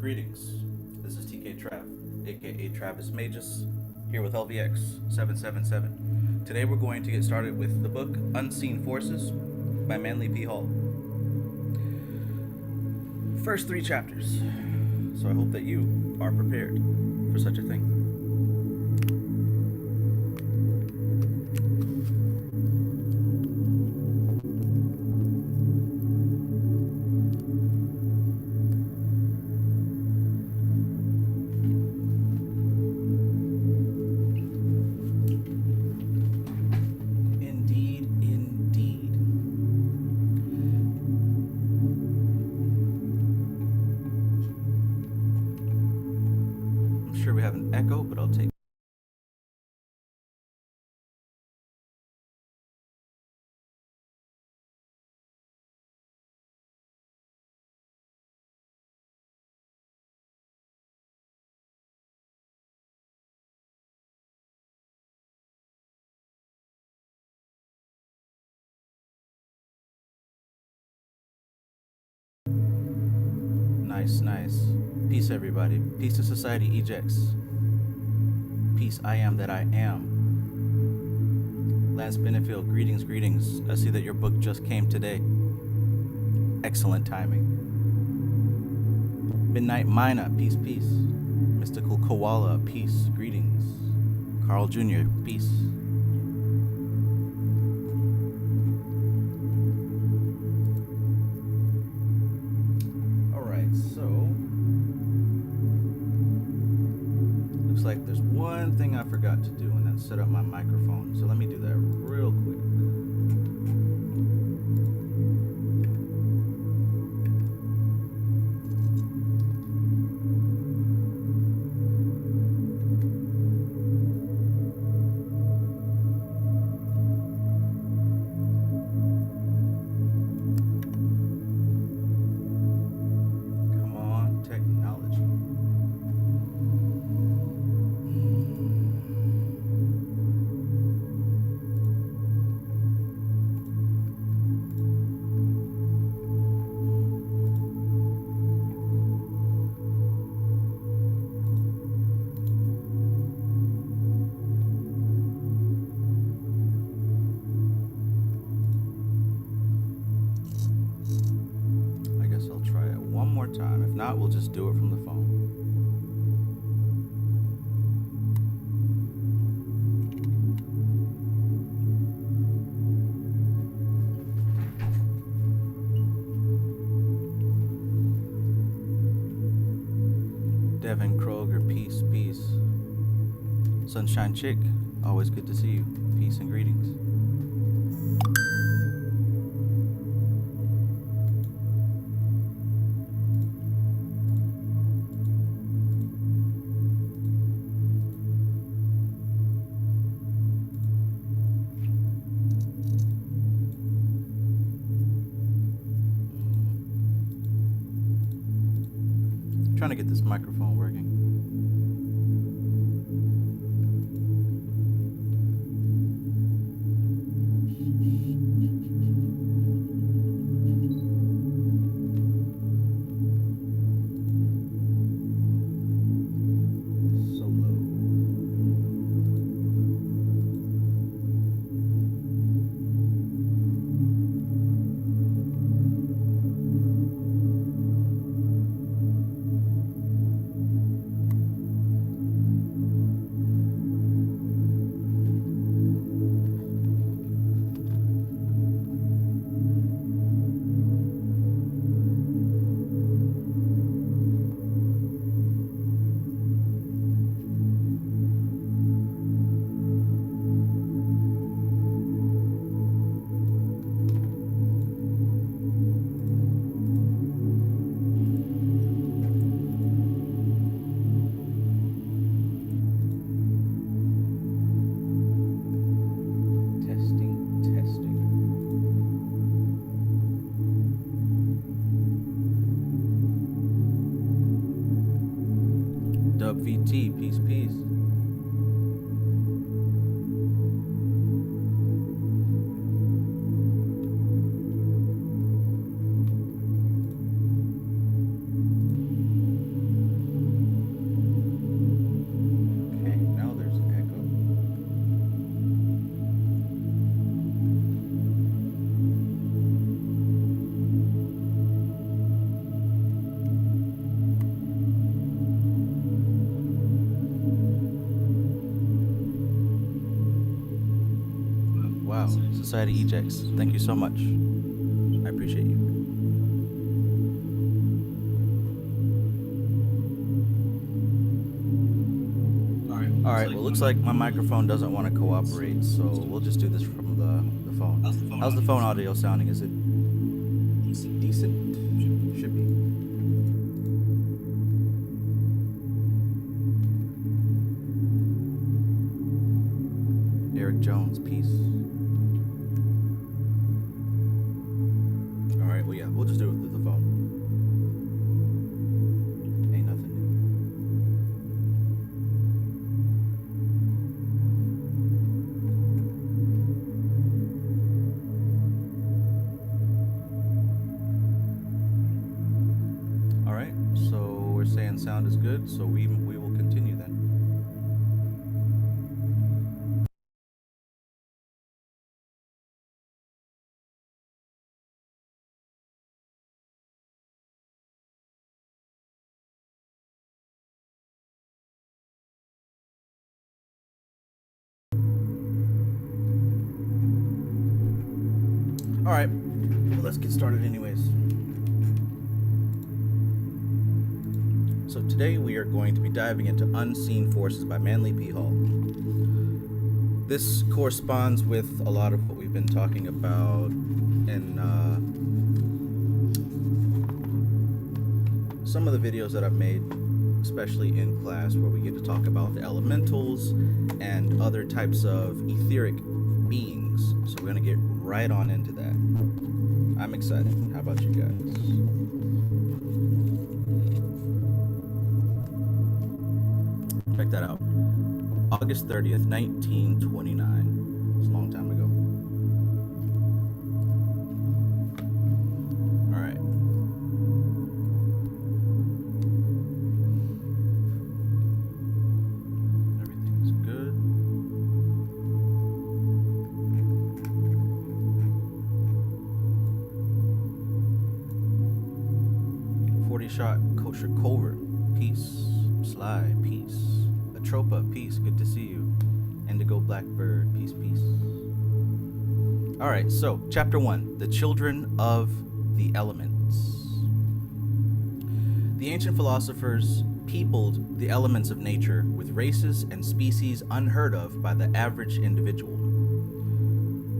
Greetings. This is TK Trav, aka Travis Magus, here with LVX777. Today we're going to get started with the book Unseen Forces by Manly P. Hall. First 3 chapters. So I hope that you are prepared for such a thing. Indeed, indeed. I'm sure we have an echo, but I'll take. Nice, nice. Peace, everybody. Peace to society ejects. Peace, I am that I am. Lance Benefield, greetings, greetings. I see that your book just came today. Excellent timing. Midnight Mina, peace, peace. Mystical Koala, peace, greetings. Carl Jr., peace. Alright, so looks like there's one thing I forgot to do, and that's set up my microphone. So let me do that real quick. Come on, technology. I guess I'll try it one more time. If not, we'll just do it from the phone. Devin Kroger, peace, peace. Sunshine Chick, always good to see you. Peace and greetings. Trying to get this microphone working. Solo. Testing, testing. Dub VT, peace, peace. Society Ejects. Thank you so much. I appreciate you. All right. Well, looks like my microphone doesn't want to cooperate, so we'll just do this from the phone. How's the phone audio sounding? Is it decent? Should be. Eric Jones, peace. All right. Well, yeah, we'll just do it through the phone. Ain't nothing new. All right. So we're saying sound is good, so we will continue then. All right, well, let's get started anyways. So today we are going to be diving into Unseen Forces by Manly P. Hall. This corresponds with a lot of what we've been talking about in some of the videos that I've made, especially in class, where we get to talk about the elementals and other types of etheric beings. So we're going to get right on into that. I'm excited. How about you guys? Check that out. August 30th, 1929. It's a long time ago. All right. Everything's good. Shot Kosher Culver, peace. Sly, peace. Atropa, peace. Good to see you. Indigo Blackbird, peace, peace. All right, so chapter 1, the children of the elements. The ancient philosophers peopled the elements of nature with races and species unheard of by the average individual.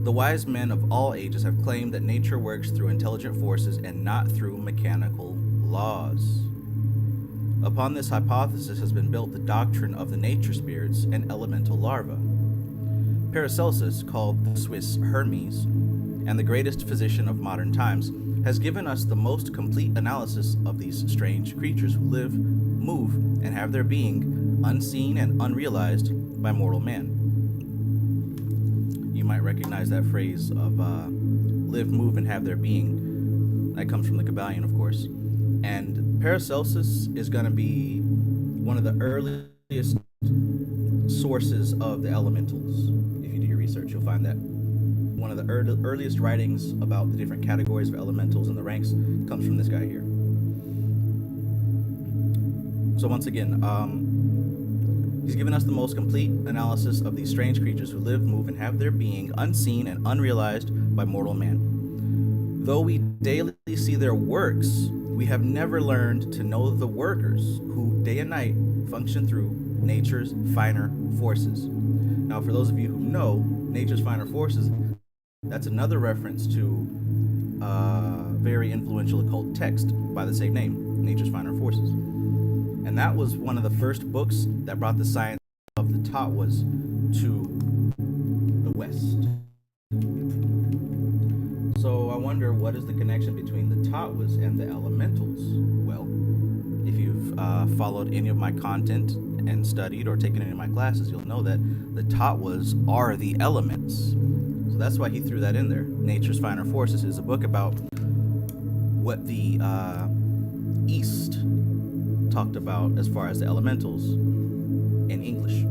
The wise men of all ages have claimed that nature works through intelligent forces and not through mechanical laws. Upon this hypothesis has been built the doctrine of the nature spirits and elemental larvae. Paracelsus, called the Swiss Hermes, and the greatest physician of modern times, has given us the most complete analysis of these strange creatures who live, move, and have their being unseen and unrealized by mortal man. You might recognize that phrase of live, move, and have their being. That comes from the Kabbalion, of course. And Paracelsus is going to be one of the earliest sources of the elementals. If you do your research, you'll find that one of the earliest writings about the different categories of elementals and the ranks comes from this guy here. So once again, he's given us the most complete analysis of these strange creatures who live, move, and have their being unseen and unrealized by mortal man. Though we daily see their works, we have never learned to know the workers who day and night function through nature's finer forces. Now, for those of you who know nature's finer forces, that's another reference to a very influential occult text by the same name, Nature's Finer Forces. And that was one of the first books that brought the science of the Tawas to the West. So I wonder, what is the connection between the Tawas and the elementals? Well, if you've followed any of my content and studied or taken any of my classes, you'll know that the Tawas are the elements. So that's why he threw that in there. Nature's Finer Forces is a book about what the East talked about as far as the elementals in English.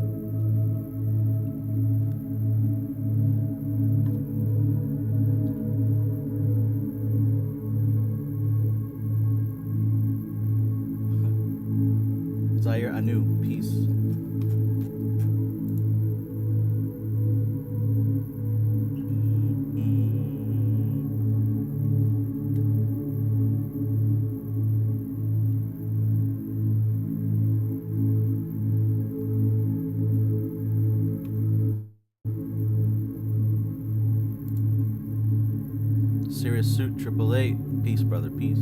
Zaire Anu, peace. Serious Suit 888. Peace, brother. Peace.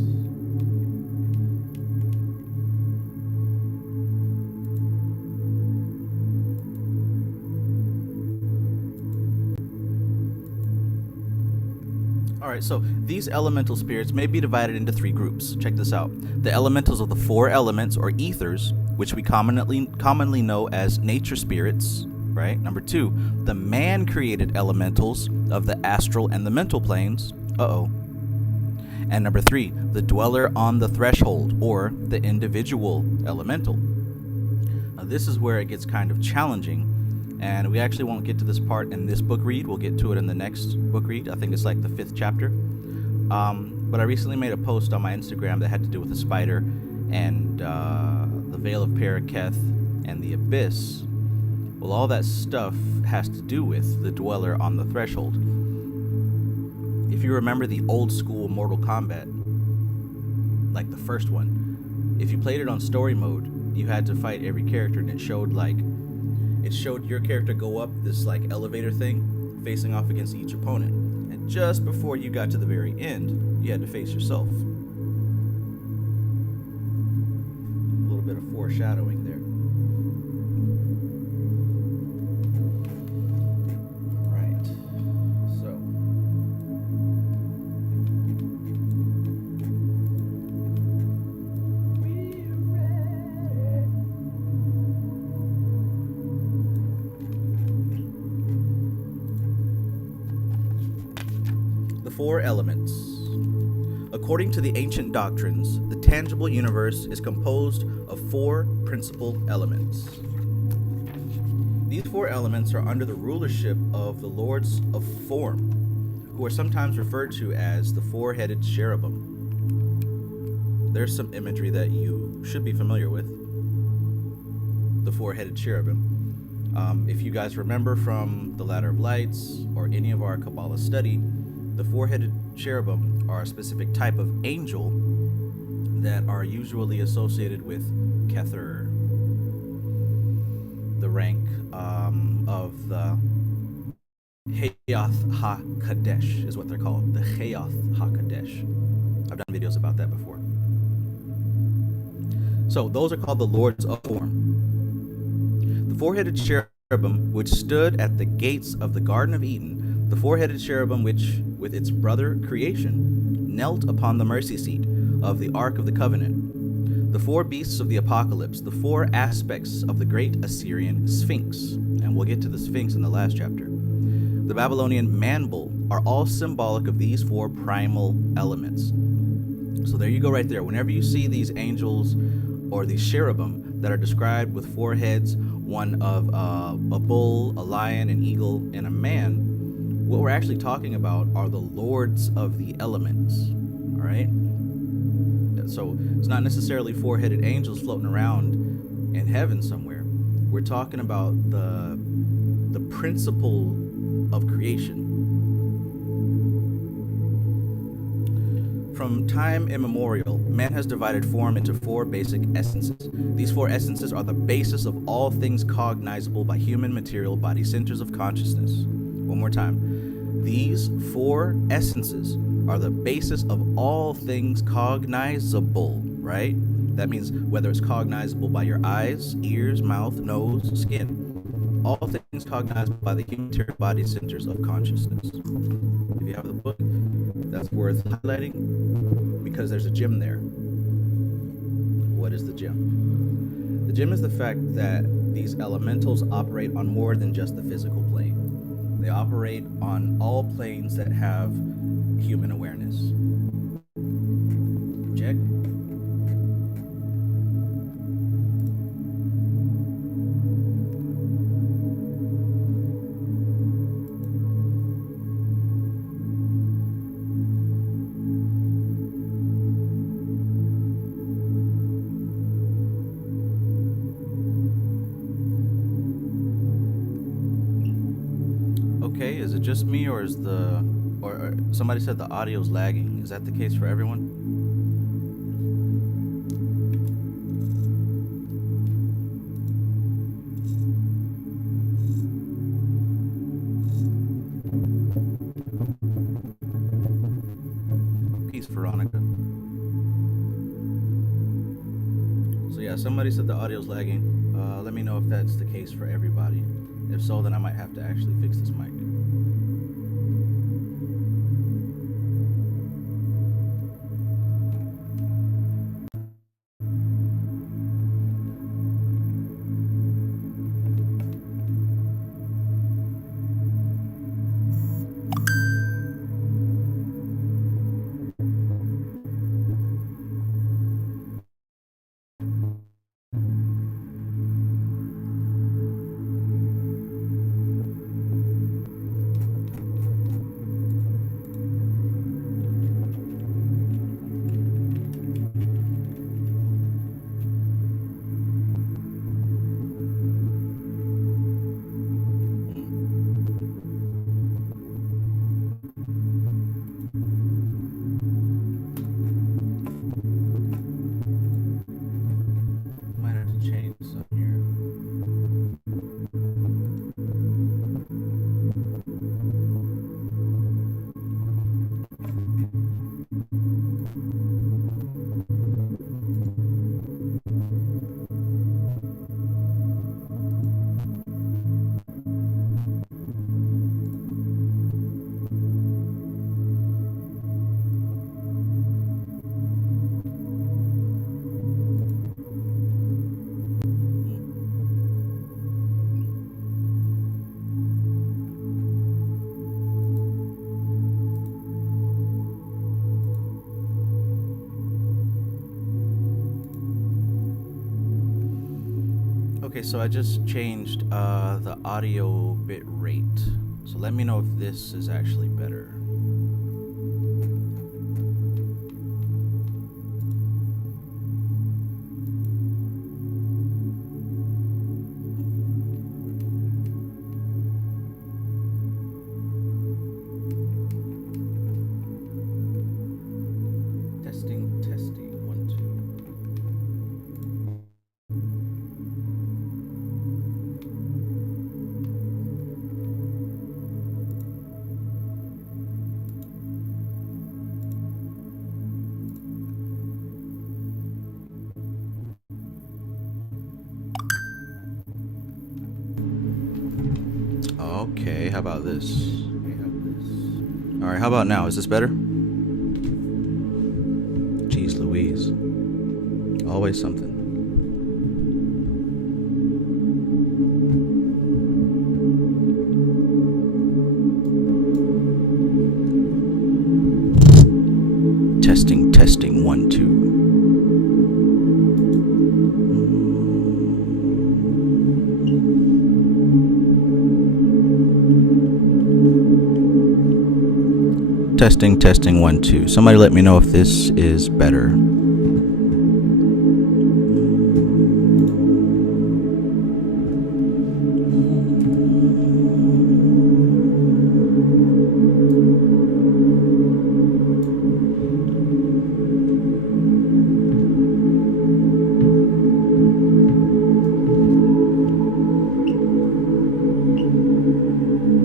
Alright, so these elemental spirits may be divided into 3 groups. Check this out. The elementals of the 4 elements, or ethers, which we commonly know as nature spirits, right? Number 2, the man-created elementals of the astral and the mental planes. And number 3, the dweller on the threshold, or the individual elemental. Now this is where it gets kind of challenging, and we actually won't get to this part in this book read. We'll get to it in the next book read. I think it's like the 5th chapter. But I recently made a post on my Instagram that had to do with the spider and the Veil of Paraketh and the Abyss. Well, all that stuff has to do with the dweller on the threshold. If you remember the old school Mortal Kombat, like the first one, if you played it on story mode, you had to fight every character, and it showed your character go up this like elevator thing, facing off against each opponent. And just before you got to the very end, you had to face yourself. A little bit of foreshadowing there. Alright. So. The 4 elements. According to the ancient doctrines, the tangible universe is composed of 4 principal elements. These 4 elements are under the rulership of the Lords of Form, who are sometimes referred to as the 4-headed cherubim. There's some imagery that you should be familiar with. The 4-headed cherubim. If you guys remember from the Ladder of Lights or any of our Kabbalah study, the 4-headed cherubim are a specific type of angel that are usually associated with Kether, the rank of the Hayath HaKadesh is what they're called, the Hayath HaKadesh. I've done videos about that before. So those are called the Lords of Form. The 4-headed cherubim, which stood at the gates of the Garden of Eden, the 4-headed cherubim which, with its brother creation, knelt upon the mercy seat of the Ark of the Covenant, the 4 beasts of the Apocalypse, the 4 aspects of the great Assyrian Sphinx, and we'll get to the Sphinx in the last chapter, the Babylonian man-bull, are all symbolic of these 4 primal elements. So there you go right there. Whenever you see these angels or these cherubim that are described with 4 heads, one of a bull, a lion, an eagle, and a man, what we're actually talking about are the lords of the elements. All right? So it's not necessarily 4-headed angels floating around in heaven somewhere. We're talking about the principle of creation. From time immemorial, man has divided form into 4 basic essences. These 4 essences are the basis of all things cognizable by human material body centers of consciousness. One more time. These 4 essences are the basis of all things cognizable, right? That means whether it's cognizable by your eyes, ears, mouth, nose, skin. All things cognizable by the human material body centers of consciousness. If you have the book, that's worth highlighting because there's a gem there. What is the gem? The gem is the fact that these elementals operate on more than just the physical plane. They operate on all planes that have human awareness. Check. Okay, is it just me, or is or somebody said the audio's lagging? Is that the case for everyone? Peace, Veronica. So yeah, somebody said the audio's lagging. Let me know if that's the case for everybody. If so, then I might have to actually fix this mic. Okay, so I just changed the audio bit rate. So let me know if this is actually better. Testing, 1, 2. Okay, how about this? All right, how about now? Is this better? Jeez Louise. Always something. Testing, 1, 2. Testing, 1, 2. Somebody let me know if this is better.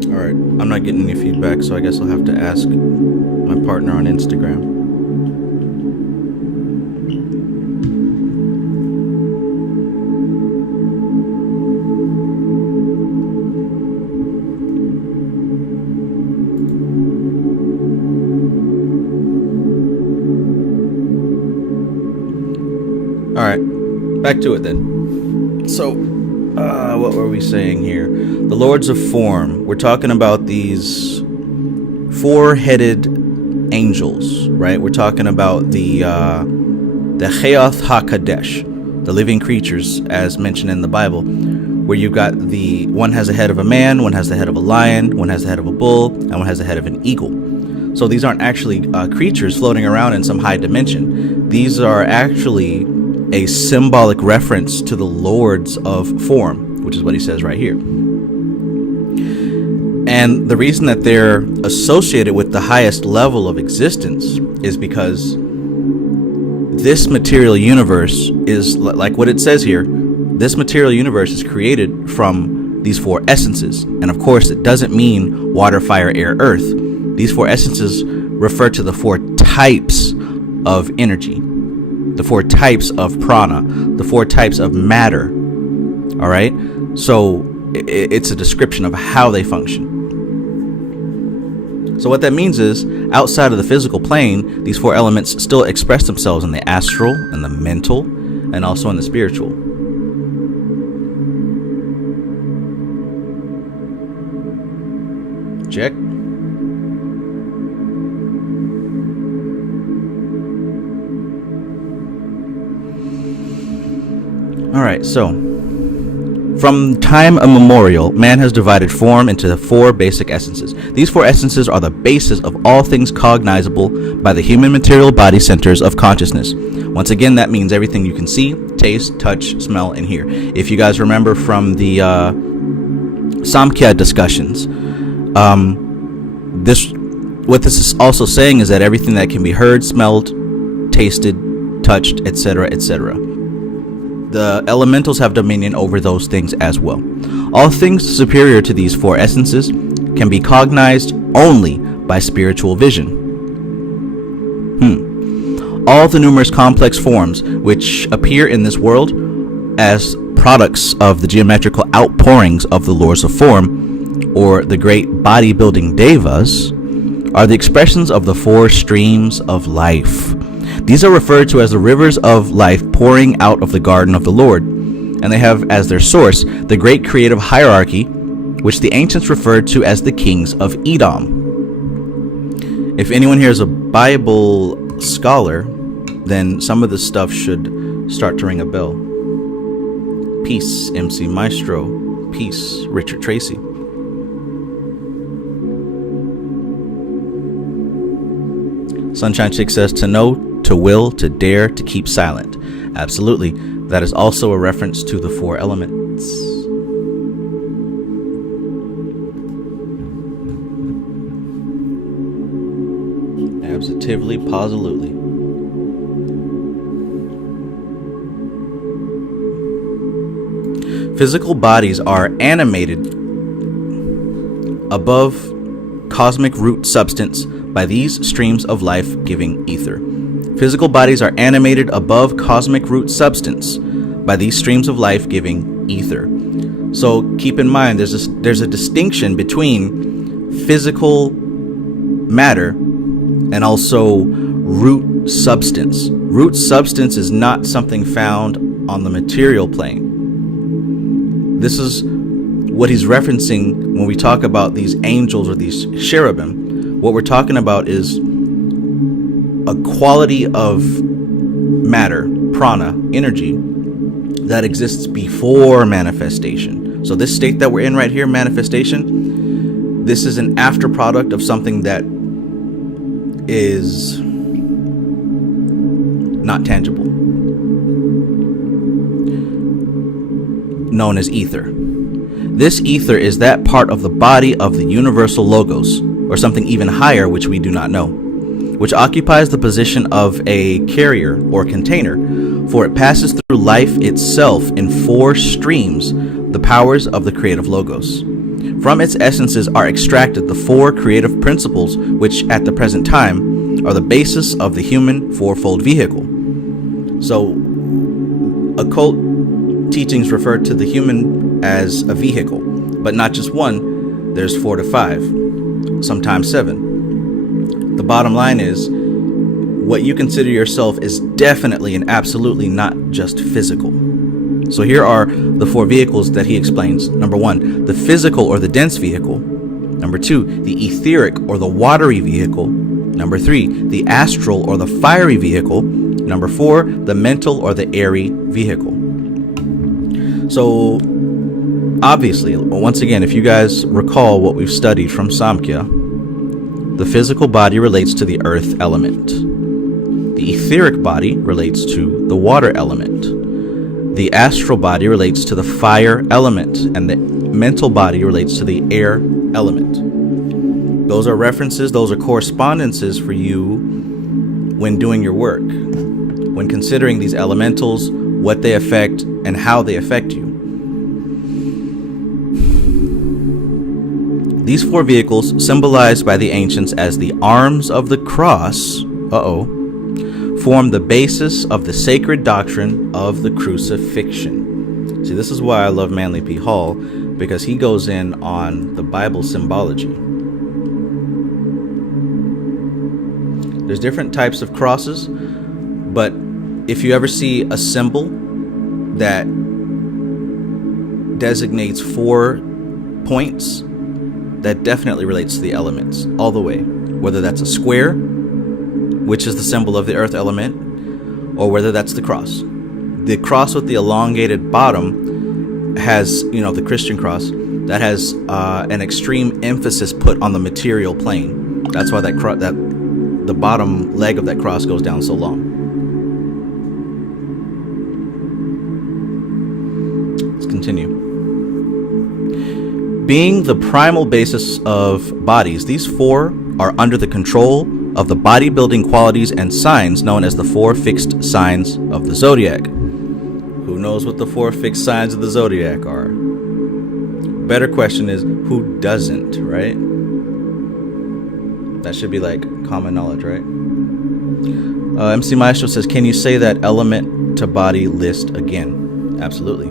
Alright, I'm not getting any feedback, so I guess I'll have to ask my partner on Instagram. Alright, back to it then. So, what were we saying here? The Lords of Form. We're talking about these four-headed angels, right? We're talking about the Chaoth HaKadesh, the living creatures, as mentioned in the Bible, where you've got the one has the head of a man, one has the head of a lion, one has the head of a bull, and one has the head of an eagle. So these aren't actually creatures floating around in some high dimension. These are actually a symbolic reference to the Lords of Form, which is what he says right here. And the reason that they're associated with the highest level of existence is because this material universe is like what it says here. This material universe is created from these four essences. And of course, it doesn't mean water, fire, air, earth. These four essences refer to the 4 types of energy, the 4 types of prana, the 4 types of matter. All right, so it's a description of how they function. So what that means is, outside of the physical plane, these 4 elements still express themselves in the astral and the mental and also in the spiritual. Check. All right, so from time immemorial, man has divided form into 4 basic essences. These 4 essences are the basis of all things cognizable by the human material body centers of consciousness. Once again, that means everything you can see, taste, touch, smell, and hear. If you guys remember from the Samkhya discussions, what this is also saying is that everything that can be heard, smelled, tasted, touched, etc., etc., the elementals have dominion over those things as well. All things superior to these 4 essences can be cognized only by spiritual vision. All the numerous complex forms which appear in this world as products of the geometrical outpourings of the lords of form, or the great bodybuilding devas, are the expressions of the 4 streams of life. These are referred to as the rivers of life pouring out of the garden of the Lord, and they have as their source the great creative hierarchy, which the ancients referred to as the kings of Edom. If anyone here is a Bible scholar, then some of this stuff should start to ring a bell. Peace, MC Maestro. Peace, Richard Tracy. Sunshine Chick says, to know, to will, to dare, to keep silent. Absolutely. That is also a reference to the 4 elements. Absolutely, positively. Physical bodies are animated above cosmic root substance by these streams of life-giving ether. Physical bodies are animated above cosmic root substance by these streams of life-giving ether. So keep in mind, there's a distinction between physical matter and also root substance. Root substance is not something found on the material plane. This is what he's referencing when we talk about these angels or these cherubim. What we're talking about is a quality of matter, prana, energy, that exists before manifestation. So this state that we're in right here, manifestation, this is an after product of something that is not tangible, known as ether. This ether is that part of the body of the universal logos, or something even higher which we do not know, which occupies the position of a carrier or container, for it passes through life itself in 4 streams, the powers of the creative logos. From its essences are extracted the 4 creative principles, which at the present time are the basis of the human 4-fold vehicle. So, occult teachings refer to the human as a vehicle, but not just one. There's 4 to 5, sometimes 7. The bottom line is, what you consider yourself is definitely and absolutely not just physical. So here are the 4 vehicles that he explains. Number 1, the physical or the dense vehicle. Number 2, the etheric or the watery vehicle. Number 3, the astral or the fiery vehicle. Number 4, the mental or the airy vehicle. So obviously, once again, if you guys recall what we've studied from Samkhya, the physical body relates to the earth element. The etheric body relates to the water element. The astral body relates to the fire element, and the mental body relates to the air element. Those are references, those are correspondences for you when doing your work, when considering these elementals, what they affect, and how they affect you. These four vehicles, symbolized by the ancients as the arms of the cross, form the basis of the sacred doctrine of the crucifixion. See, this is why I love Manly P. Hall, because he goes in on the Bible symbology. There's different types of crosses, but if you ever see a symbol that designates 4 points, that definitely relates to the elements all the way. Whether that's a square, which is the symbol of the earth element, or whether that's the cross. The cross with the elongated bottom has, the Christian cross, that has an extreme emphasis put on the material plane. That's why that the bottom leg of that cross goes down so long. Let's continue. Being the primal basis of bodies, these 4 are under the control of the body-building qualities and signs known as the 4 fixed signs of the zodiac. Who knows what the 4 fixed signs of the zodiac are? Better question is, who doesn't, right? That should be like common knowledge, right? MC Maestro says, can you say that element to body list again? Absolutely.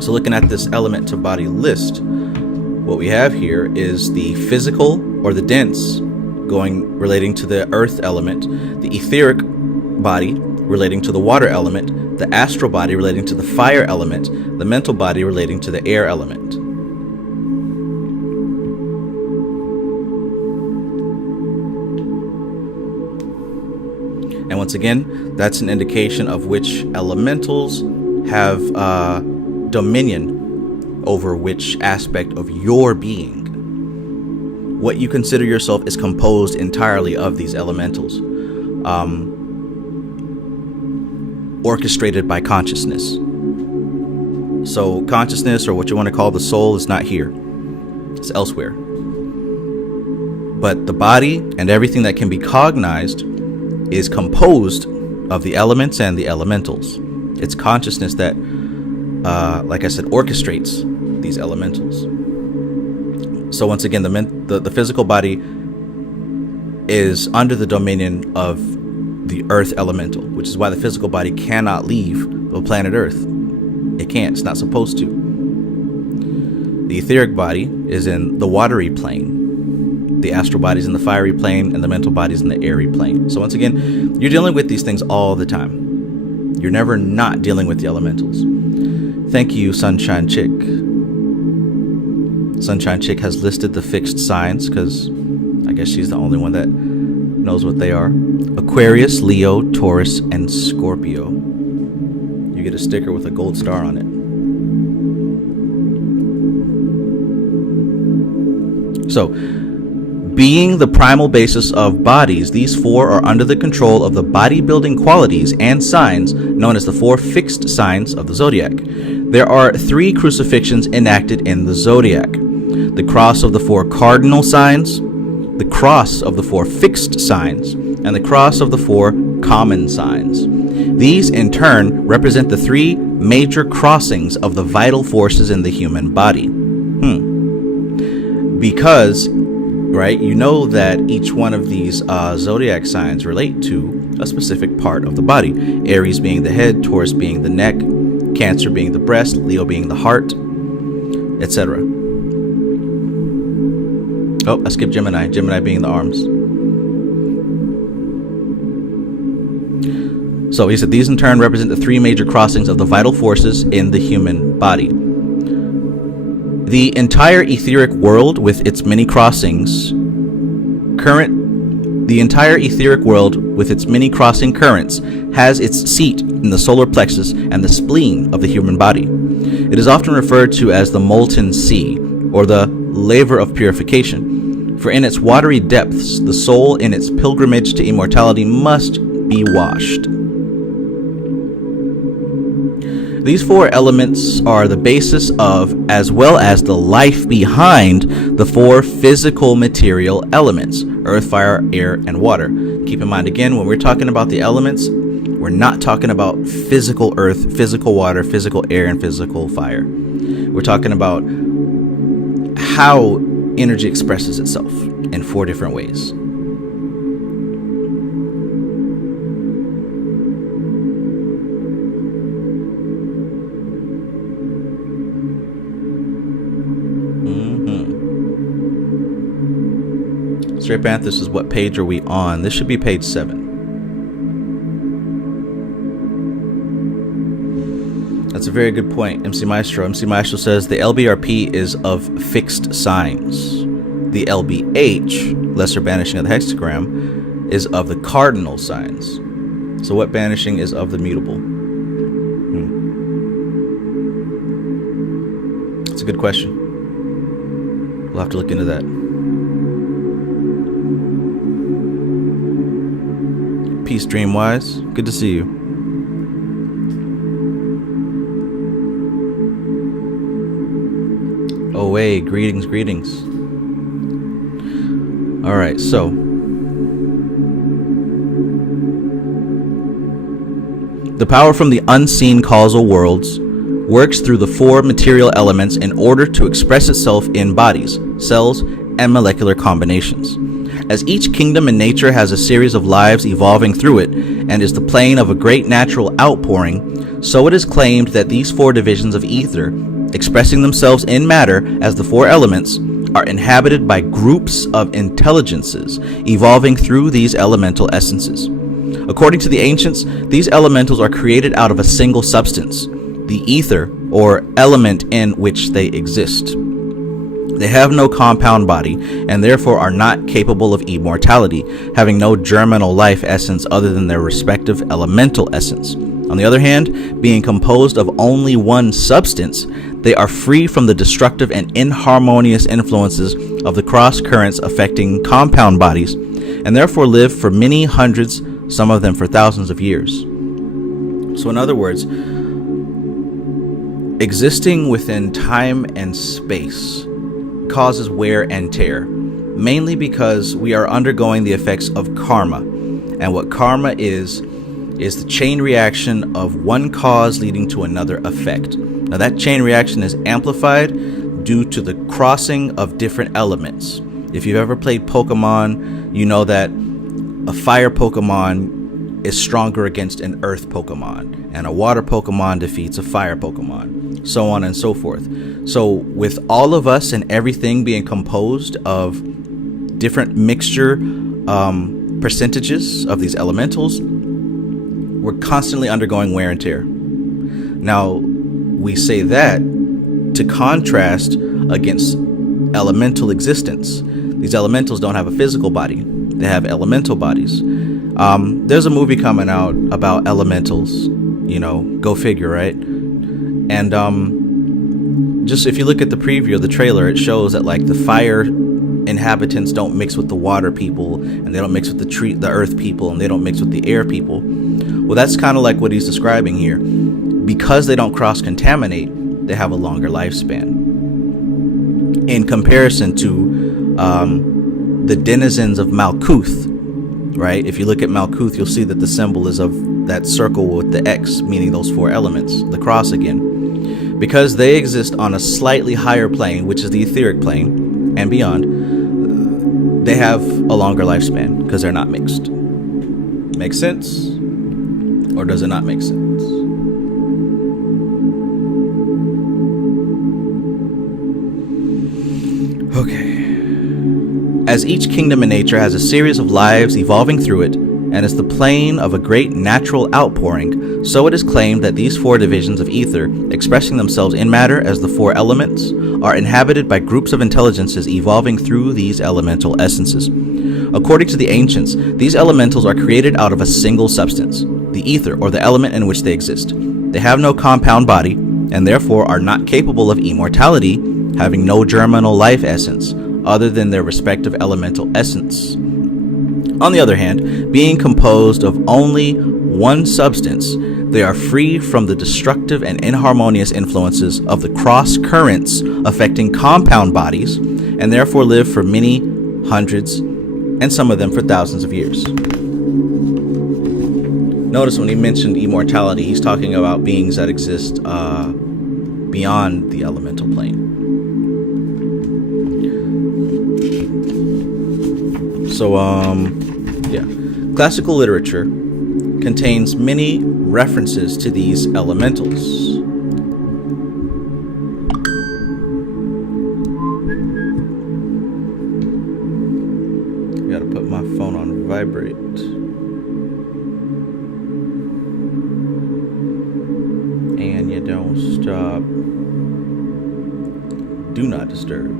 So looking at this element to body list, what we have here is the physical or the dense relating to the earth element, the etheric body relating to the water element, the astral body relating to the fire element, the mental body relating to the air element. And once again, that's an indication of which elementals have dominion over which aspect of your being. What you consider yourself is composed entirely of these elementals, orchestrated by consciousness. So consciousness, or what you want to call the soul, is not here. It's elsewhere. But the body and everything that can be cognized is composed of the elements and the elementals. It's consciousness that, like I said, orchestrates these elementals. So once again, the physical body is under the dominion of the earth elemental, which is why the physical body cannot leave the planet Earth. It can't. It's not supposed to. The etheric body is in the watery plane. The astral body is in the fiery plane, and the mental body is in the airy plane. So once again, you're dealing with these things all the time. You're never not dealing with the elementals. Thank you, Sunshine Chick. Sunshine Chick has listed the fixed signs because I guess she's the only one that knows what they are. Aquarius, Leo, Taurus, and Scorpio. You get a sticker with a gold star on it. So, being the primal basis of bodies, these 4 are under the control of the body-building qualities and signs known as the 4 fixed signs of the zodiac. There are 3 crucifixions enacted in the zodiac: the cross of the 4 cardinal signs, the cross of the 4 fixed signs, and the cross of the 4 common signs. These, in turn, represent the 3 major crossings of the vital forces in the human body. Because, right, you know that each one of these zodiac signs relate to a specific part of the body. Aries being the head, Taurus being the neck, Cancer being the breast, Leo being the heart, etc. Oh, I skipped Gemini. Gemini being the arms. So he said these in turn represent the 3 major crossings of the vital forces in the human body. The entire etheric world with its many crossings currents has its seat in the solar plexus and the spleen of the human body. It is often referred to as the molten sea or the laver of purification, for in its watery depths the soul in its pilgrimage to immortality must be washed. These 4 elements are the basis of, as well as the life behind, the 4 physical material elements: earth, fire, air, and water. Keep in mind, again, when we're talking about the elements, we're not talking about physical earth, physical water, physical air, and physical fire. We're talking about how energy expresses itself in 4 different ways. Straight Panthers is what page are we on? This should be page 7. That's a very good point, MC Maestro. MC Maestro says the LBRP is of fixed signs. The LBH, lesser banishing of the hexagram, is of the cardinal signs. So what banishing is of the mutable? That's a good question. We'll have to look into that. Peace, Dreamwise. Good to see you. Oh, hey, greetings, greetings. All right, so the power from the unseen causal worlds works through the 4 material elements in order to express itself in bodies, cells, and molecular combinations. As each kingdom in nature has a series of lives evolving through it and is the plane of a great natural outpouring, so it is claimed that these 4 divisions of ether, expressing themselves in matter as the 4 elements, are inhabited by groups of intelligences evolving through these elemental essences. According to the ancients, these elementals are created out of a single substance, the ether, or element in which they exist. They have no compound body, and therefore are not capable of immortality, having no germinal life essence other than their respective elemental essence. On the other hand, being composed of only one substance, they are free from the destructive and inharmonious influences of the cross currents affecting compound bodies, and therefore live for many hundreds, some of them for thousands of years. So in other words, existing within time and space causes wear and tear, mainly because we are undergoing the effects of karma. And what karma is the chain reaction of one cause leading to another effect. Now that chain reaction is amplified due to the crossing of different elements. If you've ever played Pokemon, you know that a fire Pokemon is stronger against an earth Pokemon, and a water Pokemon defeats a fire Pokemon, so on and so forth. So with all of us and everything being composed of different mixture percentages of these elementals, we're constantly undergoing wear and tear. Now, we say that to contrast against elemental existence. These elementals don't have a physical body. They have elemental bodies. There's a movie coming out about elementals, go figure, right? And just if you look at the preview of the trailer, it shows that like the fire inhabitants don't mix with the water people, and they don't mix with the earth people, and they don't mix with the air people. Well, that's kind of like what he's describing here. Because they don't cross-contaminate, they have a longer lifespan. In comparison to the denizens of Malkuth, right? If you look at Malkuth, you'll see that the symbol is of that circle with the X, meaning those 4 elements, the cross again. Because they exist on a slightly higher plane, which is the etheric plane, and beyond, they have a longer lifespan because they're not mixed. Make sense? Or does it not make sense? Okay. As each kingdom in nature has a series of lives evolving through it, and is the plane of a great natural outpouring, so it is claimed that these 4 divisions of ether, expressing themselves in matter as the 4 elements, are inhabited by groups of intelligences evolving through these elemental essences. According to the ancients, these elementals are created out of a single substance, the ether, or the element in which they exist. They have no compound body, and therefore are not capable of immortality, having no germinal life essence, other than their respective elemental essence. On the other hand, being composed of only one substance, they are free from the destructive and inharmonious influences of the cross currents affecting compound bodies, and therefore live for many hundreds, and some of them for thousands of years. Notice when he mentioned immortality, he's talking about beings that exist beyond the elemental plane. So, yeah. Classical literature contains many references to these elementals. Gotta put my phone on vibrate. And you don't stop. Do not disturb.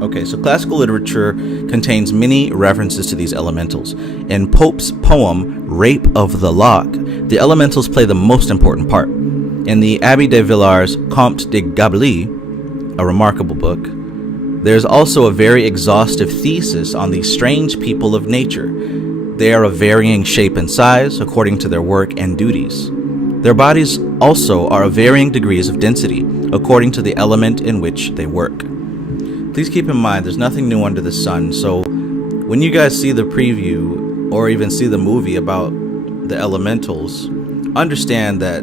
Okay, so classical literature contains many references to these elementals. In Pope's poem, Rape of the Lock, the elementals play the most important part. In the Abbé de Villars' Comte de Gabalis, a remarkable book, there's also a very exhaustive thesis on these strange people of nature. They are of varying shape and size according to their work and duties. Their bodies also are of varying degrees of density according to the element in which they work. Please keep in mind there's nothing new under the sun, so when you guys see the preview or even see the movie about the elementals, understand that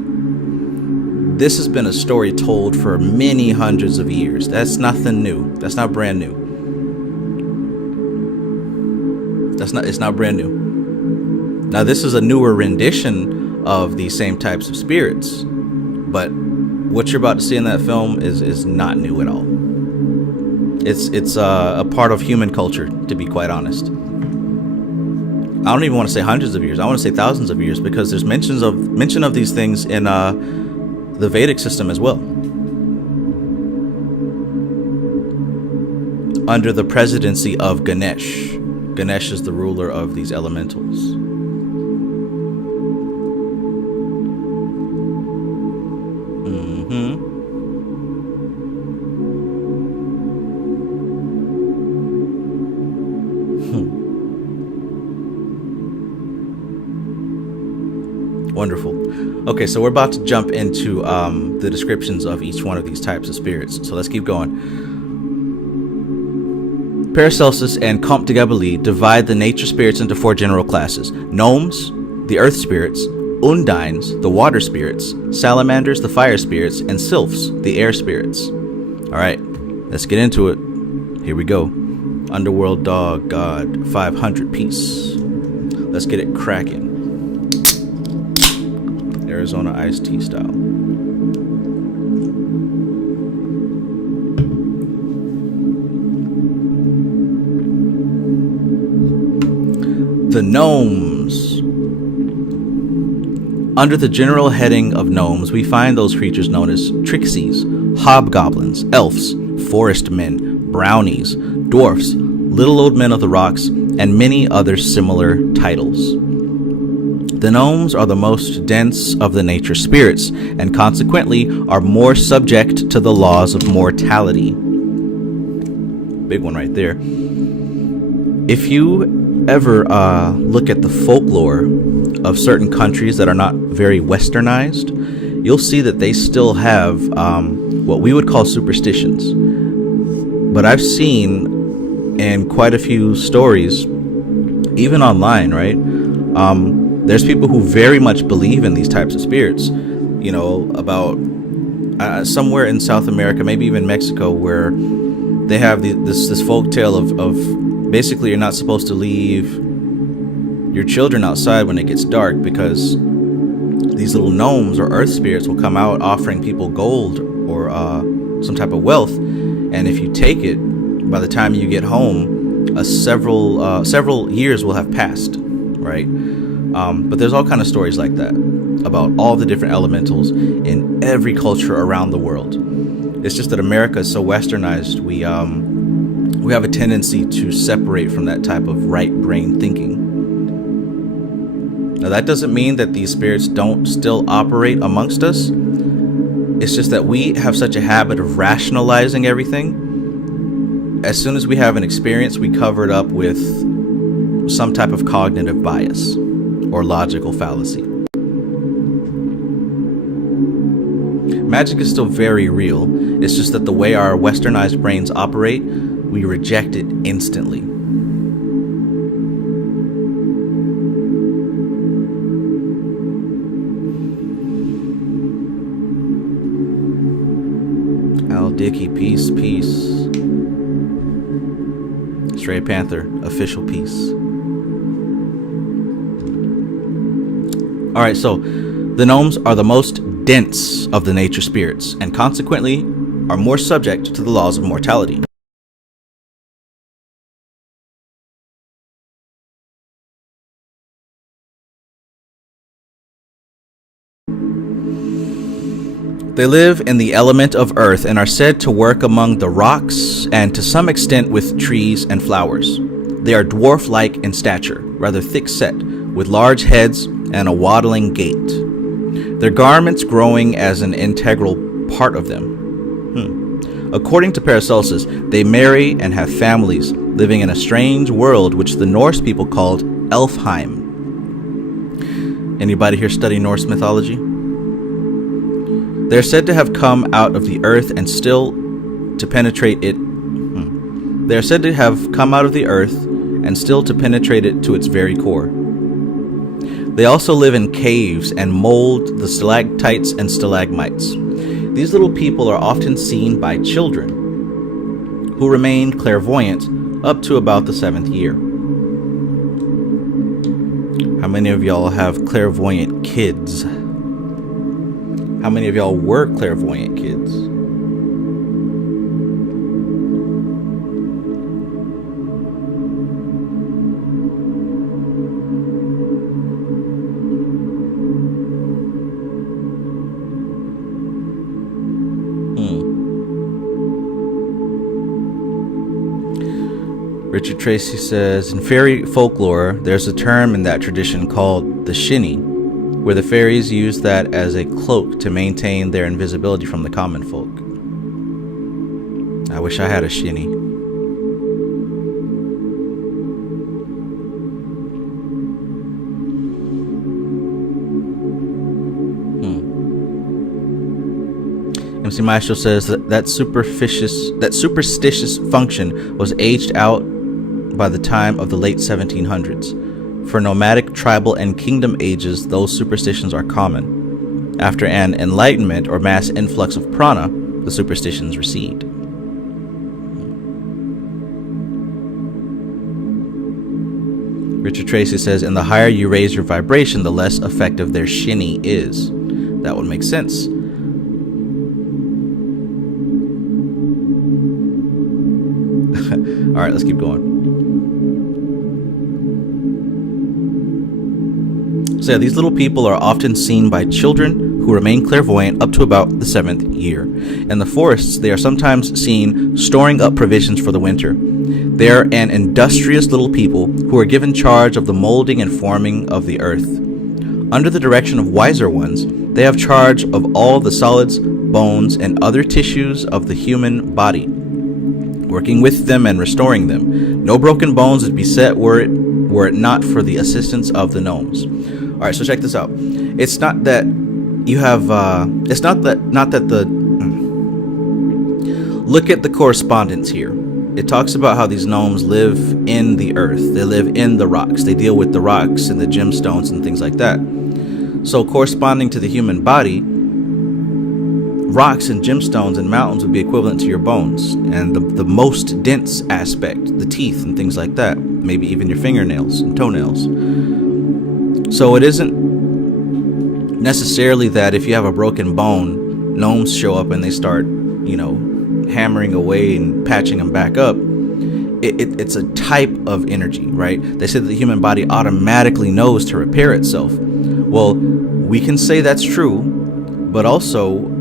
this has been a story told for many hundreds of years. That's nothing new. That's not brand new. It's not brand new. Now this is a newer rendition of these same types of spirits, but what you're about to see in that film is not new at all. It's a part of human culture, to be quite honest. I don't even want to say hundreds of years. I want to say thousands of years, because there's mention of these things in the Vedic system as well. Under the presidency of Ganesh. Ganesh is the ruler of these elementals. Wonderful. Okay, so we're about to jump into the descriptions of each one of these types of spirits. So let's keep going. Paracelsus and Comte de Gabalis divide the nature spirits into 4 general classes: gnomes, the earth spirits; Undynes, the water spirits; Salamanders, the fire spirits; and Silphs, the air spirits. All right, let's get into it. Here we go. Underworld dog god 500 piece. Let's get it cracking. Arizona iced tea style. The gnomes. Under the general heading of gnomes, we find those creatures known as trixies, hobgoblins, elves, forest men, brownies, dwarfs, little old men of the rocks, and many other similar titles. The gnomes are the most dense of the nature spirits, and consequently are more subject to the laws of mortality. Big one right there. If you ever look at the folklore of certain countries that are not very westernized, you'll see that they still have what we would call superstitions. But I've seen in quite a few stories, even online, right? There's people who very much believe in these types of spirits, you know, about somewhere in South America, maybe even Mexico, where they have this folk tale of basically you're not supposed to leave your children outside when it gets dark, because these little gnomes or earth spirits will come out offering people gold or some type of wealth, and if you take it, by the time you get home, several years will have passed, right? But there's all kind of stories like that about all the different elementals in every culture around the world. It's just that America is so westernized, we have a tendency to separate from that type of right brain thinking. Now that doesn't mean that these spirits don't still operate amongst us. It's just that we have such a habit of rationalizing everything. As soon as we have an experience, we cover it up with some type of cognitive bias or logical fallacy. Magic is still very real. It's just that the way our westernized brains operate, we reject it instantly. Al Dickey, peace. Stray Panther, official piece. Alright, so the gnomes are the most dense of the nature spirits, and consequently are more subject to the laws of mortality. They live in the element of earth and are said to work among the rocks and to some extent with trees and flowers. They are dwarf-like in stature, rather thick-set, with large heads and a waddling gait. Their garments growing as an integral part of them. According to Paracelsus, they marry and have families, living in a strange world which the Norse people called Elfheim. Anybody here study Norse mythology? They're said to have come out of the earth and still to penetrate it. They're said to have come out of the earth and still to penetrate it to its very core. They also live in caves and mold the stalactites and stalagmites. These little people are often seen by children who remain clairvoyant up to about the 7th year. How many of y'all have clairvoyant kids? How many of y'all were clairvoyant kids? Richard Tracy says, in fairy folklore, there's a term in that tradition called the shinny, where the fairies use that as a cloak to maintain their invisibility from the common folk. I wish I had a shinny. MC Maestro says that superstitious function was aged out by the time of the late 1700s. For nomadic, tribal, and kingdom ages, those superstitions are common. After an enlightenment or mass influx of prana, the superstitions recede. Richard Tracy says, and the higher you raise your vibration, the less effective their shinny is. That would make sense. Alright, let's keep going. So yeah, these little people are often seen by children who remain clairvoyant up to about the 7th year. In the forests, they are sometimes seen storing up provisions for the winter. They are an industrious little people who are given charge of the molding and forming of the earth. Under the direction of wiser ones, they have charge of all the solids, bones, and other tissues of the human body, working with them and restoring them. No broken bones would be set were it not for the assistance of the gnomes. All right, so check this out. It's not that you have. It's not that the. Look at the correspondence here. It talks about how these gnomes live in the earth. They live in the rocks. They deal with the rocks and the gemstones and things like that. So corresponding to the human body, rocks and gemstones and mountains would be equivalent to your bones, and the most dense aspect, the teeth and things like that, maybe even your fingernails and toenails. So it isn't necessarily that if you have a broken bone, gnomes show up and they start, hammering away and patching them back up. It's a type of energy, right? They say that the human body automatically knows to repair itself. Well, we can say that's true, but also,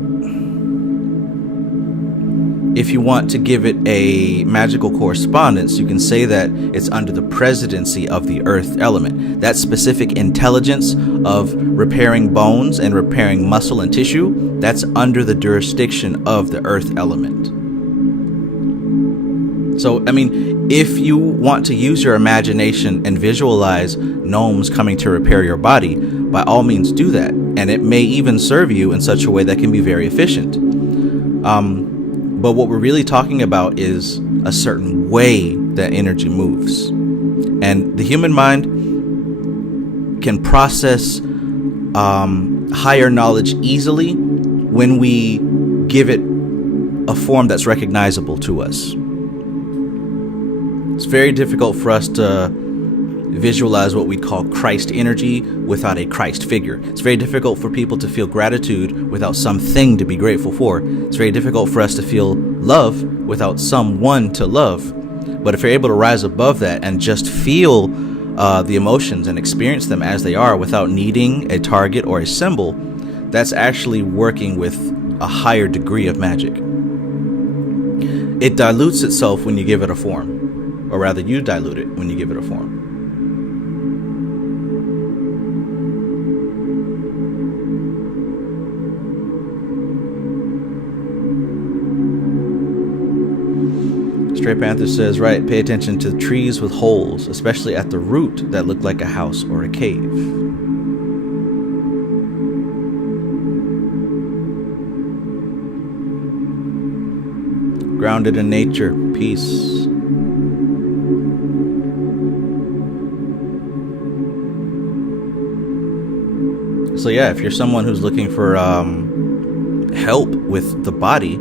if you want to give it a magical correspondence, you can say that it's under the presidency of the earth element. That specific intelligence of repairing bones and repairing muscle and tissue, that's under the jurisdiction of the earth element. So, if you want to use your imagination and visualize gnomes coming to repair your body, by all means do that. And it may even serve you in such a way that can be very efficient. But what we're really talking about is a certain way that energy moves. And the human mind can process higher knowledge easily when we give it a form that's recognizable to us. It's very difficult for us to visualize what we call Christ energy without a Christ figure. It's very difficult for people to feel gratitude without something to be grateful for. It's very difficult for us to feel love without someone to love. But if you're able to rise above that and just feel the emotions and experience them as they are without needing a target or a symbol, that's actually working with a higher degree of magic. It dilutes itself when you give it a form, or rather you dilute it when you give it a form. Stray Panther says, right, pay attention to trees with holes, especially at the root that look like a house or a cave. Grounded in nature, peace. So yeah, if you're someone who's looking for help with the body,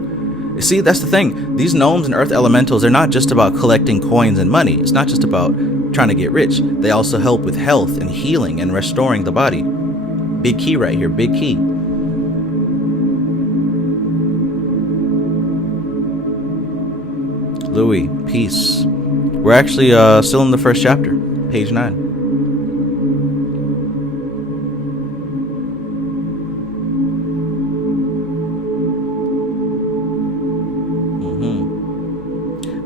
see, that's the thing. These gnomes and earth elementals, they're not just about collecting coins and money. It's not just about trying to get rich. They also help with health and healing and restoring the body. Big key right here, big key. Louis, peace. We're actually still in the first chapter, page 9.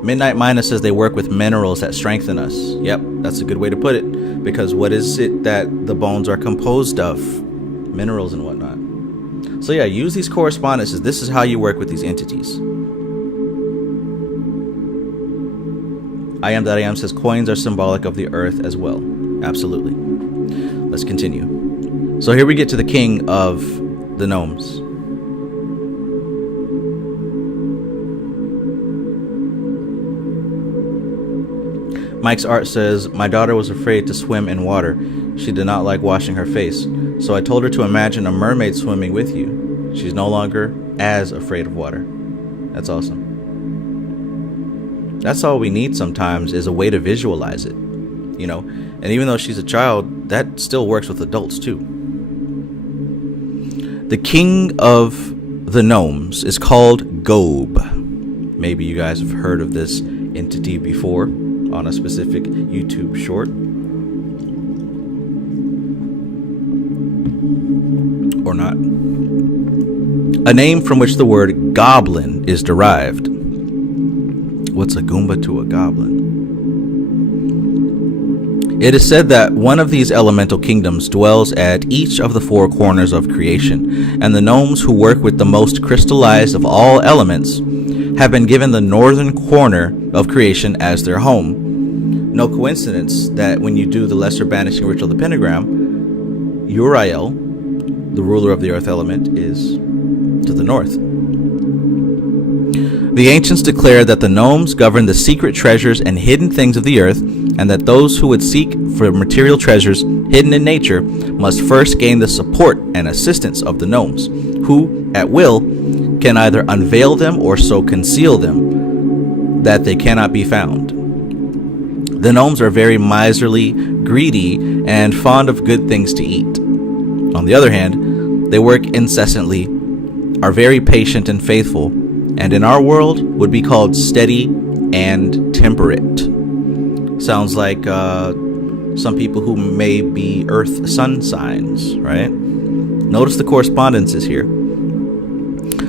Midnight Mina says they work with minerals that strengthen us. Yep, that's a good way to put it. Because what is it that the bones are composed of? Minerals and whatnot. So yeah, use these correspondences. This is how you work with these entities. I Am That I Am says coins are symbolic of the earth as well. Absolutely. Let's continue. So here we get to the king of the gnomes. Mike's Art says, my daughter was afraid to swim in water. She did not like washing her face. So I told her to imagine a mermaid swimming with you. She's no longer as afraid of water. That's awesome. That's all we need sometimes, is a way to visualize it. You know, and even though she's a child, that still works with adults too. The king of the gnomes is called Gob. Maybe you guys have heard of this entity before on a specific YouTube short. Or not. A name from which the word goblin is derived. What's a Goomba to a goblin? It is said that one of these elemental kingdoms dwells at each of the four corners of creation, and the gnomes who work with the most crystallized of all elements have been given the northern corner of creation as their home. No coincidence that when you do the lesser banishing ritual of the pentagram, Uriel, the ruler of the earth element, is to the north. The ancients declared that the gnomes govern the secret treasures and hidden things of the earth, and that those who would seek for material treasures hidden in nature must first gain the support and assistance of the gnomes, who, at will, can either unveil them or so conceal them that they cannot be found. The gnomes are very miserly, greedy, and fond of good things to eat. On the other hand, they work incessantly, are very patient and faithful, and in our world would be called steady and temperate. Sounds like some people who may be earth sun signs, right? Notice the correspondences here.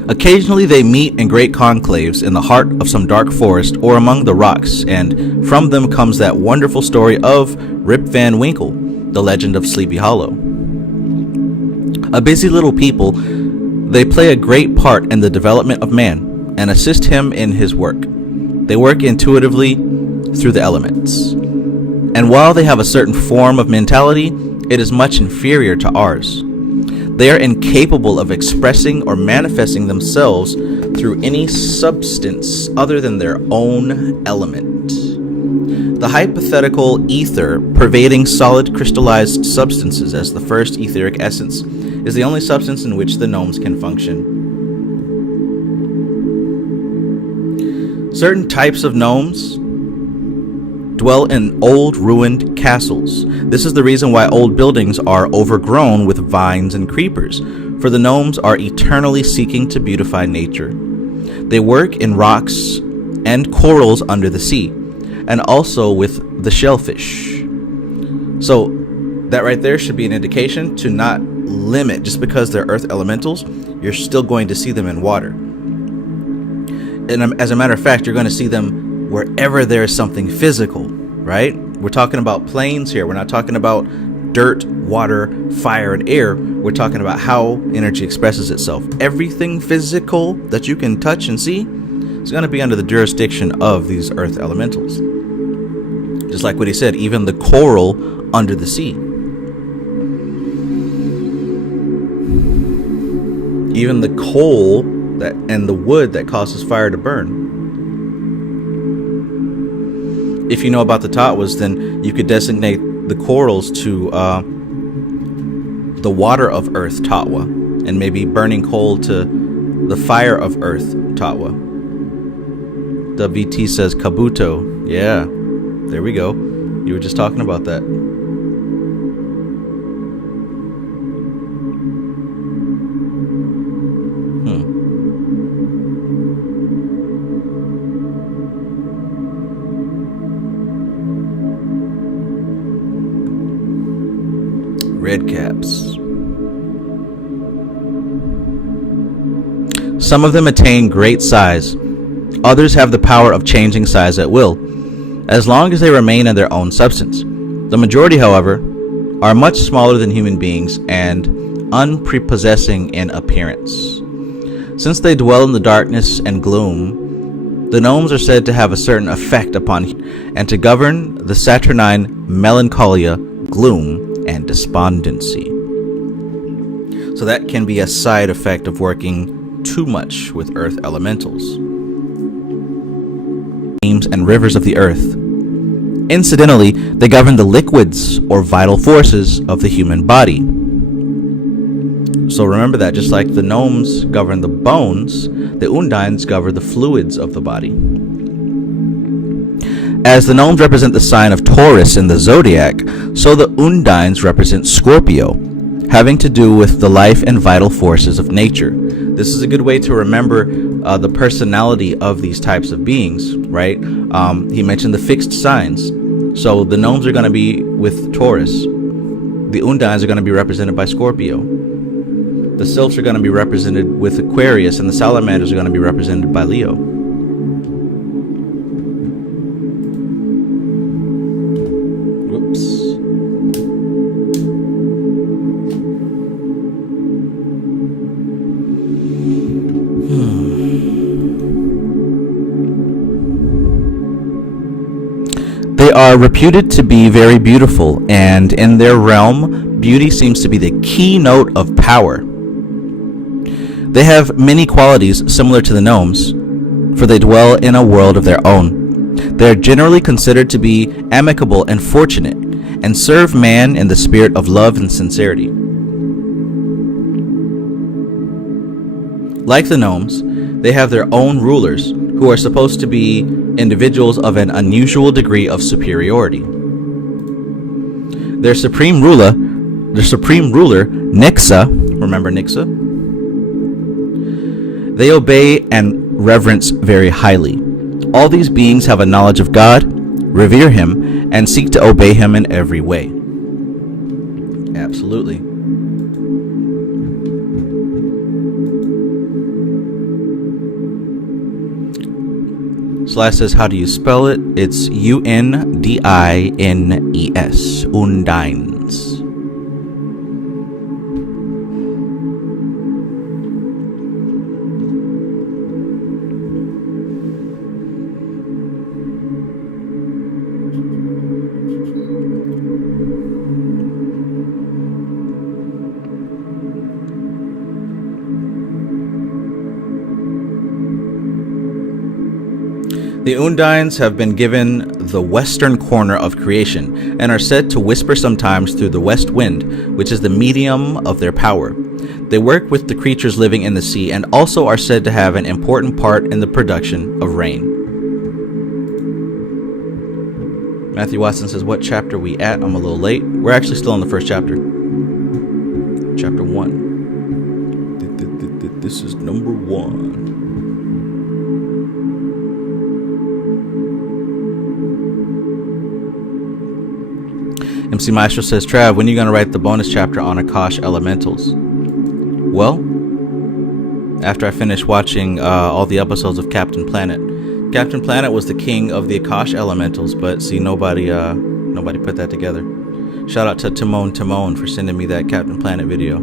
Occasionally they meet in great conclaves in the heart of some dark forest or among the rocks, and from them comes that wonderful story of Rip Van Winkle, the legend of Sleepy Hollow. A busy little people, they play a great part in the development of man and assist him in his work. They work intuitively through the elements. And while they have a certain form of mentality, it is much inferior to ours. They are incapable of expressing or manifesting themselves through any substance other than their own element. The hypothetical ether, pervading solid crystallized substances as the first etheric essence, is the only substance in which the gnomes can function. Certain types of gnomes dwell in old ruined castles. This is the reason why old buildings are overgrown with vines and creepers, for the gnomes are eternally seeking to beautify nature. They work in rocks and corals under the sea, and also with the shellfish. So that right there should be an indication to not limit. Just because they're earth elementals, you're still going to see them in water. And as a matter of fact, you're going to see them wherever there is something physical, right? We're talking about planes here. We're not talking about dirt, water, fire, and air. We're talking about how energy expresses itself. Everything physical that you can touch and see is going to be under the jurisdiction of these earth elementals. Just like what he said, even the coral under the sea. Even the coal and the wood that causes fire to burn. If you know about the Tatwas, then you could designate the corals to the water of earth Tatwa, and maybe burning coal to the fire of earth Tatwa. WT says Kabuto. Yeah, there we go. You were just talking about that. Red caps. Some of them attain great size. Others have the power of changing size at will, as long as they remain in their own substance. The majority, however, are much smaller than human beings and unprepossessing in appearance. Since they dwell in the darkness and gloom, the gnomes are said to have a certain effect upon and to govern the saturnine melancholia, gloom, and despondency. So that can be a side effect of working too much with earth elementals. Streams and rivers of the earth. Incidentally, they govern the liquids or vital forces of the human body. So remember that, just like the gnomes govern the bones, the Undynes govern the fluids of the body. As the gnomes represent the sign of Taurus in the zodiac, so the Undynes represent Scorpio, having to do with the life and vital forces of nature. This is a good way to remember the personality of these types of beings, right? He mentioned the fixed signs. So the gnomes are going to be with Taurus. The Undynes are going to be represented by Scorpio. The Silphs are going to be represented with Aquarius, and the Salamanders are going to be represented by Leo. They are reputed to be very beautiful, and in their realm, beauty seems to be the keynote of power. They have many qualities similar to the gnomes, for they dwell in a world of their own. They are generally considered to be amicable and fortunate, and serve man in the spirit of love and sincerity. Like the gnomes, they have their own rulers, who are supposed to be individuals of an unusual degree of superiority. Their supreme ruler, Nixa, remember Nixa? They obey and reverence very highly. All these beings have a knowledge of God, revere Him, and seek to obey Him in every way. Absolutely. Slash says, how do you spell it? It's Undines. Undynes. The Undynes have been given the western corner of creation and are said to whisper sometimes through the west wind, which is the medium of their power. They work with the creatures living in the sea and also are said to have an important part in the production of rain. Matthew Watson says, what chapter we at? I'm a little late. We're actually still in the first chapter. Chapter 1. This is number 1. MC Maestro says, Trav, when are you going to write the bonus chapter on Akash elementals? Well, after I finish watching all the episodes of Captain Planet. Captain Planet was the king of the Akash elementals, but see, nobody put that together. Shout out to Timon for sending me that Captain Planet video.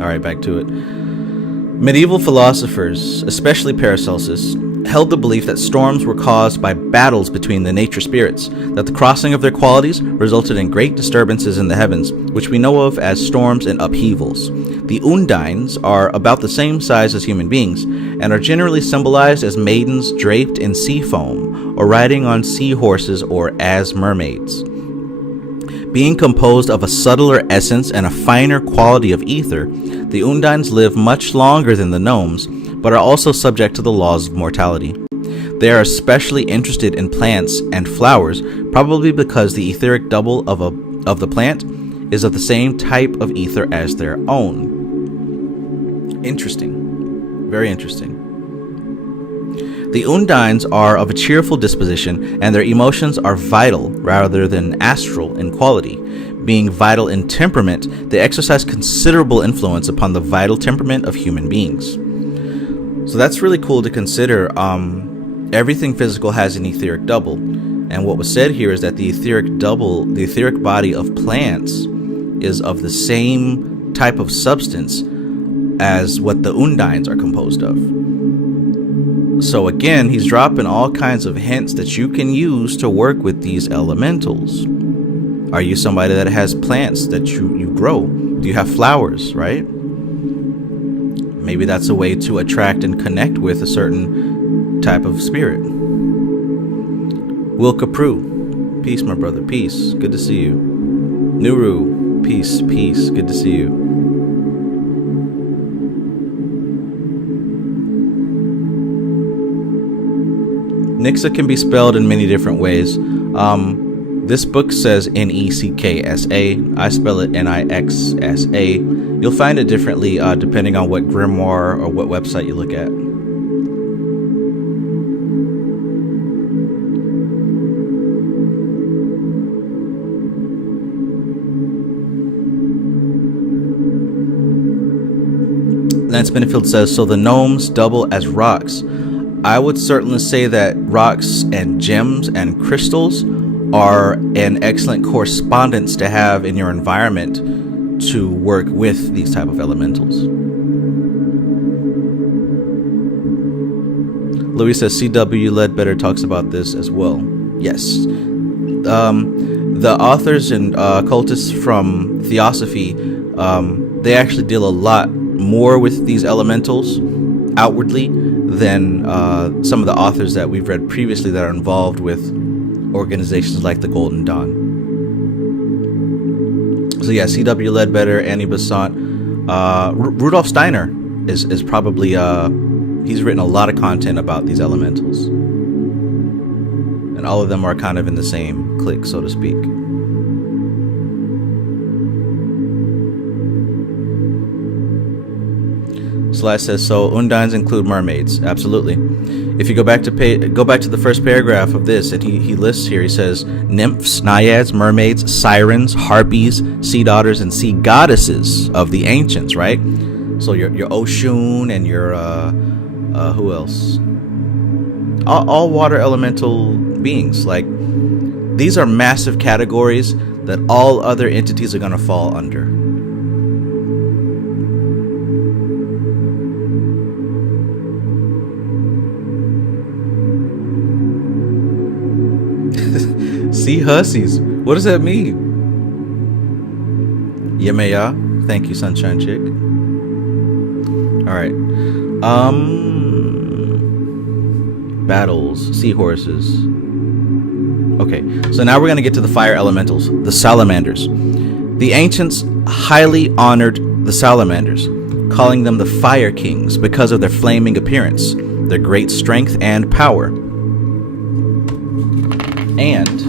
Alright, back to it. Medieval philosophers, especially Paracelsus, held the belief that storms were caused by battles between the nature spirits, that the crossing of their qualities resulted in great disturbances in the heavens, which we know of as storms and upheavals. The Undynes are about the same size as human beings, and are generally symbolized as maidens draped in sea foam, or riding on seahorses, or as mermaids. Being composed of a subtler essence and a finer quality of ether, the Undynes live much longer than the gnomes, but are also subject to the laws of mortality. They are especially interested in plants and flowers, probably because the etheric double of the plant is of the same type of ether as their own. Interesting. Very interesting. The Undynes are of a cheerful disposition, and their emotions are vital rather than astral in quality. Being vital in temperament, they exercise considerable influence upon the vital temperament of human beings. So that's really cool to consider. Everything physical has an etheric double. And what was said here is that the etheric body of plants is of the same type of substance as what the Undynes are composed of. So again, he's dropping all kinds of hints that you can use to work with these elementals. Are you somebody that has plants that you grow? Do you have flowers, right? Maybe that's a way to attract and connect with a certain type of spirit. Will Capru, peace, my brother, peace. Good to see you. Nuru, peace, good to see you. Nixa can be spelled in many different ways. This book says Necksa. I spell it Nixsa. You'll find it differently depending on what grimoire or what website you look at. Lance Benefield says, so the gnomes double as rocks. I would certainly say that rocks and gems and crystals are an excellent correspondence to have in your environment to work with these type of elementals. Louis says C.W. Ledbetter talks about this as well. Yes. The authors and occultists from Theosophy, they actually deal a lot more with these elementals outwardly than some of the authors that we've read previously that are involved with organizations like the Golden Dawn. So yeah, C.W. Ledbetter, Annie Besant, Rudolf Steiner is probably he's written a lot of content about these elementals, and all of them are kind of in the same clique, so to speak. Sly says, so Undynes include mermaids. Absolutely. If you go back to the first paragraph of this, and he lists here, he says nymphs, naiads, mermaids, sirens, harpies, sea daughters, and sea goddesses of the ancients, right? So your Oshun and your who else? All water elemental beings. Like, these are massive categories that all other entities are going to fall under. Sea hussies. What does that mean? Yemaya. Thank you, Sunshine Chick. Alright. Battles. Seahorses. Okay. So now we're going to get to the fire elementals. The Salamanders. The ancients highly honored the Salamanders, calling them the Fire Kings because of their flaming appearance. their great strength and power, and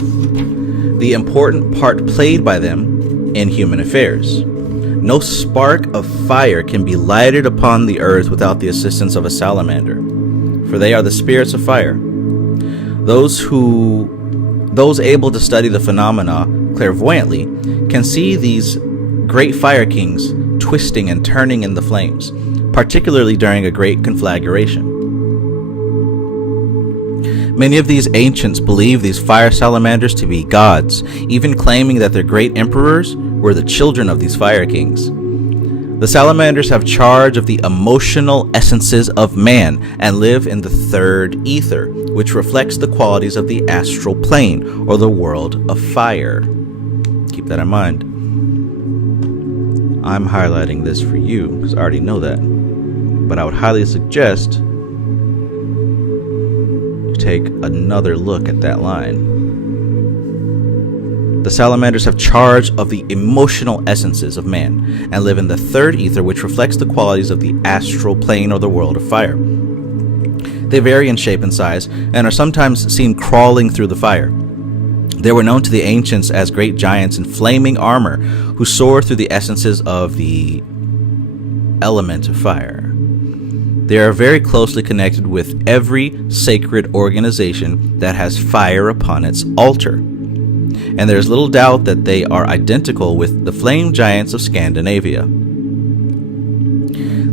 the important part played by them in human affairs. No spark of fire can be lighted upon the earth without the assistance of a salamander, for they are the spirits of fire. Those able to study the phenomena clairvoyantly can see these great fire kings twisting and turning in the flames, particularly during a great conflagration. Many of these ancients believed these fire salamanders to be gods, even claiming that their great emperors were the children of these fire kings. The salamanders have charge of the emotional essences of man and live in the third ether, which reflects the qualities of the astral plane, or the world of fire. Keep that in mind. I'm highlighting this for you because I already know that, but I would highly suggest you take another look at that line. The salamanders have charge of the emotional essences of man and live in the third ether, which reflects the qualities of the astral plane, or the world of fire. They vary in shape and size and are sometimes seen crawling through the fire. They were known to the ancients as great giants in flaming armor who soar through the essences of the element of fire. They are very closely connected with every sacred organization that has fire upon its altar, and there is little doubt that they are identical with the flame giants of Scandinavia.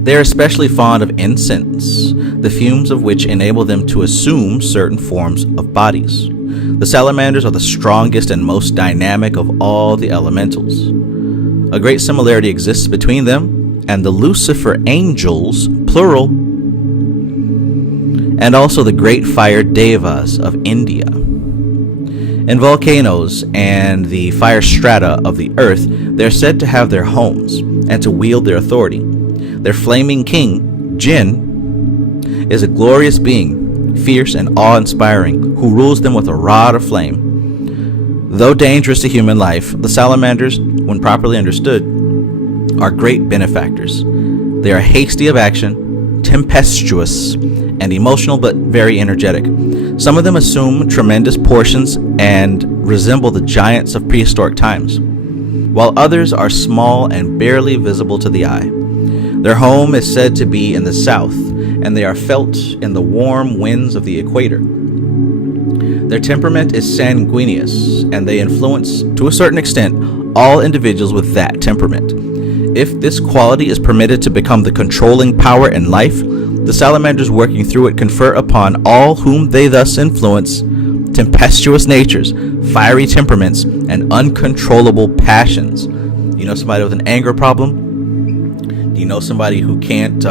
They are especially fond of incense, the fumes of which enable them to assume certain forms of bodies. The salamanders are the strongest and most dynamic of all the elementals. A great similarity exists between them and the Lucifer angels, plural, and also the great fire devas of India. In volcanoes and the fire strata of the earth, they are said to have their homes and to wield their authority. Their flaming king, Jinn, is a glorious being, fierce and awe-inspiring, who rules them with a rod of flame. Though dangerous to human life, the salamanders, when properly understood, are great benefactors. They are hasty of action, tempestuous, and emotional, but very energetic. Some of them assume tremendous portions and resemble the giants of prehistoric times, while others are small and barely visible to the eye. Their home is said to be in the south, and they are felt in the warm winds of the equator. Their temperament is sanguineous, and they influence, to a certain extent, all individuals with that temperament. If this quality is permitted to become the controlling power in life, the salamanders working through it confer upon all whom they thus influence tempestuous natures, fiery temperaments, and uncontrollable passions. You know somebody with an anger problem? Do you know somebody who can't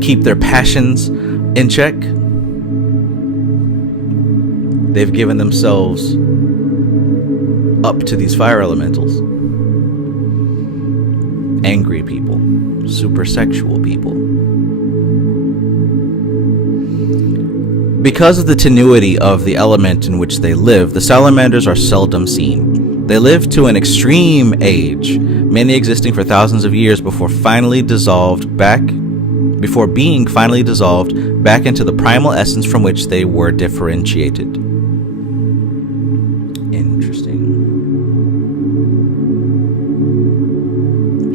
keep their passions in check? They've given themselves up to these fire elementals. Angry people, super sexual people. Because of the tenuity of the element in which they live, the salamanders are seldom seen. They live to an extreme age, many existing for thousands of years before being finally dissolved back into the primal essence from which they were differentiated. Interesting.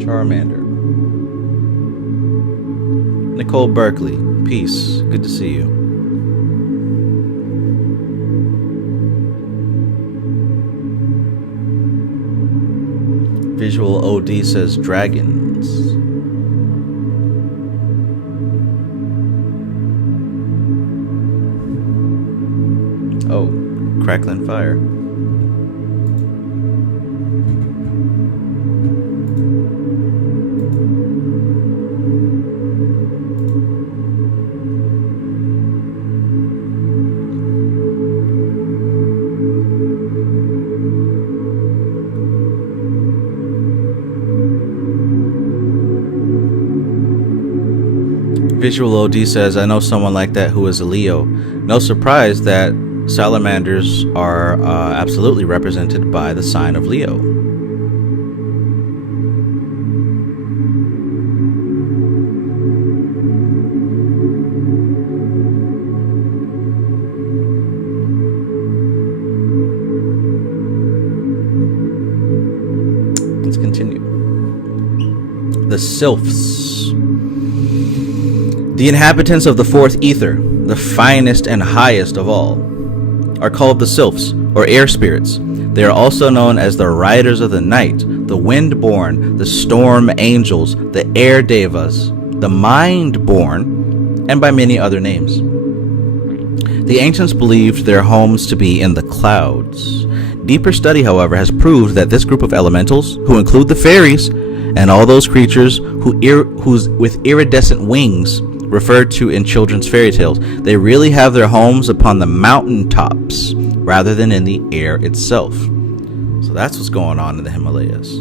Charmander. Nicole Berkeley, peace. Good to see you. Visual OD says dragons. Oh, crackling fire. Visual OD says, I know someone like that who is a Leo. No surprise that salamanders are absolutely represented by the sign of Leo. the Silphs. The inhabitants of the fourth ether, the finest and highest of all, are called the Silphs, or air spirits. They are also known as the riders of the night, the wind-born, the storm angels, the air devas, the mind-born, and by many other names. The ancients believed their homes to be in the clouds. Deeper study, however, has proved that this group of elementals, who include the fairies and all those creatures who's with iridescent wings referred to in children's fairy tales, they really have their homes upon the mountaintops rather than in the air itself. So that's what's going on in the Himalayas.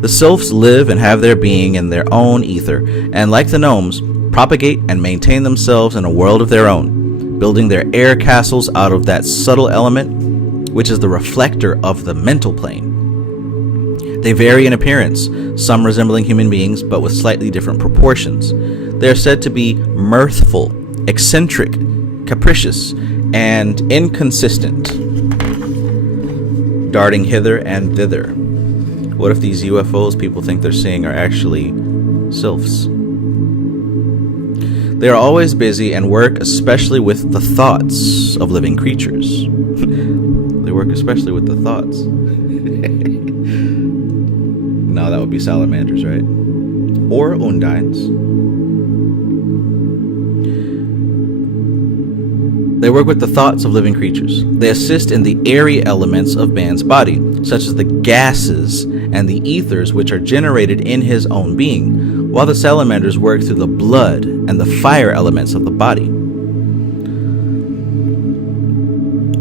The Silphs live and have their being in their own ether, and like the gnomes, propagate and maintain themselves in a world of their own, building their air castles out of that subtle element, which is the reflector of the mental plane. They vary in appearance, some resembling human beings, but with slightly different proportions. They are said to be mirthful, eccentric, capricious, and inconsistent, darting hither and thither. What if these UFOs people think they're seeing are actually Silphs? They are always busy and work especially with the thoughts of living creatures. They work especially with the thoughts. No, that would be salamanders, right? Or Undynes. They work with the thoughts of living creatures. They assist in the airy elements of man's body, such as the gases and the ethers which are generated in his own being, while the salamanders work through the blood and the fire elements of the body.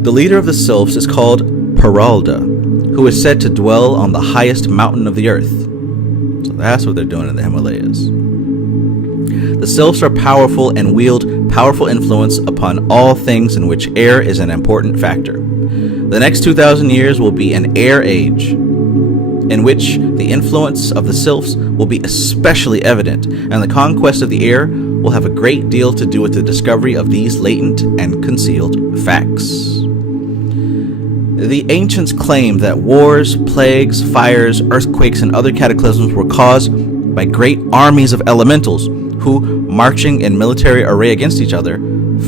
The leader of the Silphs is called Paralda, who is said to dwell on the highest mountain of the earth. So that's what they're doing in the Himalayas. The Silphs are powerful and wield powerful influence upon all things in which air is an important factor. The next 2,000 years will be an air age, in which the influence of the Silphs will be especially evident, and the conquest of the air will have a great deal to do with the discovery of these latent and concealed facts. The ancients claimed that wars, plagues, fires, earthquakes, and other cataclysms were caused by great armies of elementals who, marching in military array against each other,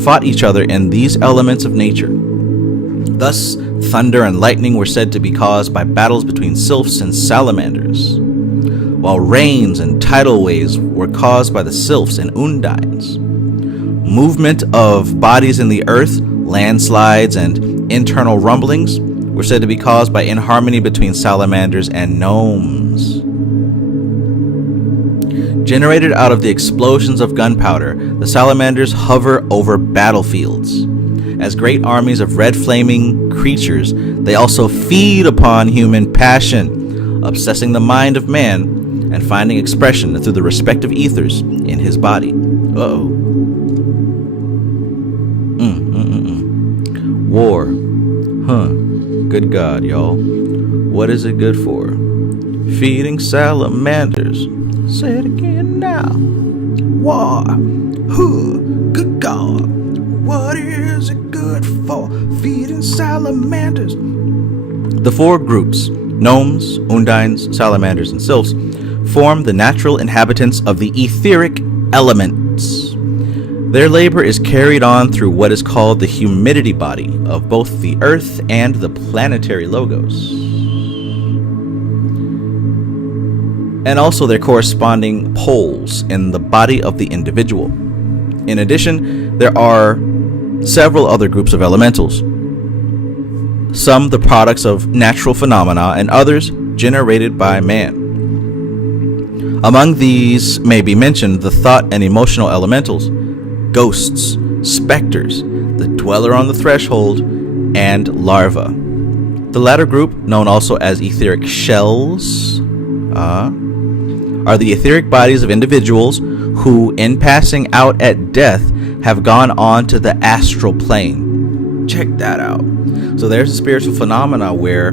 fought each other in these elements of nature. Thus, thunder and lightning were said to be caused by battles between Silphs and salamanders, while rains and tidal waves were caused by the Silphs and Undynes. Movement of bodies in the earth, landslides, and internal rumblings were said to be caused by inharmony between salamanders and gnomes. Generated out of the explosions of gunpowder, the salamanders hover over battlefields. As great armies of red flaming creatures, they also feed upon human passion, obsessing the mind of man and finding expression through the respective ethers in his body. War. Good God, y'all. What is it good for? Feeding salamanders. Say it again now. War. Good God. What is it good for? Feeding salamanders. The four groups, gnomes, Undynes, salamanders, and Silphs, form the natural inhabitants of the etheric elements. Their labor is carried on through what is called the humidity body of both the earth and the planetary logos, and also their corresponding poles in the body of the individual. In addition, there are several other groups of elementals, some the products of natural phenomena and others generated by man. Among these may be mentioned the thought and emotional elementals, ghosts, specters, the dweller on the threshold, and larva. The latter group, known also as etheric shells, are the etheric bodies of individuals who, in passing out at death, have gone on to the astral plane. Check that out. So there's a spiritual phenomena where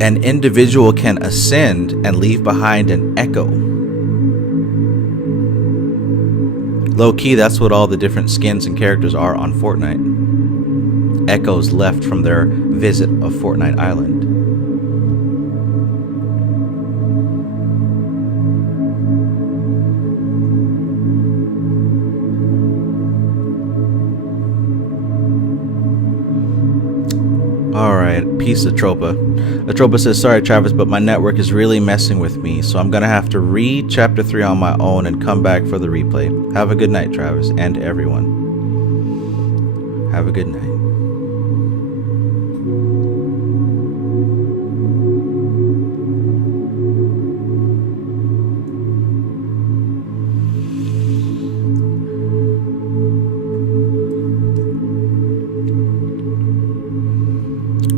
an individual can ascend and leave behind an echo. Low-key, that's what all the different skins and characters are on Fortnite. Echoes left from their visit of Fortnite Island. All right, peace Atropa. Atropa says, sorry, Travis, but my network is really messing with me, so I'm going to have to read Chapter 3 on my own and come back for the replay. Have a good night, Travis, and everyone. Have a good night.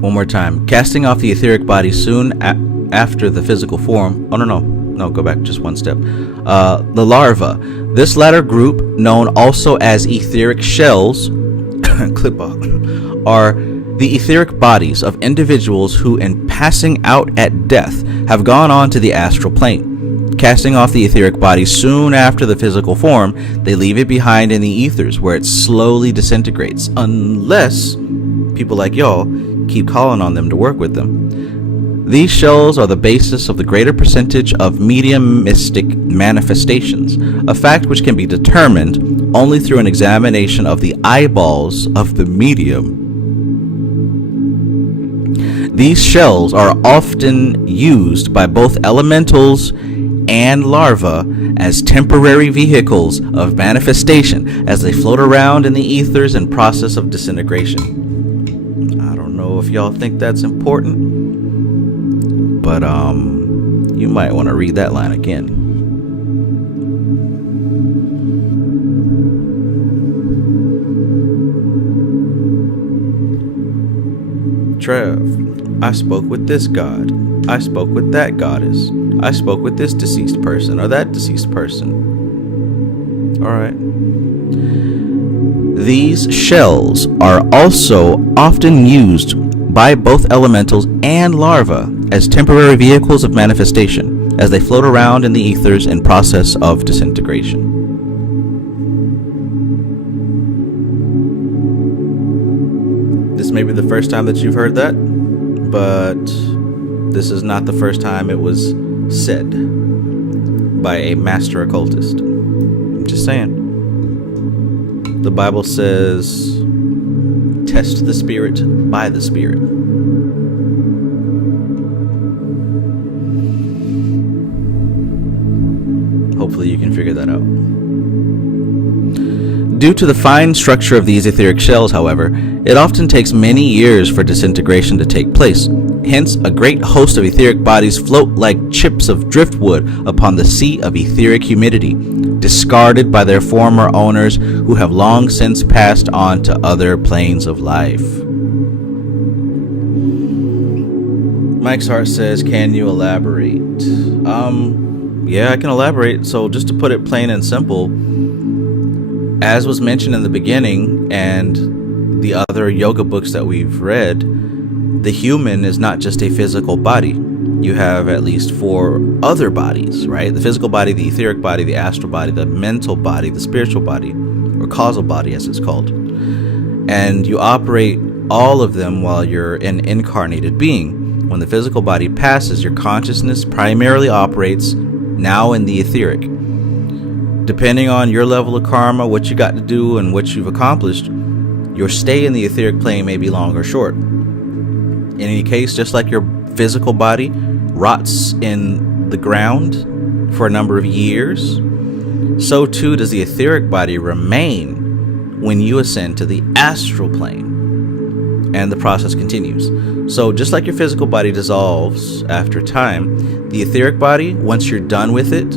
One more time. Casting off the etheric body soon after the physical form. Oh, no, go back just one step. The larva. This latter group, known also as etheric shells, clip off, are the etheric bodies of individuals who, in passing out at death, have gone on to the astral plane. Casting off the etheric body soon after the physical form, they leave it behind in the ethers where it slowly disintegrates, unless people like y'all keep calling on them to work with them. These shells are the basis of the greater percentage of mediumistic manifestations, a fact which can be determined only through an examination of the eyeballs of the medium. These shells are often used by both elementals and larvae as temporary vehicles of manifestation as they float around in the ethers and process of disintegration. I don't know if y'all think that's important, but you might want to read that line again. Trev, I spoke with this god. I spoke with that goddess. I spoke with this deceased person or that deceased person. All right. These shells are also often used by both elementals and larvae as temporary vehicles of manifestation as they float around in the ethers in process of disintegration. This may be the first time that you've heard that, but this is not the first time it was said by a master occultist. I'm just saying. The Bible says, test the spirit by the spirit. Hopefully you can figure that out. Due to the fine structure of these etheric shells, however, it often takes many years for disintegration to take place. Hence, a great host of etheric bodies float like chips of driftwood upon the sea of etheric humidity, discarded by their former owners who have long since passed on to other planes of life. Mike's Heart says, can you elaborate? Yeah, I can elaborate. So just to put it plain and simple, as was mentioned in the beginning and the other yoga books that we've read, the human is not just a physical body. You have at least 4 other bodies, right? The physical body, the etheric body, the astral body, the mental body, the spiritual body, or causal body as it's called. And you operate all of them while you're an incarnated being. When the physical body passes, your consciousness primarily operates now in the etheric. Depending on your level of karma, what you got to do, and what you've accomplished, your stay in the etheric plane may be long or short. In any case, just like your physical body rots in the ground for a number of years, so too does the etheric body remain when you ascend to the astral plane, and the process continues. So just like your physical body dissolves after time, the etheric body, once you're done with it,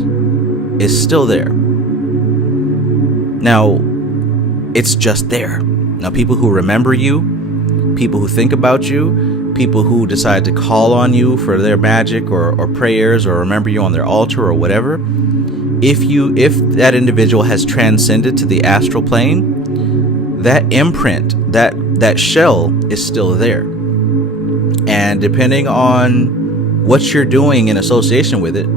is still there. Now, it's just there. Now, people who remember you, people who think about you, people who decide to call on you for their magic or prayers, or remember you on their altar or whatever, if that individual has transcended to the astral plane, that imprint, that shell is still there. And depending on what you're doing in association with it,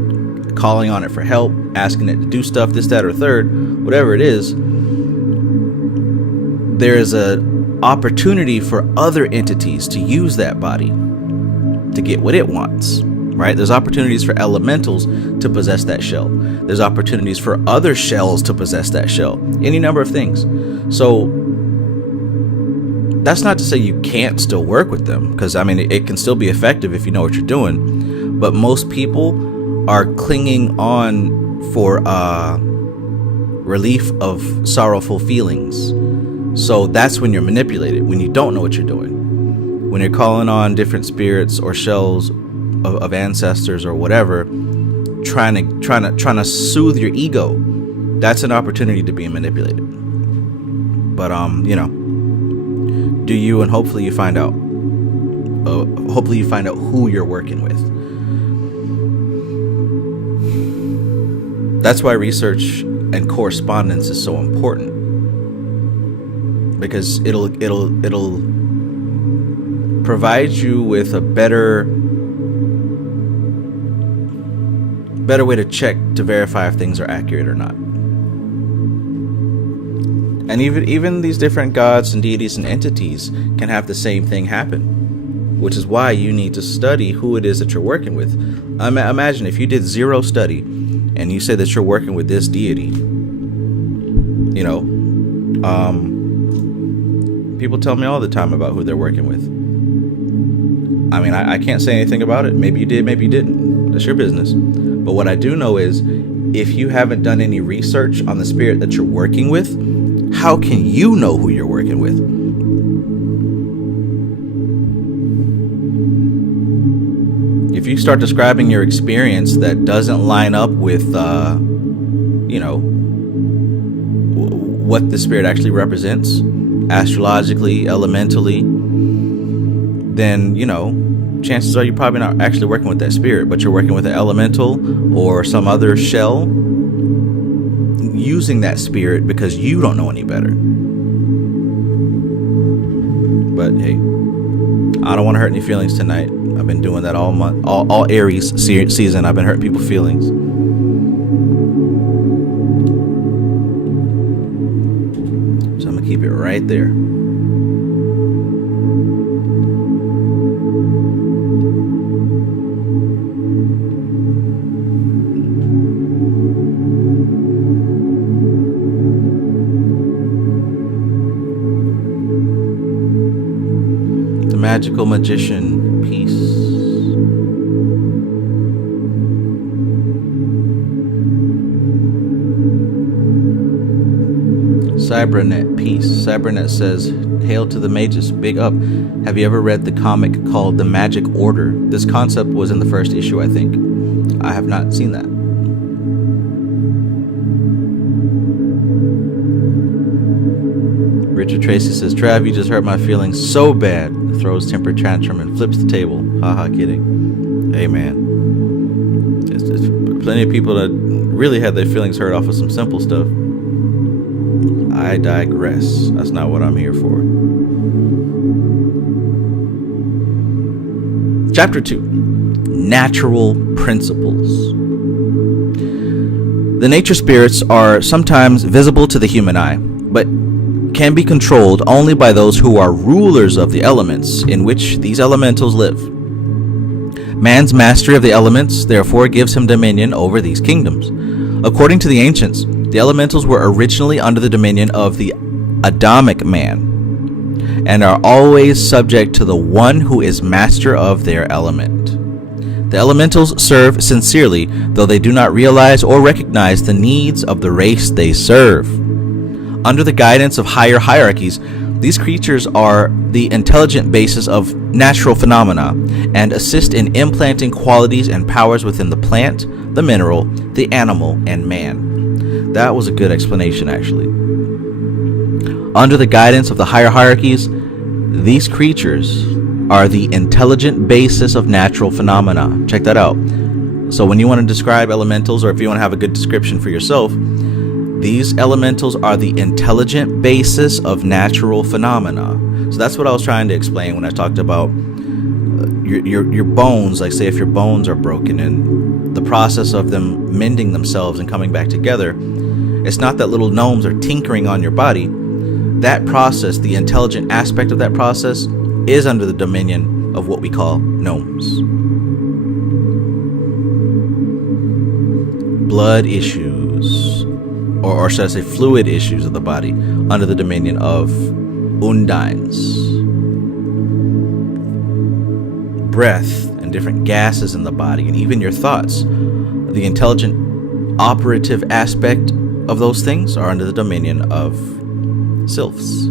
calling on it for help, asking it to do stuff, this, that, or third, whatever it is, there is a opportunity for other entities to use that body to get what it wants, right? There's opportunities for elementals to possess that shell. There's opportunities for other shells to possess that shell. Any number of things. So That's not to say you can't still work with them, because I mean it can still be effective if you know what you're doing. But most people are clinging on for relief of sorrowful feelings. So that's when you're manipulated, when you don't know what you're doing, when you're calling on different spirits or shells of ancestors or whatever, trying to soothe your ego. That's an opportunity to be manipulated. But do you, and hopefully you find out. Hopefully you find out who you're working with. That's why research and correspondence is so important, because it'll provide you with a better way to check to verify if things are accurate or not. And even these different gods and deities and entities can have the same thing happen, which is why you need to study who it is that you're working with. Imagine if you did zero study and you say that you're working with this deity. People tell me all the time about who they're working with. I mean, I can't say anything about it. Maybe you did, maybe you didn't. That's your business. But what I do know is, if you haven't done any research on the spirit that you're working with, how can you know who you're working with? If you start describing your experience that doesn't line up with, what the spirit actually represents, astrologically, elementally, then, chances are you're probably not actually working with that spirit, but you're working with an elemental or some other shell using that spirit because you don't know any better. But hey, I don't want to hurt any feelings tonight. I've been doing that all month, all Aries season. I've been hurting people's feelings. So I'm gonna keep it right there. Magical magician, peace. Cybernet, peace. Cybernet says, hail to the mages, big up. Have you ever read the comic called The Magic Order? This concept was in the first issue, I think. I have not seen that. Richard Tracy says, Trav, you just hurt my feelings so bad. Throws temper tantrum and flips the table. Haha, kidding. Hey, man. It's plenty of people that really had their feelings hurt off of some simple stuff. I digress. That's not what I'm here for. Chapter 2. Natural Principles. The nature spirits are sometimes visible to the human eye, but can be controlled only by those who are rulers of the elements in which these elementals live. Man's mastery of the elements therefore gives him dominion over these kingdoms. According to the ancients, the elementals were originally under the dominion of the Adamic man and are always subject to the one who is master of their element. The elementals serve sincerely, though they do not realize or recognize the needs of the race they serve. Under the guidance of higher hierarchies, these creatures are the intelligent basis of natural phenomena and assist in implanting qualities and powers within the plant, the mineral, the animal, and man. That was a good explanation, actually. Under the guidance of the higher hierarchies, these creatures are the intelligent basis of natural phenomena. Check that out. So when you want to describe elementals, or if you want to have a good description for yourself, these elementals are the intelligent basis of natural phenomena. So that's what I was trying to explain when I talked about your bones. Like, say if your bones are broken and the process of them mending themselves and coming back together, it's not that little gnomes are tinkering on your body. That process, the intelligent aspect of that process, is under the dominion of what we call gnomes. Blood issues, or should I say fluid issues of the body, under the dominion of Undynes. Breath and different gases in the body, and even your thoughts, the intelligent operative aspect of those things, are under the dominion of Silphs.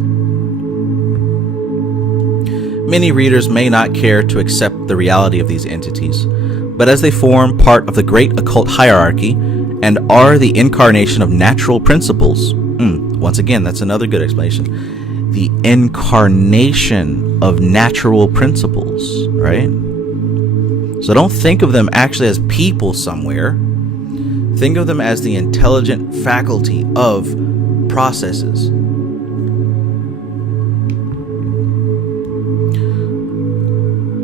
Many readers may not care to accept the reality of these entities, but as they form part of the great occult hierarchy and are the incarnation of natural principles, once again, that's another good explanation. The incarnation of natural principles, right? So don't think of them actually as people somewhere. Think of them as the intelligent faculty of processes.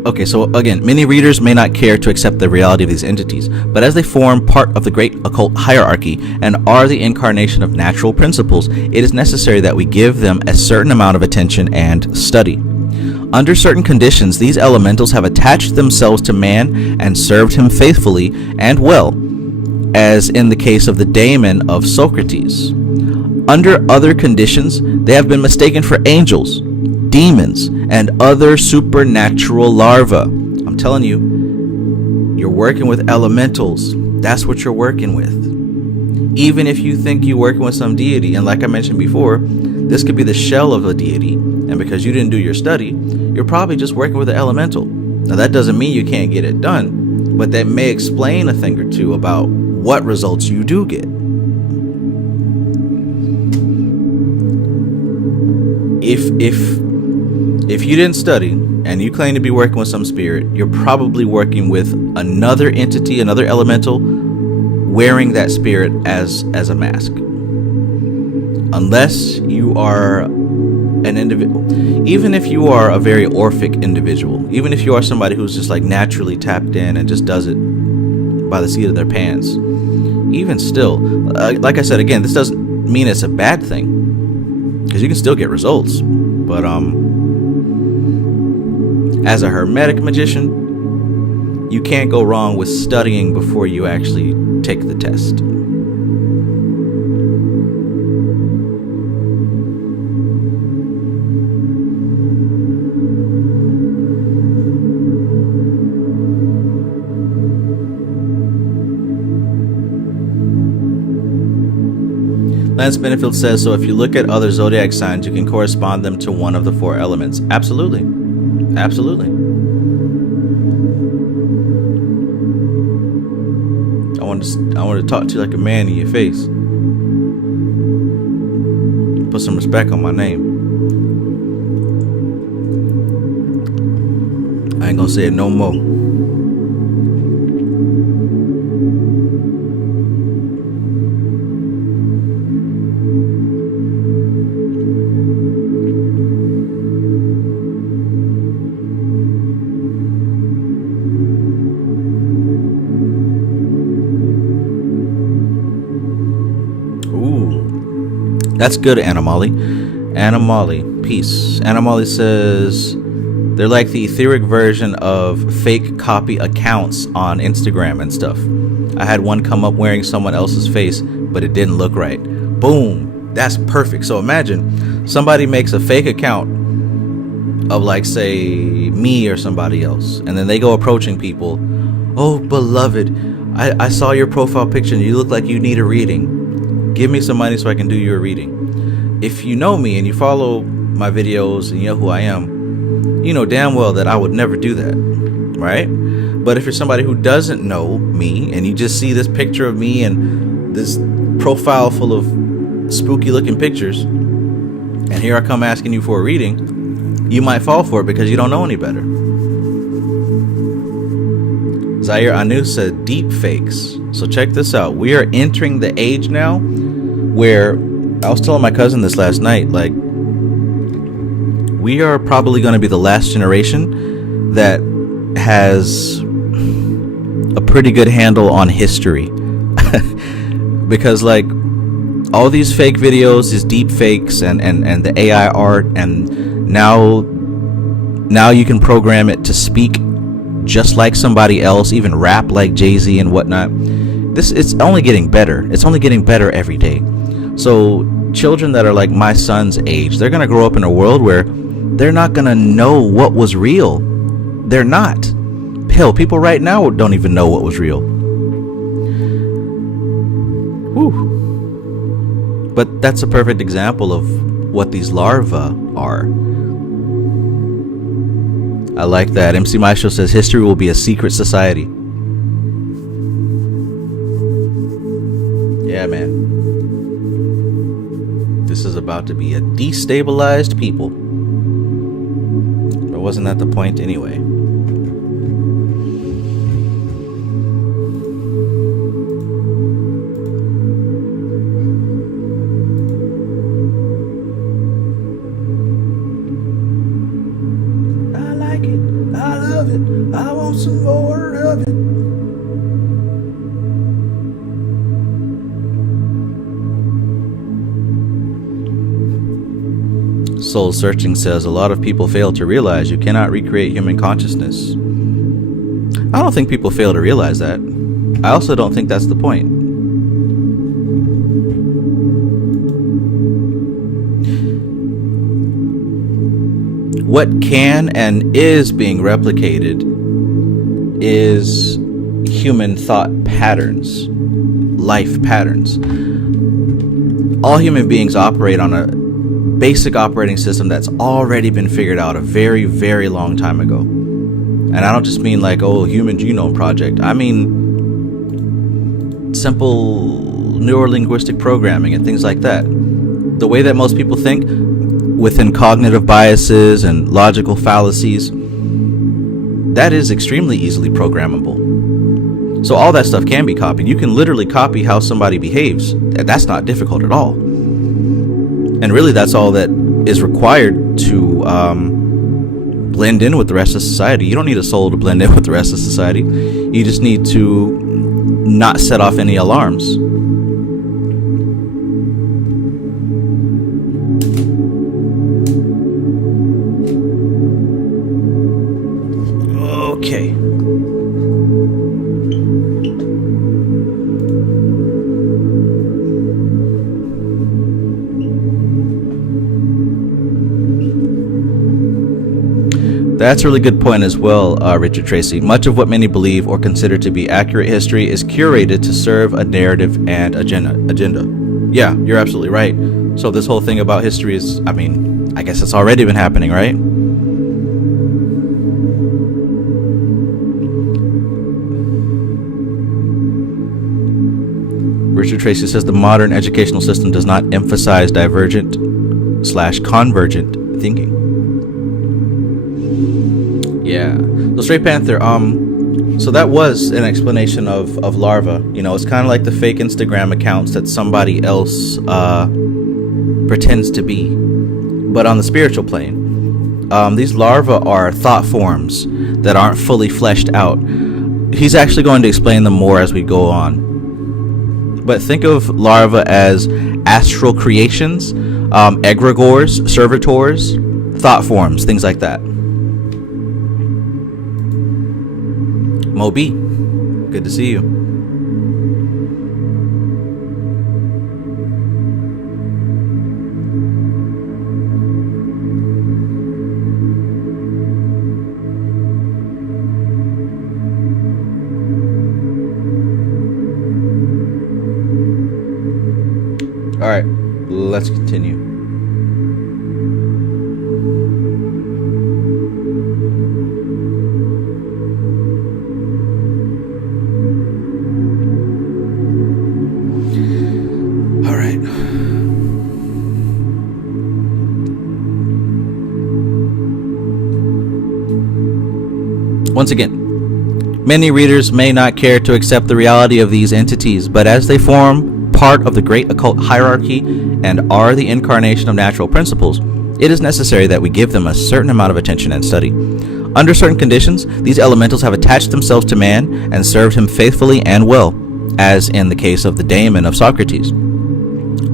Okay, so again, many readers may not care to accept the reality of these entities, but as they form part of the great occult hierarchy and are the incarnation of natural principles, it is necessary that we give them a certain amount of attention and study. Under certain conditions, these elementals have attached themselves to man and served him faithfully and well, as in the case of the daemon of Socrates. Under other conditions, they have been mistaken for angels, demons, and other supernatural larvae. I'm telling you, you're working with elementals. That's what you're working with. Even if you think you're working with some deity, and like I mentioned before, this could be the shell of a deity, and because you didn't do your study, you're probably just working with an elemental. Now that doesn't mean you can't get it done, but that may explain a thing or two about what results you do get. If you didn't study and you claim to be working with some spirit, you're probably working with another entity, another elemental, wearing that spirit as a mask. Unless you are an individual, even if you are a very orphic individual, even if you are somebody who's just like naturally tapped in and just does it by the seat of their pants, even still, like I said, again, this doesn't mean it's a bad thing, because you can still get results. But as a hermetic magician, you can't go wrong with studying before you actually take the test. Lance Benefield says, so if you look at other zodiac signs, you can correspond them to one of the four elements. Absolutely. Absolutely. I want to talk to you like a man in your face. Put some respect on my name. I ain't gonna say it no more. That's good, Animali. Animali, peace. Animali says they're like the etheric version of fake copy accounts on Instagram and stuff. I had one come up wearing someone else's face, but it didn't look right. Boom. That's perfect. So imagine somebody makes a fake account of, like, say, me or somebody else, and then they go approaching people. Oh, beloved, I saw your profile picture and you look like you need a reading. Give me some money so I can do your reading. If you know me and you follow my videos and you know who I am, you know damn well that I would never do that, right? But if you're somebody who doesn't know me and you just see this picture of me and this profile full of spooky looking pictures, and here I come asking you for a reading, you might fall for it because you don't know any better. Zaire Anu said deep fakes. So check this out. We are entering the age now where, I was telling my cousin this last night, like, we are probably going to be the last generation that has a pretty good handle on history. Because, like, all these fake videos, these deep fakes and the AI art, and now you can program it to speak just like somebody else, even rap like Jay-Z and whatnot. It's only getting better. It's only getting better every day. So children that are like my son's age, they're going to grow up in a world where they're not going to know what was real. They're not. Hell, people right now don't even know what was real. Whew. But that's a perfect example of what these larvae are. I like that. MC Maestro says history will be a secret society. Yeah, man. This is about to be a destabilized people. But wasn't that the point anyway? I like it. I love it. I want some more of it. Soul Searching says a lot of people fail to realize you cannot recreate human consciousness. I don't think people fail to realize that. I also don't think that's the point. What can and is being replicated is human thought patterns, life patterns. All human beings operate on a basic operating system that's already been figured out a very, very long time ago. And I don't just mean like, oh, Human Genome Project. I mean simple neurolinguistic programming and things like that. The way that most people think, within cognitive biases and logical fallacies, that is extremely easily programmable. So all that stuff can be copied. You can literally copy how somebody behaves. That's not difficult at all. And really, that's all that is required to blend in with the rest of society. You don't need a soul to blend in with the rest of society. You just need to not set off any alarms. Okay. That's a really good point as well, Richard Tracy. Much of what many believe or consider to be accurate history is curated to serve a narrative and agenda. Yeah, you're absolutely right. So this whole thing about history is, I mean, I guess it's already been happening, right? Richard Tracy says the modern educational system does not emphasize divergent/convergent thinking. Yeah. So Straight Panther, so that was an explanation of larva. You know, it's kind of like the fake Instagram accounts that somebody else pretends to be, but on the spiritual plane. These larvae are thought forms that aren't fully fleshed out. He's actually going to explain them more as we go on. But think of larvae as astral creations, egregores, servitors, thought forms, things like that. Moby, good to see you. All right, let's continue. Once again, many readers may not care to accept the reality of these entities, but as they form part of the great occult hierarchy and are the incarnation of natural principles, it is necessary that we give them a certain amount of attention and study. Under certain conditions, these elementals have attached themselves to man and served him faithfully and well, as in the case of the daemon of Socrates.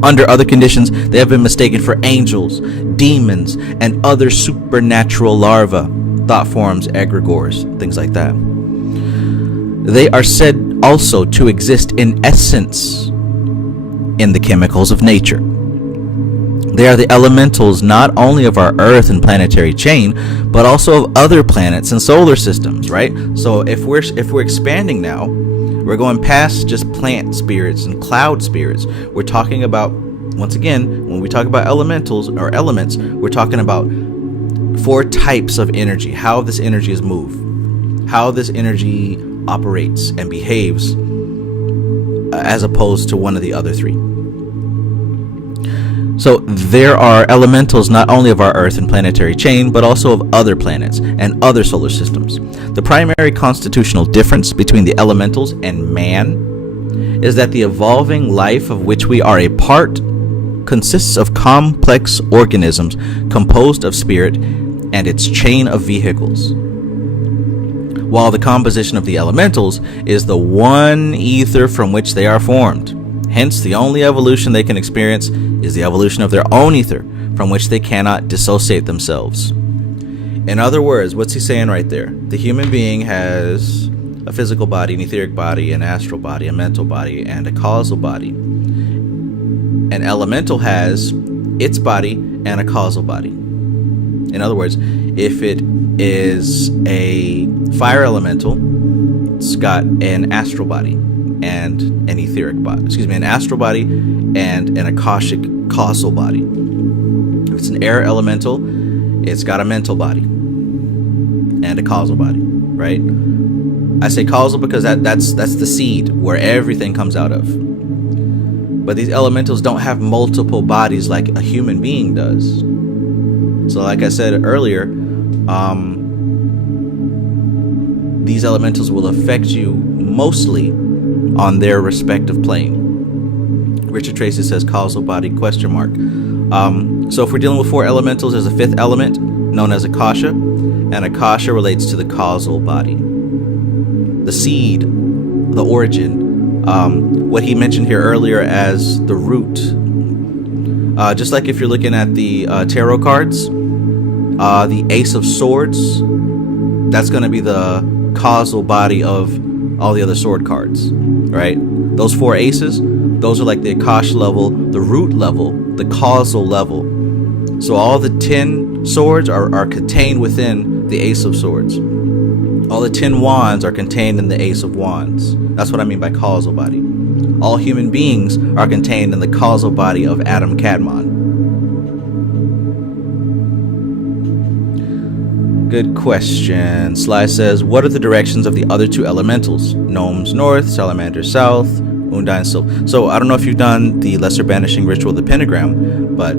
Under other conditions, they have been mistaken for angels, demons, and other supernatural larvae, thought forms, egregores, things like that. They are said also to exist in essence in the chemicals of nature. They are the elementals not only of our Earth and planetary chain, but also of other planets and solar systems, right? So if we're expanding now, we're going past just plant spirits and cloud spirits. We're talking about, once again, when we talk about elementals or elements, we're talking about 4 types of energy, how this energy is moved, how this energy operates and behaves, as opposed to one of the other 3. So there are elementals not only of our Earth and planetary chain, but also of other planets and other solar systems. The primary constitutional difference between the elementals and man is that the evolving life of which we are a part consists of complex organisms composed of spirit and its chain of vehicles, while the composition of the elementals is the one ether from which they are formed. Hence, the only evolution they can experience is the evolution of their own ether, from which they cannot dissociate themselves. In other words, what's he saying right there? The human being has a physical body, an etheric body, an astral body, a mental body, and a causal body. An elemental has its body and a causal body. In other words, if it is a fire elemental, it's got an astral body and an etheric body, an astral body and an akashic causal body. If it's an air elemental, it's got a mental body and a causal body, right? I say causal because that's the seed where everything comes out of. But these elementals don't have multiple bodies like a human being does. So like I said earlier, these elementals will affect you mostly on their respective plane. Richard Tracy says causal body ? So if we're dealing with 4 elementals, there's a 5th element known as Akasha, and Akasha relates to the causal body, the seed, the origin, what he mentioned here earlier as the root. Just like if you're looking at the tarot cards, the Ace of Swords, that's going to be the causal body of all the other sword cards, right? Those 4 aces, those are like the Akasha level, the root level, the causal level. So all the 10 swords are contained within the Ace of Swords. All the 10 wands are contained in the Ace of Wands. That's what I mean by causal body. All human beings are contained in the causal body of Adam Kadmon. Good question. Sly says, what are the directions of the other 2 elementals? Gnomes north, Salamanders south, Undynes Silphs. So I don't know if you've done the lesser banishing ritual, the pentagram, but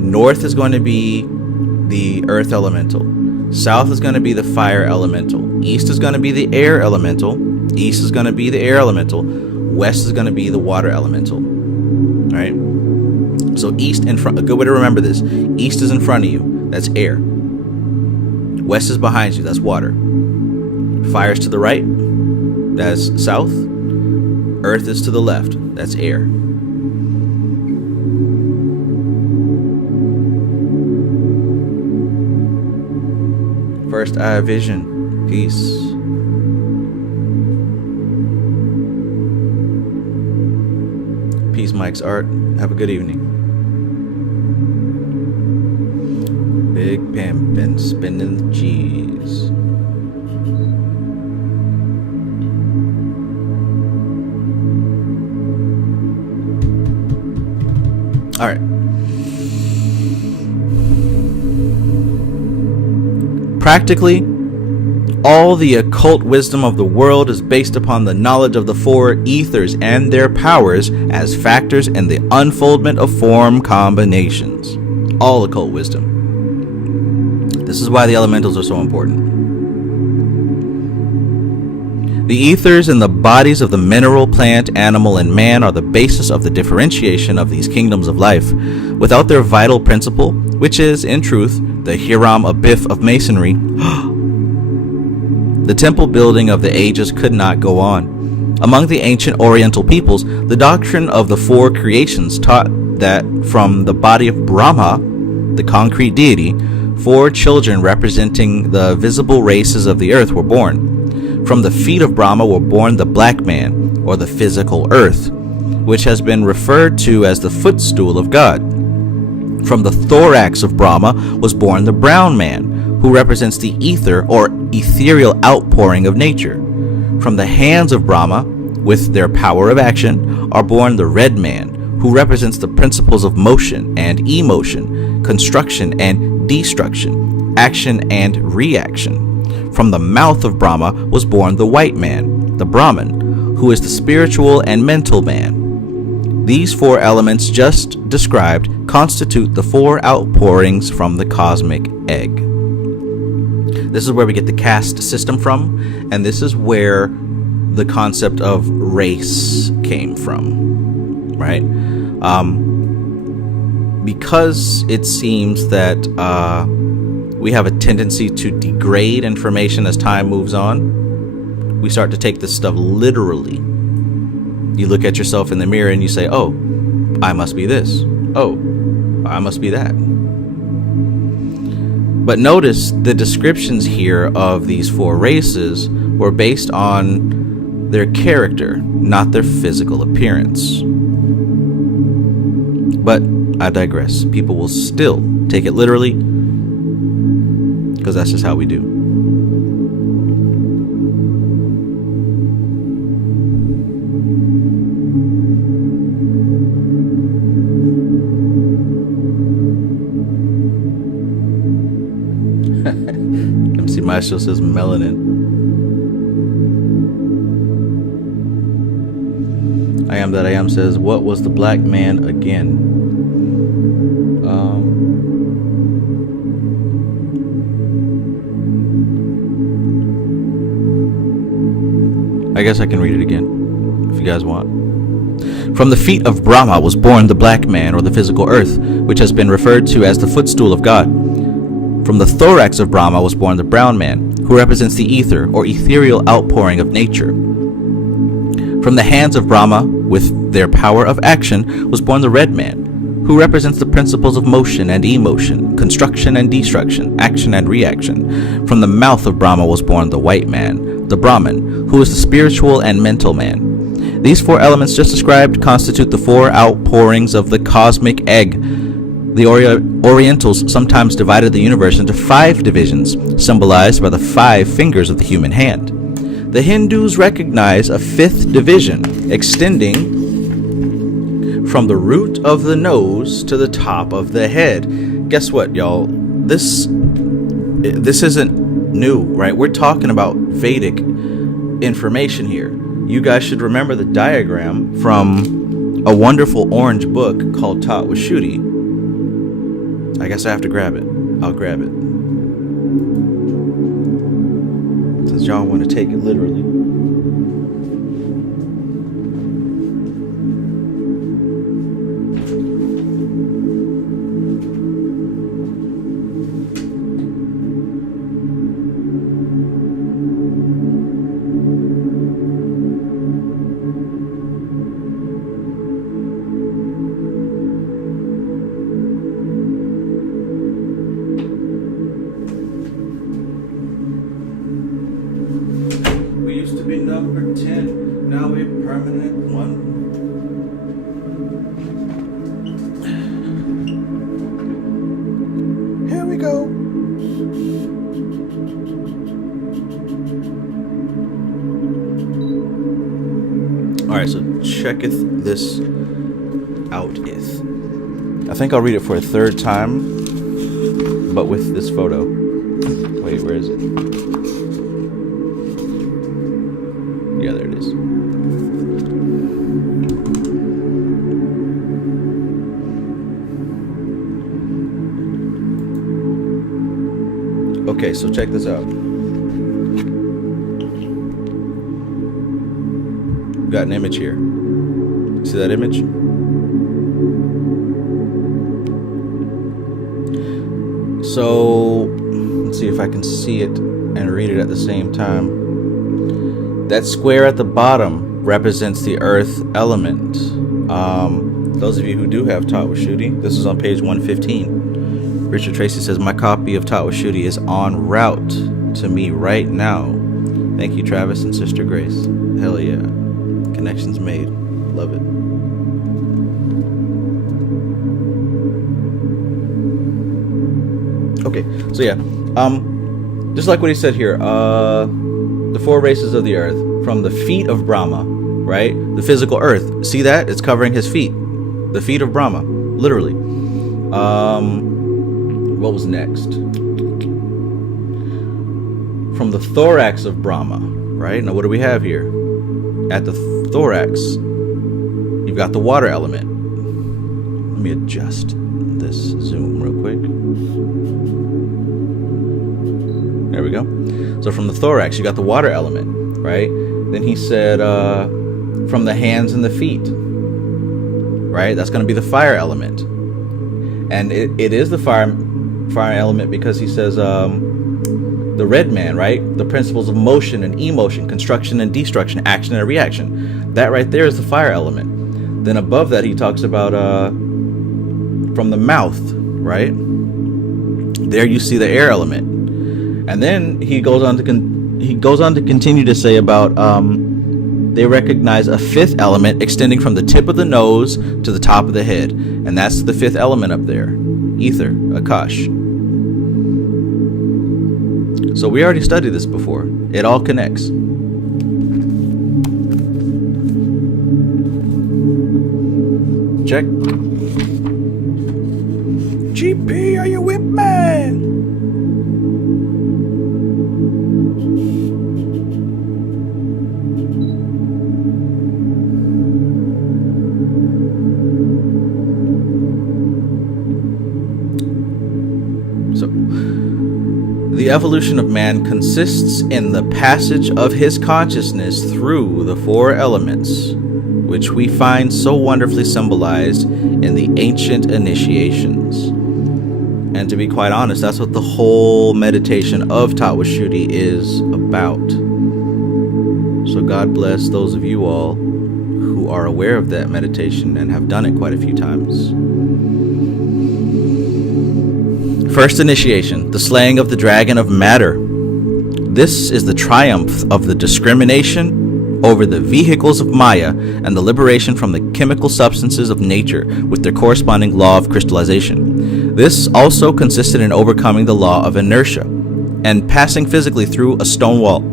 north is going to be the earth elemental. South is going to be the fire elemental. East is going to be the air elemental. East is going to be the air elemental. West is going to be the water elemental. All right. So east in front. A good way to remember this: east is in front of you. That's air. West is behind you, that's water. Fire is to the right, that's south. Earth is to the left, that's air. First eye vision, peace. Peace, Mike's Art. Have a good evening. Big pimpin', spinning the cheese. All right. Practically, all the occult wisdom of the world is based upon the knowledge of the 4 ethers and their powers as factors in the unfoldment of form combinations. All occult wisdom. This is why the elementals are so important. The ethers and the bodies of the mineral, plant, animal, and man are the basis of the differentiation of these kingdoms of life. Without their vital principle, which is, in truth, the Hiram Abiff of masonry, the temple building of the ages could not go on. Among the ancient Oriental peoples, the doctrine of the 4 creations taught that from the body of Brahma, the concrete deity, 4 children representing the visible races of the earth were born. From the feet of Brahma were born the black man, or the physical earth. which has been referred to as the footstool of God. From the thorax of Brahma was born the brown man, who represents the ether or ethereal outpouring of nature. From the hands of Brahma, with their power of action, are born the red man, who represents the principles of motion and emotion, construction and destruction, action and reaction. From the mouth of Brahma was born the white man, the Brahman, who is the spiritual and mental man. These four elements just described constitute the four outpourings from the cosmic egg. This is where we get the caste system from, and this is where the concept of race came from, right? Because it seems that we have a tendency to degrade information as time moves on, we start to take this stuff literally. You look at yourself in the mirror and you say, oh, I must be this. Oh, I must be that. But notice the descriptions here of these four races were based on their character, not their physical appearance. But I digress. People will still take it literally because that's just how we do. MC Maestro says melanin. I am that I am says, what was the black man again? I guess I can read it again if you guys want. From the feet of Brahma was born the black man, or the physical earth, which has been referred to as the footstool of God. From the thorax of Brahma was born the brown man, who represents the ether, or ethereal outpouring of nature. From the hands of Brahma, with their power of action, was born the red man, who represents the principles of motion and emotion, construction and destruction, action and reaction. From the mouth of Brahma was born the white man, the Brahman, who is the spiritual and mental man. These four elements just described constitute the four outpourings of the cosmic egg. The Orientals sometimes divided the universe into 5 divisions, symbolized by the 5 fingers of the human hand. The Hindus recognize a 5th division, extending from the root of the nose to the top of the head. Guess what, y'all? This isn't new, right? We're talking about Vedic information here. You guys should remember the diagram from a wonderful orange book called Tawashuti. I guess I have to grab it. I'll grab it. Since y'all want to take it literally. Number 10, now a permanent one. Here we go. Alright, so checketh this outeth. I think I'll read it for a 3rd time, but with this photo. Wait, where is it? Yeah, there it is. Okay, so check this out. We've got an image here. See that image? So, let's see if I can see it and read it at the same time. That square at the bottom represents the earth element. Those of you who do have Tawashuti, this is on page 115. Richard Tracy says, my copy of Tawashuti is en route to me right now. Thank you, Travis and Sister Grace. Hell yeah. Connections made. Love it. Okay, so yeah, just like what he said here, the 4 races of the earth, from the feet of Brahma, right? The physical earth. See that? It's covering his feet. The feet of Brahma, literally. What was next? From the thorax of Brahma, right? Now what do we have here? At the thorax, you've got the water element. Let me adjust this zoom real quick. There we go. So from the thorax, you got the water element, right? Then he said from the hands and the feet, right? That's going to be the fire element. And it is the fire element because he says the red man, right? The principles of motion and emotion, construction and destruction, action and reaction. That right there is the fire element. Then above that, he talks about from the mouth, right? There you see the air element. And then he goes on to continue to say about they recognize a 5th element extending from the tip of the nose to the top of the head, and that's the 5th element up there, ether, Akash. So we already studied this before. It all connects. Check. GP, are you with me? The evolution of man consists in the passage of his consciousness through the 4 elements, which we find so wonderfully symbolized in the ancient initiations. And to be quite honest, that's what the whole meditation of Tawashuti is about. So God bless those of you all who are aware of that meditation and have done it quite a few times. First initiation, the slaying of the dragon of matter. This is the triumph of the discrimination over the vehicles of Maya and the liberation from the chemical substances of nature with their corresponding law of crystallization. This also consisted in overcoming the law of inertia and passing physically through a stone wall.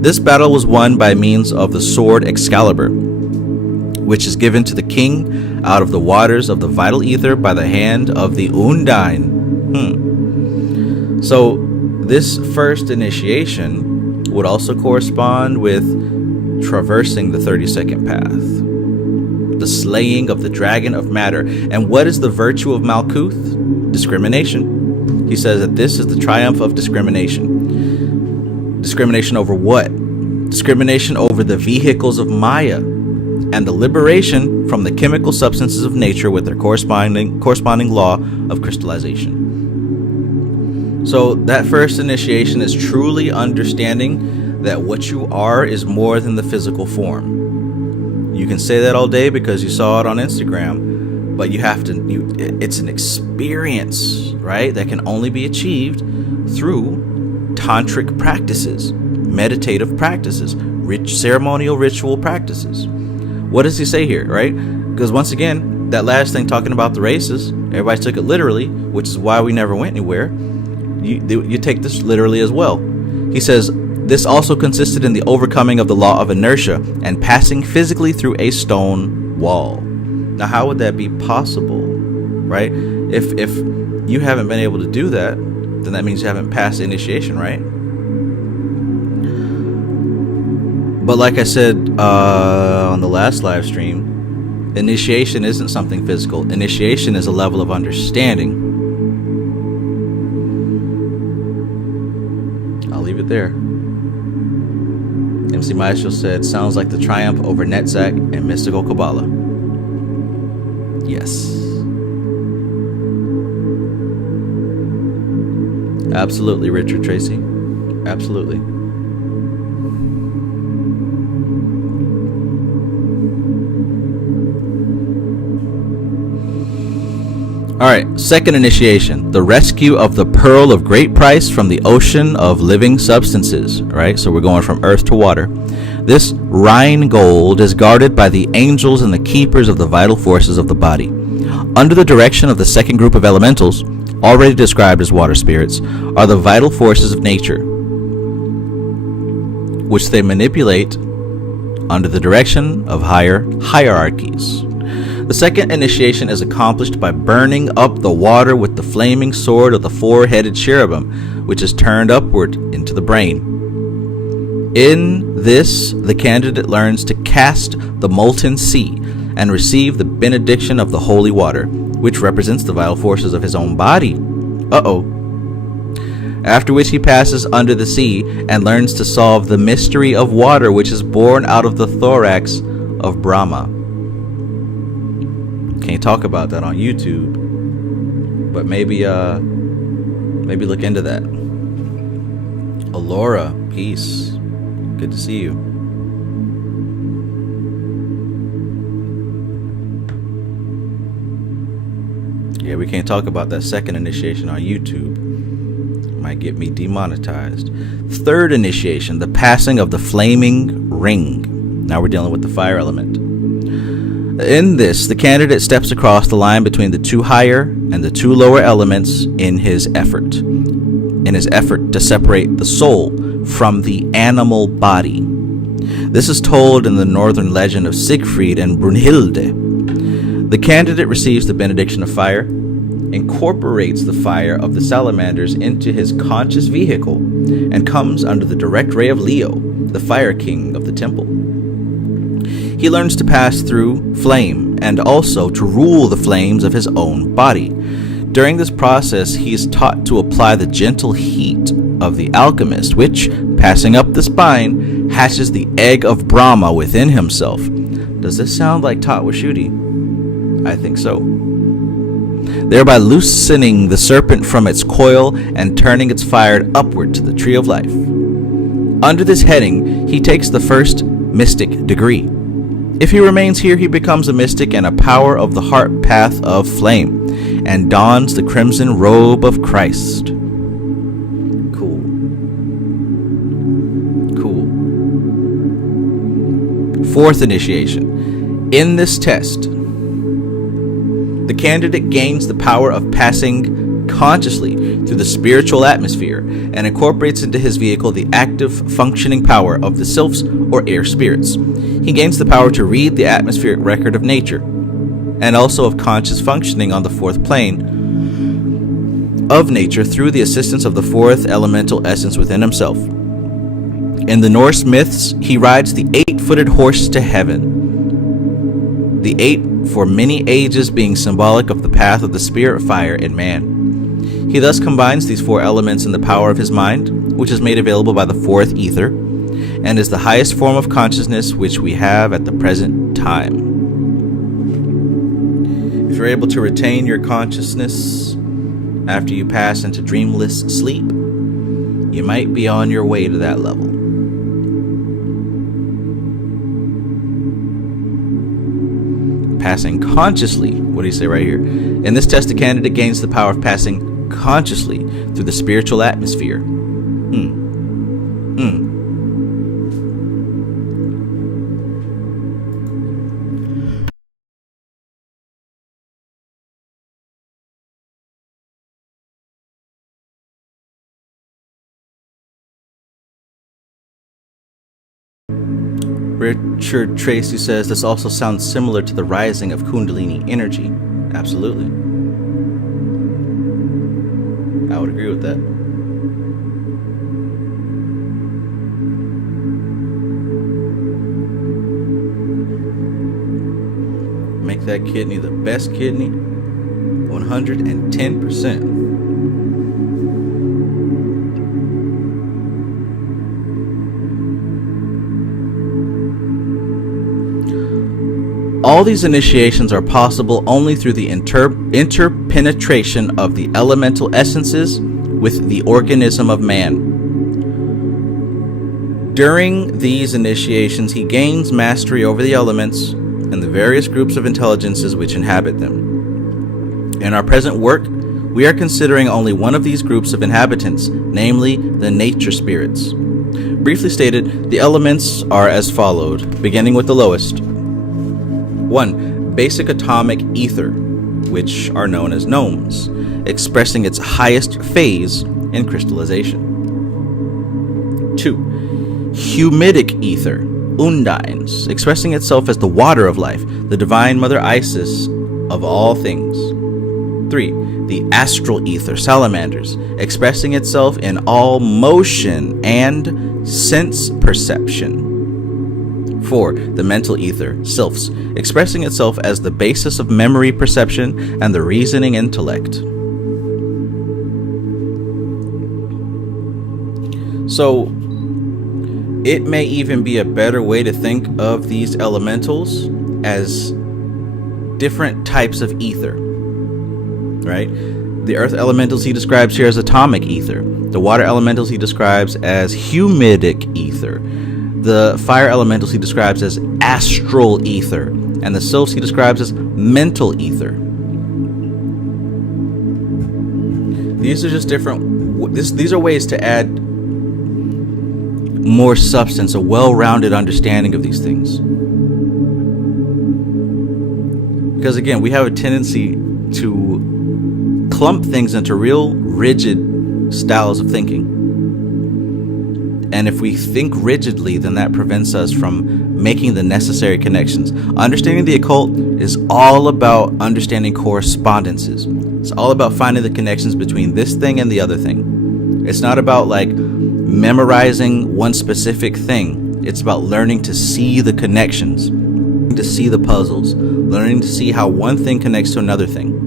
This battle was won by means of the sword Excalibur, which is given to the king out of the waters of the vital ether by the hand of the Undyne. So this first initiation would also correspond with traversing the 32nd path, the slaying of the dragon of matter. And what is the virtue of Malkuth? Discrimination. He says that this is the triumph of discrimination. Discrimination over what? Discrimination over the vehicles of Maya and the liberation from the chemical substances of nature with their corresponding law of crystallization. So that first initiation is truly understanding that what you are is more than the physical form. You can say that all day because you saw it on Instagram, but you have to, it's an experience, right? That can only be achieved through tantric practices, meditative practices, rich ceremonial ritual practices. What does he say here, right? Because once again, that last thing talking about the races, everybody took it literally, which is why we never went anywhere. You take this literally as well. He says, this also consisted in the overcoming of the law of inertia and passing physically through a stone wall. Now, how would that be possible, right? If you haven't been able to do that, then that means you haven't passed initiation, right? But like I said on the last live stream, initiation isn't something physical. Initiation is a level of understanding. I'll leave it there. MC Maestro said, sounds like the triumph over Netzach and mystical Kabbalah. Yes. Absolutely, Richard Tracy. Absolutely. Alright, second initiation, the rescue of the pearl of great price from the ocean of living substances. Right, so we're going from earth to water. This Rhine gold is guarded by the angels and the keepers of the vital forces of the body. Under the direction of the second group of elementals, already described as water spirits, are the vital forces of nature, which they manipulate under the direction of higher hierarchies. The second initiation is accomplished by burning up the water with the flaming sword of the four-headed cherubim, which is turned upward into the brain. In this, the candidate learns to cast the molten sea and receive the benediction of the holy water, which represents the vital forces of his own body. After which he passes under the sea and learns to solve the mystery of water, which is born out of the thorax of Brahma. Can't talk about that on YouTube, but maybe look into that. Alora, peace. Good to see you. Yeah, we can't talk about that second initiation on YouTube. Might get me demonetized. Third initiation, the passing of the flaming ring. Now we're dealing with the fire element. In this, the candidate steps across the line between the two higher and the two lower elements in his effort to separate the soul from the animal body. This is told in the northern legend of Siegfried and Brunhilde. The candidate receives the benediction of fire, incorporates the fire of the Salamanders into his conscious vehicle, and comes under the direct ray of Leo, the fire king of the temple. He learns to pass through flame and also to rule the flames of his own body. During this process, he is taught to apply the gentle heat of the alchemist, which, passing up the spine, hatches the egg of Brahma within himself. Does this sound like Tawashuti? I think so. Thereby loosening the serpent from its coil and turning its fire upward to the tree of life. Under this heading, he takes the first mystic degree. If he remains here, he becomes a mystic and a power of the heart path of flame, and dons the crimson robe of Christ. Cool. Fourth initiation. In this test, the candidate gains the power of passing consciously through the spiritual atmosphere and incorporates into his vehicle the active functioning power of the Silphs or air spirits. He gains the power to read the atmospheric record of nature and also of conscious functioning on the fourth plane of nature through the assistance of the fourth elemental essence within himself. In the Norse myths, he rides the 8-footed horse to heaven, the 8 for many ages being symbolic of the path of the spirit fire in man. He thus combines these 4 elements in the power of his mind, which is made available by the 4th ether, and is the highest form of consciousness which we have at the present time. If you're able to retain your consciousness after you pass into dreamless sleep, you might be on your way to that level. Passing consciously, what do you say right here? In this test, the candidate gains the power of passing consciously through the spiritual atmosphere. Richard Tracy says this also sounds similar to the rising of Kundalini energy. Absolutely. I would agree with that. Make that kidney the best kidney, 110%. All these initiations are possible only through the interpenetration of the elemental essences with the organism of man. During these initiations, he gains mastery over the elements and the various groups of intelligences which inhabit them. In our present work, we are considering only one of these groups of inhabitants, namely the nature spirits. Briefly stated, the elements are as followed, beginning with the lowest. 1. Basic atomic ether, which are known as gnomes. expressing its highest phase in crystallization. 2. Humidic ether, Undynes, expressing itself as the water of life, the divine Mother Isis of all things. 3. The astral ether, Salamanders, expressing itself in all motion and sense perception. 4. The mental ether, Silphs, expressing itself as the basis of memory perception and the reasoning intellect. So, it may even be a better way to think of these elementals as different types of ether, right? The earth elementals he describes here as atomic ether. The water elementals he describes as humidic ether. The fire elementals he describes as astral ether. And the sylphs he describes as mental ether. These are just different, these are ways to add more substance, a well-rounded understanding of these things. Because again, we have a tendency to clump things into real rigid styles of thinking. And if we think rigidly, then that prevents us from making the necessary connections. Understanding the occult is all about understanding correspondences. It's all about finding the connections between this thing and the other thing. It's not about like memorizing one specific thing. It's about learning to see the connections, to see the puzzles, learning to see how one thing connects to another thing.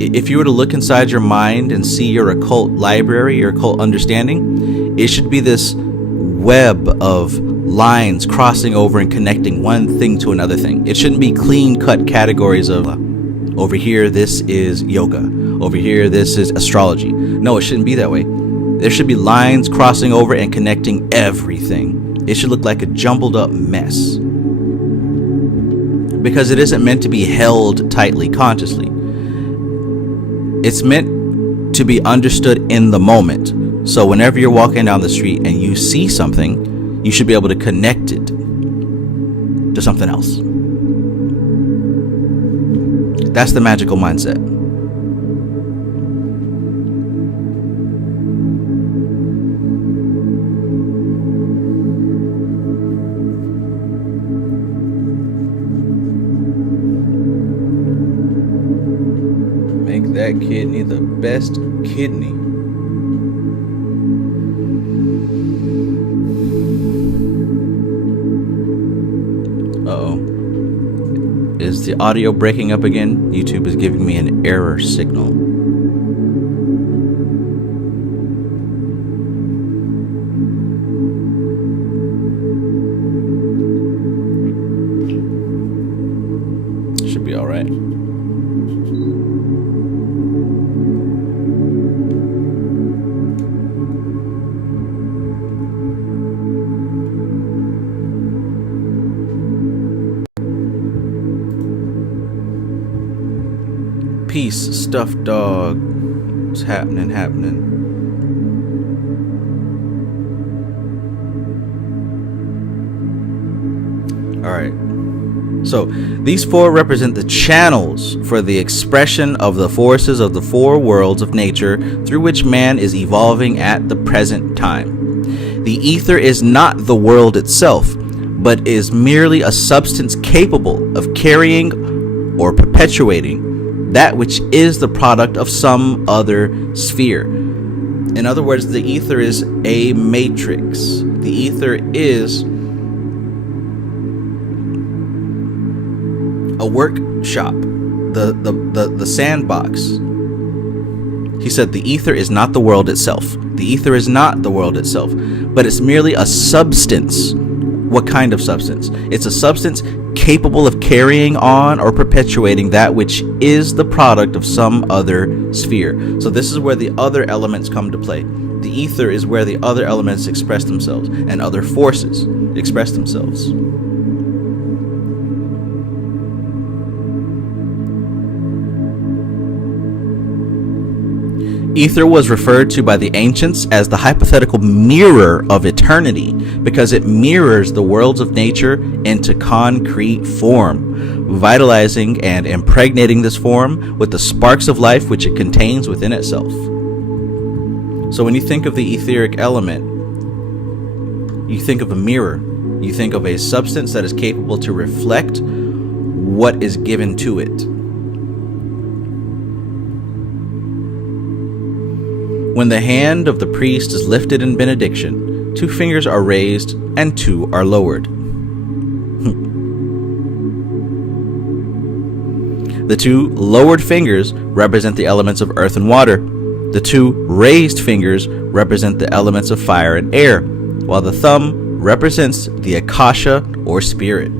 If you were to look inside your mind and see your occult library, your occult understanding, it should be this web of lines crossing over and connecting one thing to another thing. It shouldn't be clean-cut categories of over here this is yoga, over here this is astrology. No, it shouldn't be that way. There should be lines crossing over and connecting everything. It should look like a jumbled up mess, because it isn't meant to be held tightly consciously. It's meant to be understood in the moment. So whenever you're walking down the street and you see something, you should be able to connect it to something else. That's the magical mindset. Make that kidney the best kidney. Is the audio breaking up again? YouTube is giving me an error signal. Should be all right. Peace, stuffed dog. What's happening? Alright. So, these four represent the channels for the expression of the forces of the four worlds of nature through which man is evolving at the present time. The ether is not the world itself, but is merely a substance capable of carrying or perpetuating that which is the product of some other sphere. In other words, the ether is a matrix. The ether is a workshop, the sandbox. He said the ether is not the world itself. The ether is not the world itself, but it's merely a substance. What kind of substance? It's a substance capable of carrying on or perpetuating that which is the product of some other sphere. So this is where the other elements come to play. The ether is where the other elements express themselves and other forces express themselves. Ether was referred to by the ancients as the hypothetical mirror of eternity because it mirrors the worlds of nature into concrete form, vitalizing and impregnating this form with the sparks of life which it contains within itself. So when you think of the etheric element, you think of a mirror. You think of a substance that is capable to reflect what is given to it. When the hand of the priest is lifted in benediction, 2 fingers are raised and 2 are lowered. The 2 lowered fingers represent the elements of earth and water. The 2 raised fingers represent the elements of fire and air, while the thumb represents the akasha or spirit.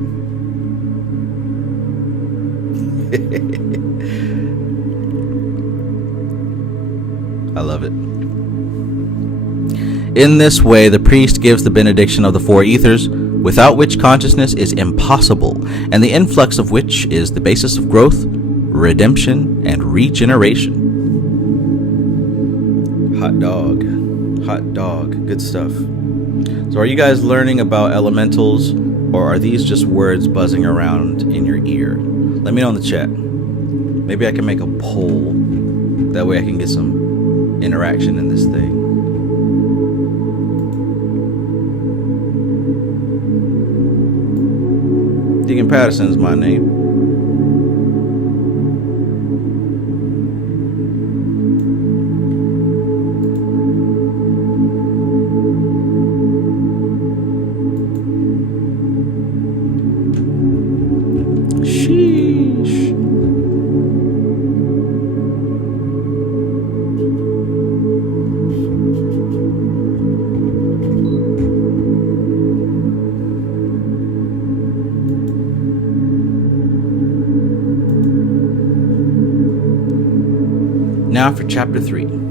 I love it. In this way, the priest gives the benediction of the 4 ethers, without which consciousness is impossible, and the influx of which is the basis of growth, redemption, and regeneration. Hot dog. Hot dog. Good stuff. So are you guys learning about elementals, or are these just words buzzing around in your ear? Let me know in the chat. Maybe I can make a poll. That way I can get some interaction in this thing. Deacon Patterson is my name. Now for chapter 3.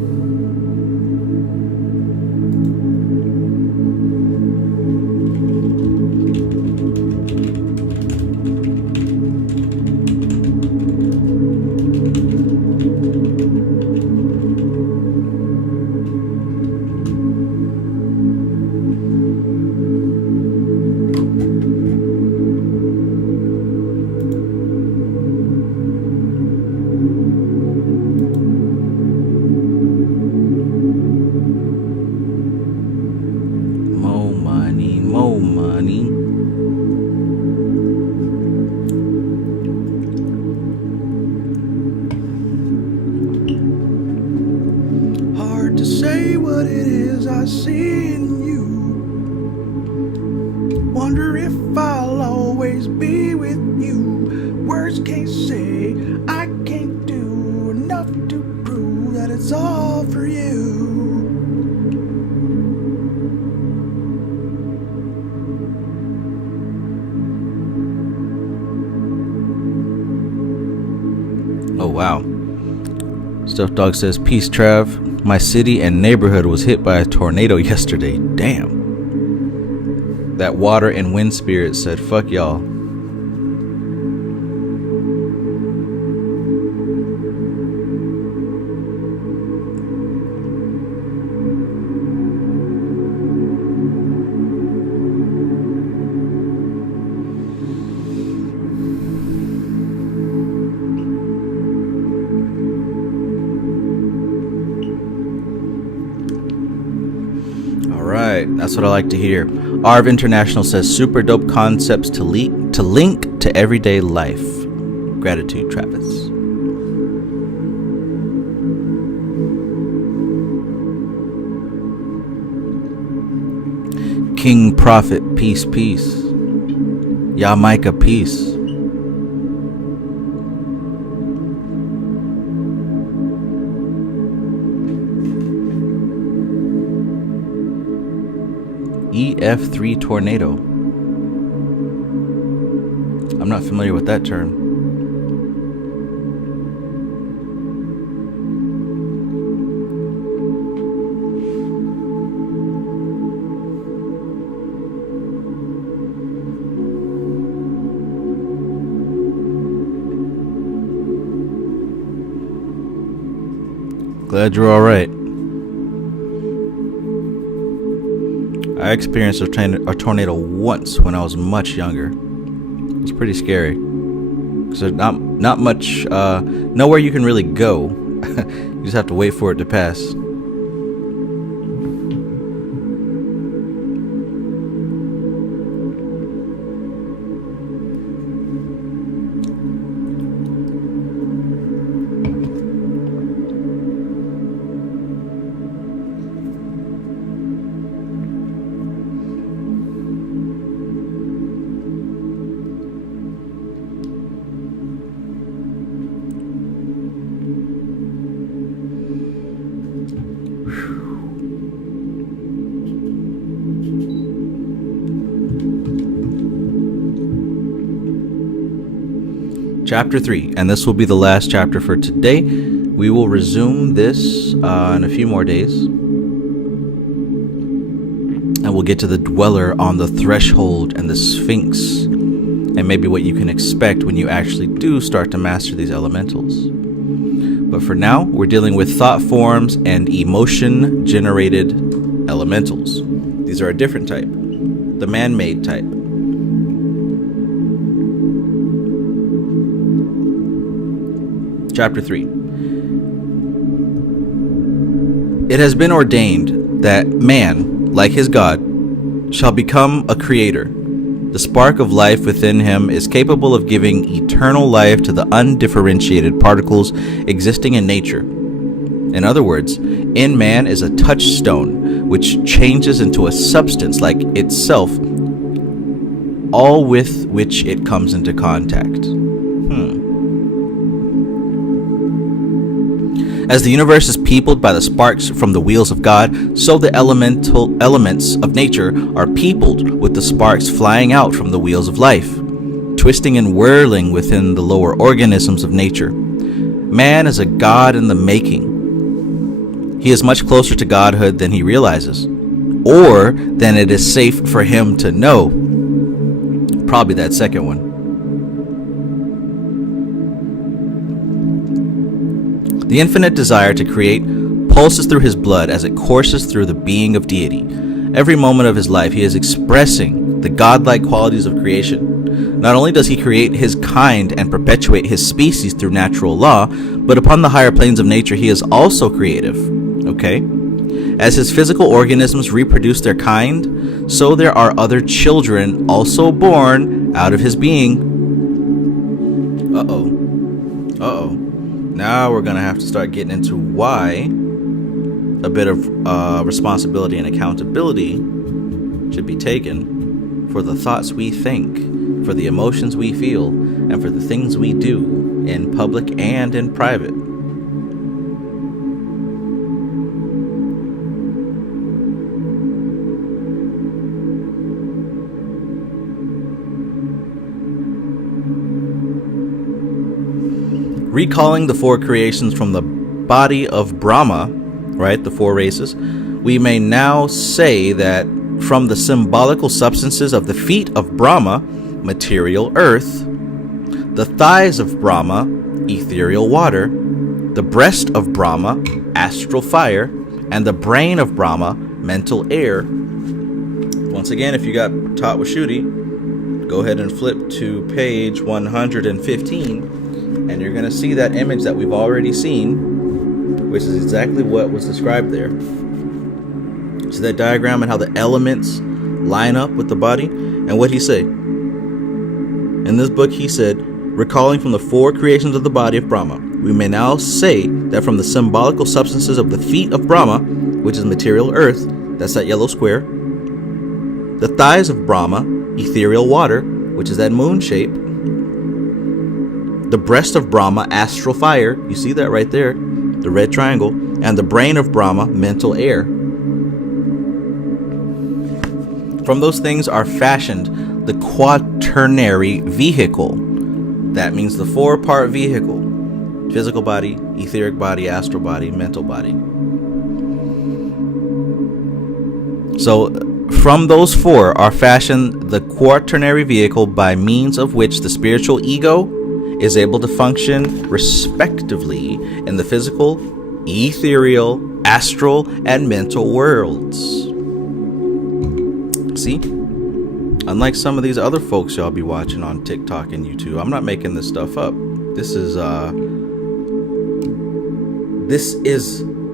Oh wow. Stuffed Dog says, peace Trav. My city and neighborhood was hit by a tornado yesterday. Damn. That water and wind spirit said, fuck y'all. That's what I like to hear. Arv International says super dope concepts to link to everyday life. Gratitude, Travis. King Prophet, peace, peace. Yamaika, peace. EF3 tornado. I'm not familiar with that term. Glad you're all right. I experienced a tornado once when I was much younger. It was pretty scary. Because there's not much, nowhere you can really go. You just have to wait for it to pass. Chapter 3, and this will be the last chapter for today. We will resume this in a few more days. And we'll get to the dweller on the threshold and the Sphinx. And maybe what you can expect when you actually do start to master these elementals. But for now, we're dealing with thought forms and emotion-generated elementals. These are a different type. The man-made type. Chapter 3. It has been ordained that man, like his God, shall become a creator. The spark of life within him is capable of giving eternal life to the undifferentiated particles existing in nature. In other words, in man is a touchstone which changes into a substance like itself, all with which it comes into contact. As the universe is peopled by the sparks from the wheels of God, so the elemental elements of nature are peopled with the sparks flying out from the wheels of life, twisting and whirling within the lower organisms of nature. Man is a god in the making. He is much closer to godhood than he realizes, or than it is safe for him to know. Probably that second one. The infinite desire to create pulses through his blood as it courses through the being of deity. Every moment of his life, he is expressing the godlike qualities of creation. Not only does he create his kind and perpetuate his species through natural law, but upon the higher planes of nature, he is also creative. Okay? As his physical organisms reproduce their kind, so there are other children also born out of his being. Uh-oh. Now we're going to have to start getting into why a bit of responsibility and accountability should be taken for the thoughts we think, for the emotions we feel, and for the things we do in public and in private. Recalling the four creations from the body of Brahma, right, the four races, we may now say that from the symbolical substances of the feet of Brahma, material earth, the thighs of Brahma, ethereal water, the breast of Brahma, astral fire, and the brain of Brahma, mental air. Once again, if you got Tawashuti, go ahead and flip to page 115. And you're going to see that image that we've already seen, which is exactly what was described there. See that diagram and how the elements line up with the body? And what he say? In this book, he said, recalling from the four creations of the body of Brahma, we may now say that from the symbolical substances of the feet of Brahma, which is material earth, that's that yellow square, the thighs of Brahma, ethereal water, which is that moon shape, the breast of Brahma, astral fire, you see that right there, the red triangle, and the brain of Brahma, mental air. From those things are fashioned the quaternary vehicle. That means the four-part vehicle: physical body, etheric body, astral body, mental body. So from those four are fashioned the quaternary vehicle by means of which the spiritual ego is able to function respectively in the physical, ethereal, astral, and mental worlds. See? Unlike some of these other folks y'all be watching on TikTok and YouTube, I'm not making this stuff up. This is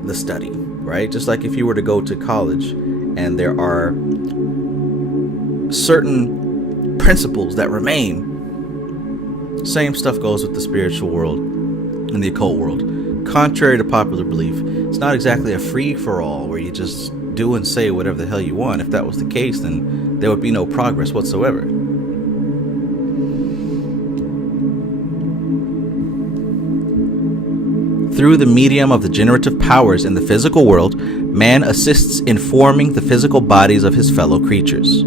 the study, right? Just like if you were to go to college and there are certain principles that remain, same stuff goes with the spiritual world and the occult world. Contrary to popular belief, it's not exactly a free-for-all where you just do and say whatever the hell you want. If that was the case, then there would be no progress whatsoever. Through the medium of the generative powers in the physical world, man assists in forming the physical bodies of his fellow creatures.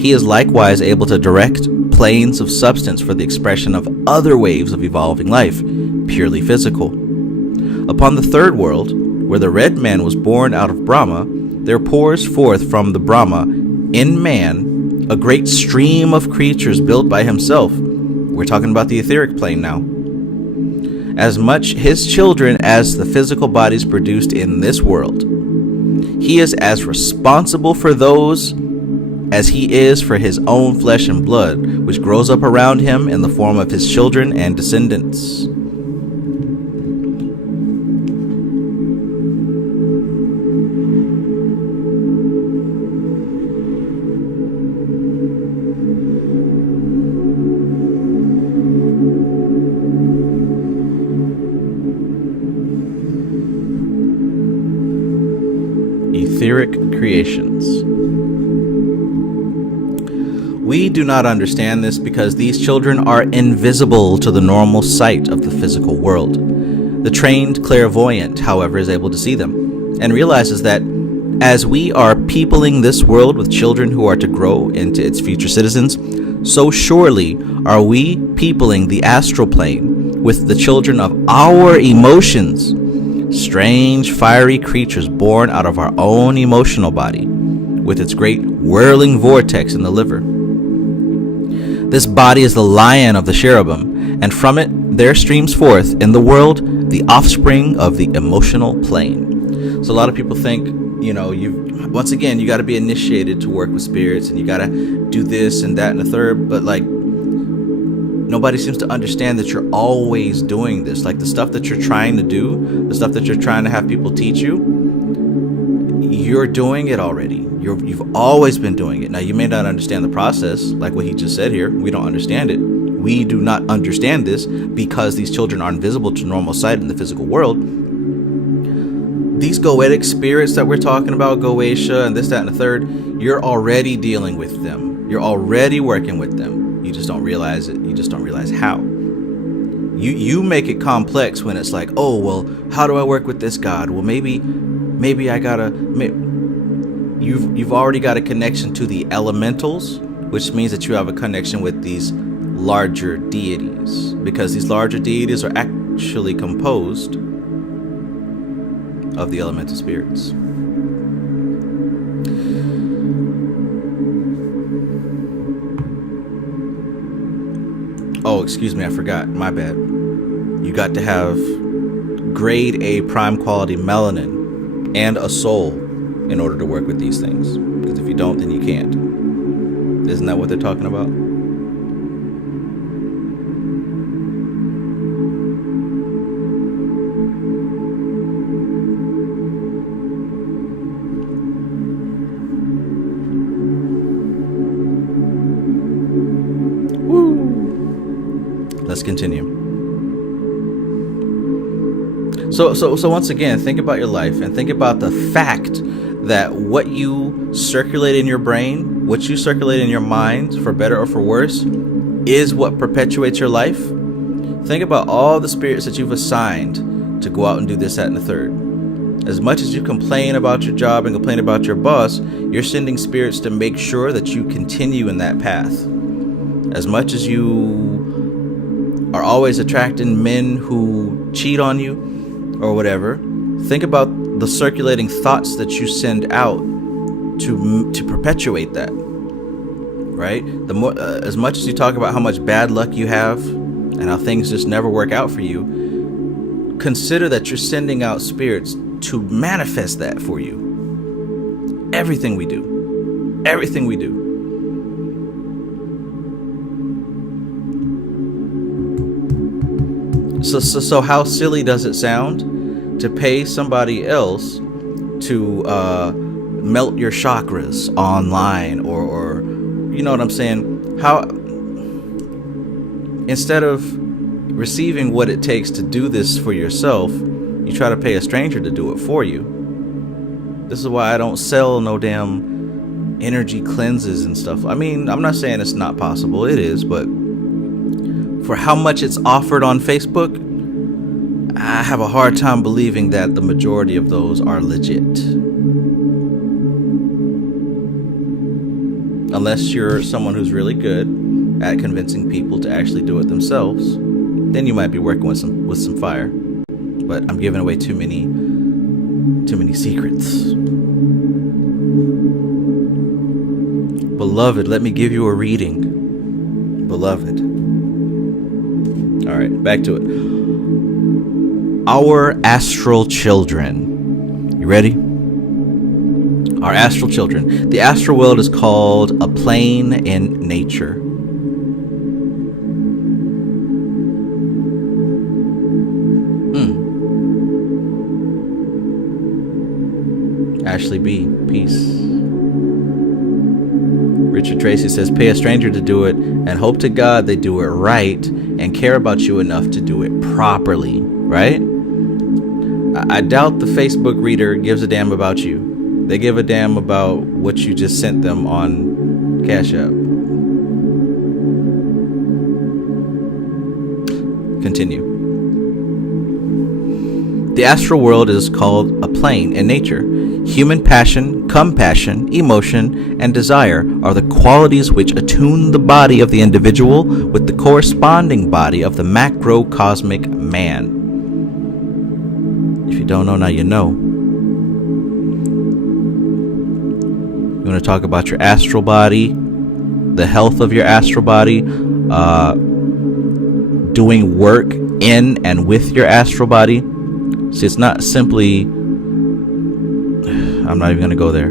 He is likewise able to direct planes of substance for the expression of other waves of evolving life, purely physical. Upon the third world, where the red man was born out of Brahma, there pours forth from the Brahma in man a great stream of creatures built by himself. We're talking about the etheric plane now. As much his children as the physical bodies produced in this world. He is as responsible for those as he is for his own flesh and blood, which grows up around him in the form of his children and descendants. Etheric creations. We do not understand this because these children are invisible to the normal sight of the physical world. The trained clairvoyant, however, is able to see them and realizes that as we are peopling this world with children who are to grow into its future citizens, so surely are we peopling the astral plane with the children of our emotions. Strange, fiery creatures born out of our own emotional body, with its great whirling vortex in the liver. This body is the lion of the cherubim, and from it there streams forth in the world the offspring of the emotional plane. So a lot of people think, you once again, you got to be initiated to work with spirits, and you got to do this and that and the third, but nobody seems to understand that you're always doing this. Like the stuff that you're trying to do, the stuff that you're trying to have people teach you, you're doing it already. You've always been doing it. Now, you may not understand the process, like what he just said here. We don't understand it. We do not understand this because these children are invisible to normal sight in the physical world. These goetic spirits that we're talking about, Goetia and this, that, and the third, you're already dealing with them. You're already working with them. You just don't realize it. You just don't realize how. You make it complex when it's like, oh, well, how do I work with this god? Well, maybe I gotta. You've already got a connection to the elementals, which means that you have a connection with these larger deities, because these larger deities are actually composed of the elemental spirits. Oh, excuse me, I forgot. My bad. You got to have grade A prime quality melanin and a soul in order to work with these things. Because if you don't, then you can't. Isn't that what they're talking about? Let's continue. So once again, think about your life and think about the fact that what you circulate in your brain, what you circulate in your mind, for better or for worse, is what perpetuates your life. Think about all the spirits that you've assigned to go out and do this, that, and the third. As much as you complain about your job and complain about your boss, you're sending spirits to make sure that you continue in that path. As much as you are always attracting men who cheat on you or whatever, think about the circulating thoughts that you send out to perpetuate that, right? The more as much as you talk about how much bad luck you have and how things just never work out for you, consider that you're sending out spirits to manifest that for you. Everything we do. Everything we do. So how silly does it sound to pay somebody else to melt your chakras online, or you know what I'm saying? How, instead of receiving what it takes to do this for yourself, you try to pay a stranger to do it for you. This is why I don't sell no damn energy cleanses and stuff. I mean, I'm not saying it's not possible. It is, but for how much it's offered on Facebook, I have a hard time believing that the majority of those are legit. Unless you're someone who's really good at convincing people to actually do it themselves, then you might be working with some fire. But I'm giving away too many secrets. Beloved, let me give you a reading. Beloved. All right, back to it. Our astral children. You ready? Our astral children. The astral world is called a plane in nature. Ashley B. Peace. Richard Tracy says, pay a stranger to do it and hope to God they do it right and care about you enough to do it properly. Right? I doubt the Facebook reader gives a damn about you. They give a damn about what you just sent them on Cash App. Continue. The astral world is called a plane in nature. Human passion, compassion, emotion, and desire are the qualities which attune the body of the individual with the corresponding body of the macrocosmic man. If you don't know, now you know. You want to talk about your astral body, the health of your astral body, doing work in and with your astral body. See, it's not simply, I'm not even going to go there.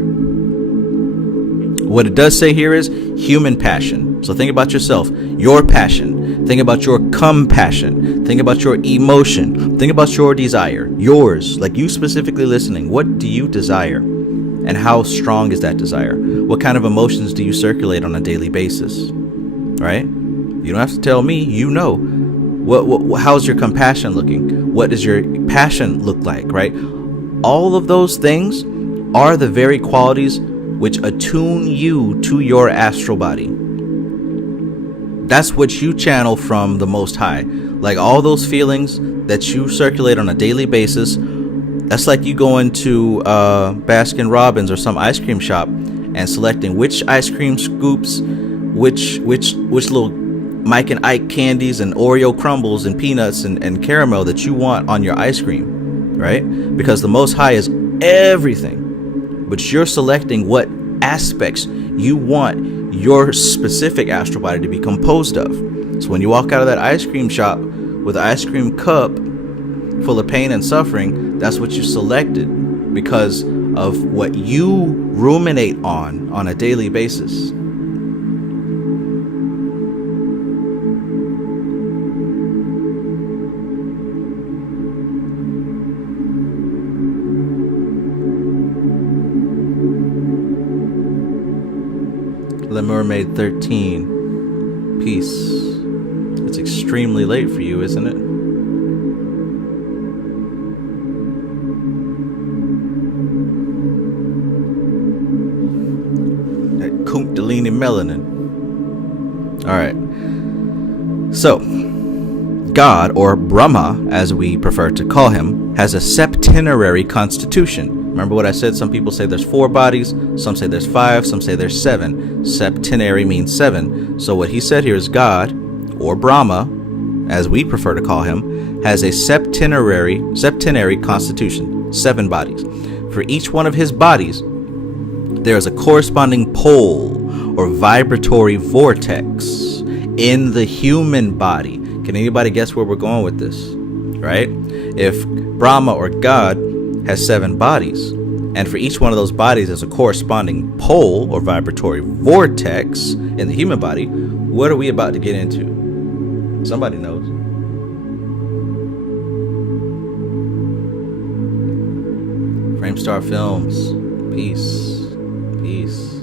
What it does say here is human passion. So think about yourself, your passion. Think about your compassion. Think about your emotion. Think about your desire, yours, like you specifically listening. What do you desire? And how strong is that desire? What kind of emotions do you circulate on a daily basis? Right? You don't have to tell me, you know. How's your compassion looking? What does your passion look like, right? All of those things are the very qualities which attune you to your astral body. That's what you channel from the Most High. Like all those feelings that you circulate on a daily basis, that's like you going to Baskin Robbins or some ice cream shop and selecting which ice cream scoops, which little Mike and Ike candies and Oreo crumbles and peanuts and caramel that you want on your ice cream, right? Because the Most High is everything, but you're selecting what aspects you want your specific astral body to be composed of. So when you walk out of that ice cream shop with an ice cream cup full of pain and suffering, that's what you selected because of what you ruminate on a daily basis. The Mermaid 13. Peace. It's extremely late for you, isn't it? That Kundalini melanin. Alright. So, God, or Brahma, as we prefer to call him, has a septenary constitution. Remember what I said? Some people say there's 4 bodies, some say there's 5, some say there's 7. Septenary means 7. So what he said here is God, or Brahma, as we prefer to call him, has a septenary constitution, 7 bodies. For each one of his bodies, there is a corresponding pole or vibratory vortex in the human body. Can anybody guess where we're going with this? Right? if Brahma or God has 7 bodies, and for each one of those bodies is a corresponding pole or vibratory vortex in the human body, what are we about to get into? Somebody knows. Framestar Films. Peace. Peace.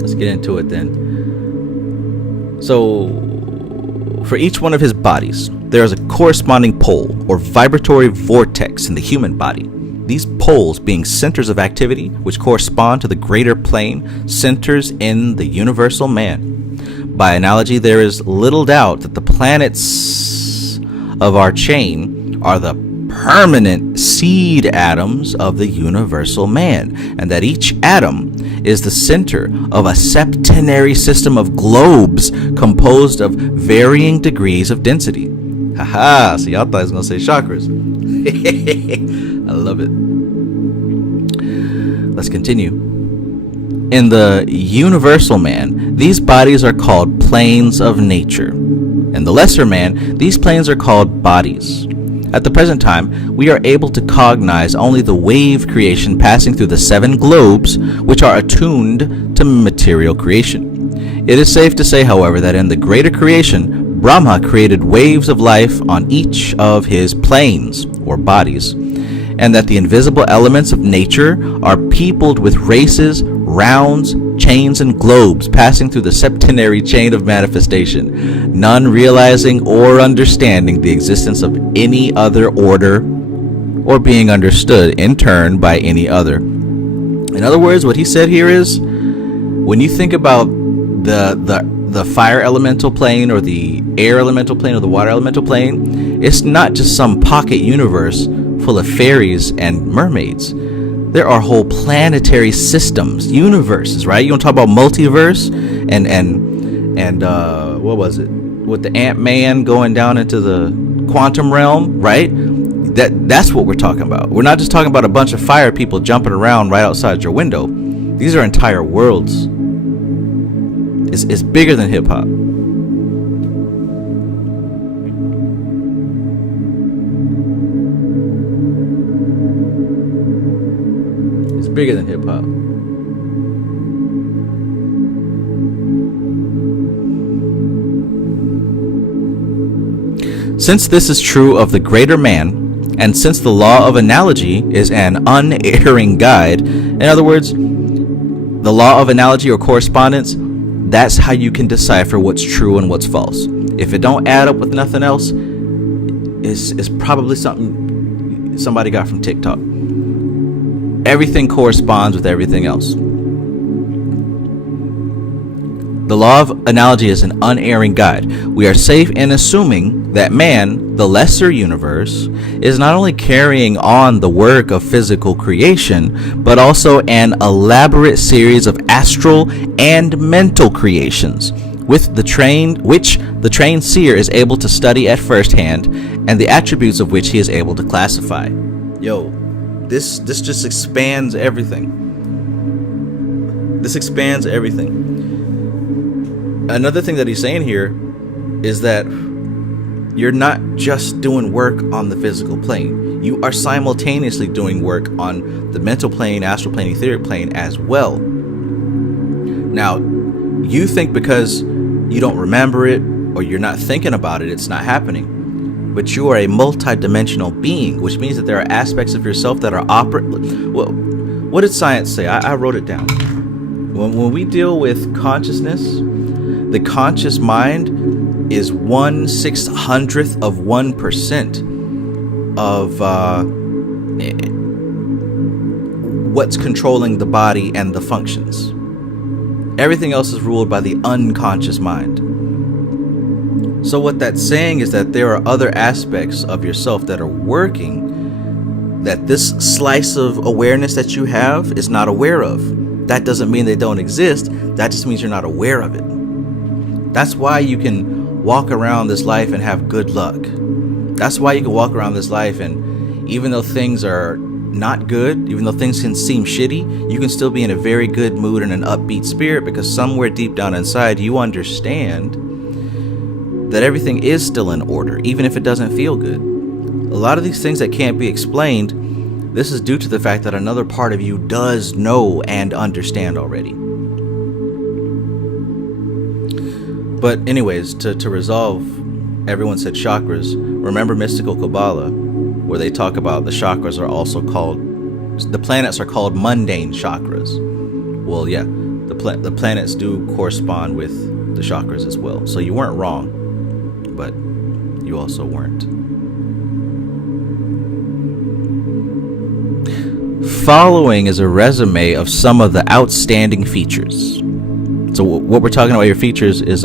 Let's get into it then. So, for each one of his bodies, there is a corresponding pole or vibratory vortex in the human body. These poles being centers of activity which correspond to the greater plane, centers in the universal man. By analogy, there is little doubt that the planets of our chain are the permanent seed atoms of the universal man, and that each atom is the center of a septenary system of globes composed of varying degrees of density. Haha, so y'all thought I was going to say chakras. I love it. Let's continue. In the universal man, these bodies are called planes of nature. In the lesser man, these planes are called bodies. At the present time, we are able to cognize only the wave creation passing through the 7 globes which are attuned to material creation. It is safe to say, however, that in the greater creation, Brahma created waves of life on each of his planes, or bodies, and that the invisible elements of nature are peopled with races, rounds, chains, and globes passing through the septenary chain of manifestation, none realizing or understanding the existence of any other order or being understood in turn by any other. In other words, what he said here is, when you think about the fire elemental plane or the air elemental plane or the water elemental plane, it's not just some pocket universe full of fairies and mermaids. There are whole planetary systems, universes, right? You want to talk about multiverse and what was it? With the Ant-Man going down into the quantum realm, right? That's what we're talking about. We're not just talking about a bunch of fire people jumping around right outside your window. These are entire worlds. It's bigger than hip hop. It's bigger than hip hop. Since this is true of the greater man, and since the law of analogy is an unerring guide, in other words, the law of analogy or correspondence, that's how you can decipher what's true and what's false. If it don't add up with nothing else, it's probably something somebody got from TikTok. Everything corresponds with everything else. The law of analogy is an unerring guide. We are safe in assuming that man, the lesser universe, is not only carrying on the work of physical creation, but also an elaborate series of astral and mental creations, which the trained seer is able to study at first hand, and the attributes of which he is able to classify. Yo, this just expands everything. This expands everything. Another thing that he's saying here is that you're not just doing work on the physical plane. You are simultaneously doing work on the mental plane, astral plane, etheric plane as well. Now, you think because you don't remember it or you're not thinking about it, it's not happening. But you are a multi-dimensional being, which means that there are aspects of yourself that are Well, what did science say? I wrote it down. When we deal with consciousness, the conscious mind is 1/600th of 1% of what's controlling the body and the functions. Everything else is ruled by the unconscious mind. So what that's saying is that there are other aspects of yourself that are working that this slice of awareness that you have is not aware of. That doesn't mean they don't exist. That just means you're not aware of it. That's why you can walk around this life and have good luck. That's why you can walk around this life and even though things are not good, even though things can seem shitty, you can still be in a very good mood and an upbeat spirit because somewhere deep down inside you understand that everything is still in order, even if it doesn't feel good. A lot of these things that can't be explained, this is due to the fact that another part of you does know and understand already. But anyways, to resolve, everyone said chakras. Remember mystical Kabbalah, where they talk about the chakras are also called, the planets are called mundane chakras. Well, yeah, the planets do correspond with the chakras as well. So you weren't wrong, but you also weren't. Following is a resume of some of the outstanding features. So what we're talking about your features is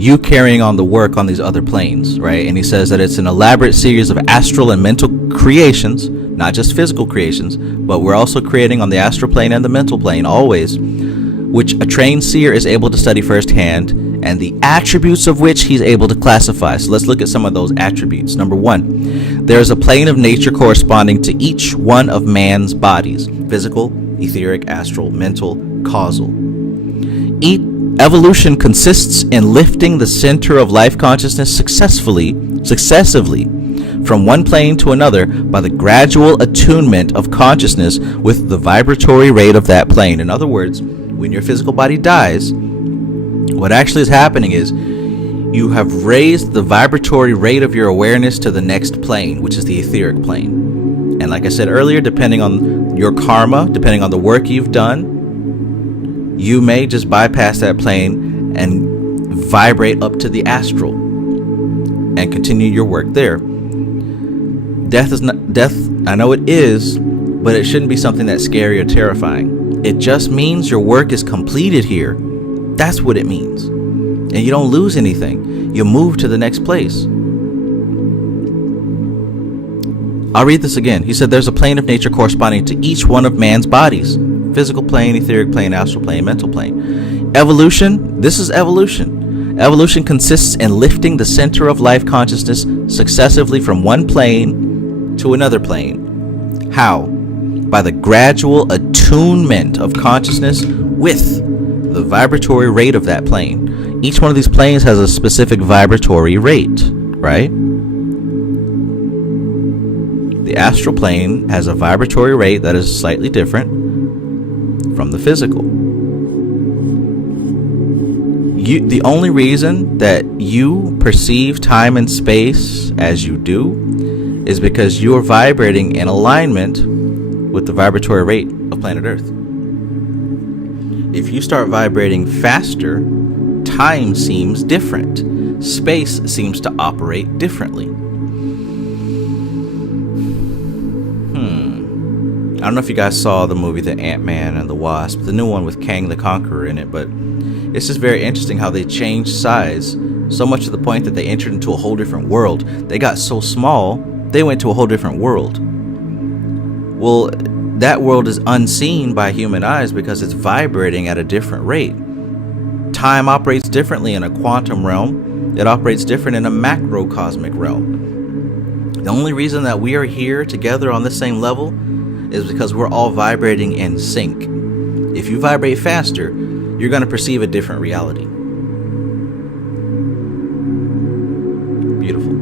you carrying on the work on these other planes, right? And he says that it's an elaborate series of astral and mental creations, not just physical creations, but we're also creating on the astral plane and the mental plane always, which a trained seer is able to study firsthand, and the attributes of which he's able to classify. So let's look at some of those attributes. Number one, there is a plane of nature corresponding to each one of man's bodies: physical, etheric, astral, mental, causal. Evolution consists in lifting the center of life consciousness successively from one plane to another by the gradual attunement of consciousness with the vibratory rate of that plane. In other words, when your physical body dies, what actually is happening is you have raised the vibratory rate of your awareness to the next plane, which is the etheric plane. And like I said earlier, depending on your karma, depending on the work you've done, you may just bypass that plane and vibrate up to the astral and continue your work there. Death is not death. I know it is, but it shouldn't be something that's scary or terrifying. It just means your work is completed here. That's what it means. And you don't lose anything. You move to the next place. I'll read this again. He said there's a plane of nature corresponding to each one of man's bodies: physical plane, etheric plane, astral plane, mental plane. Evolution, this is evolution. Evolution consists in lifting the center of life consciousness successively from one plane to another plane. How? By the gradual attunement of consciousness with the vibratory rate of that plane. Each one of these planes has a specific vibratory rate, right? The astral plane has a vibratory rate that is slightly different from the physical. The only reason that you perceive time and space as you do is because you are vibrating in alignment with the vibratory rate of planet Earth. If you start vibrating faster, time seems different. Space seems to operate differently. I don't know if you guys saw the movie The Ant-Man and the Wasp, the new one with Kang the Conqueror in it, but it's just very interesting how they changed size so much to the point that they entered into a whole different world. They got so small, they went to a whole different world. Well, that world is unseen by human eyes because it's vibrating at a different rate. Time operates differently in a quantum realm. It operates different in a macrocosmic realm. The only reason that we are here together on the same level is because we're all vibrating in sync. If you vibrate faster, you're going to perceive a different reality. Beautiful.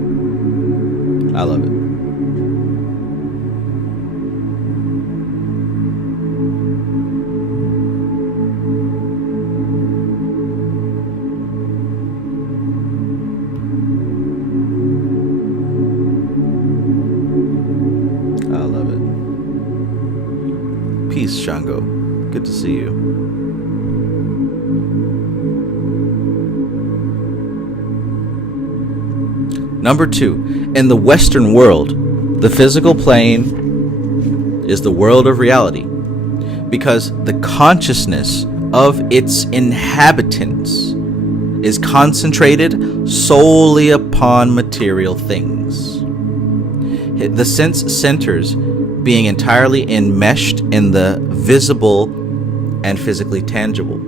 I love it. Peace, Shango. Good to see you. Number 2, in the Western world, the physical plane is the world of reality because the consciousness of its inhabitants is concentrated solely upon material things. The sense centers being entirely enmeshed in the visible and physically tangible.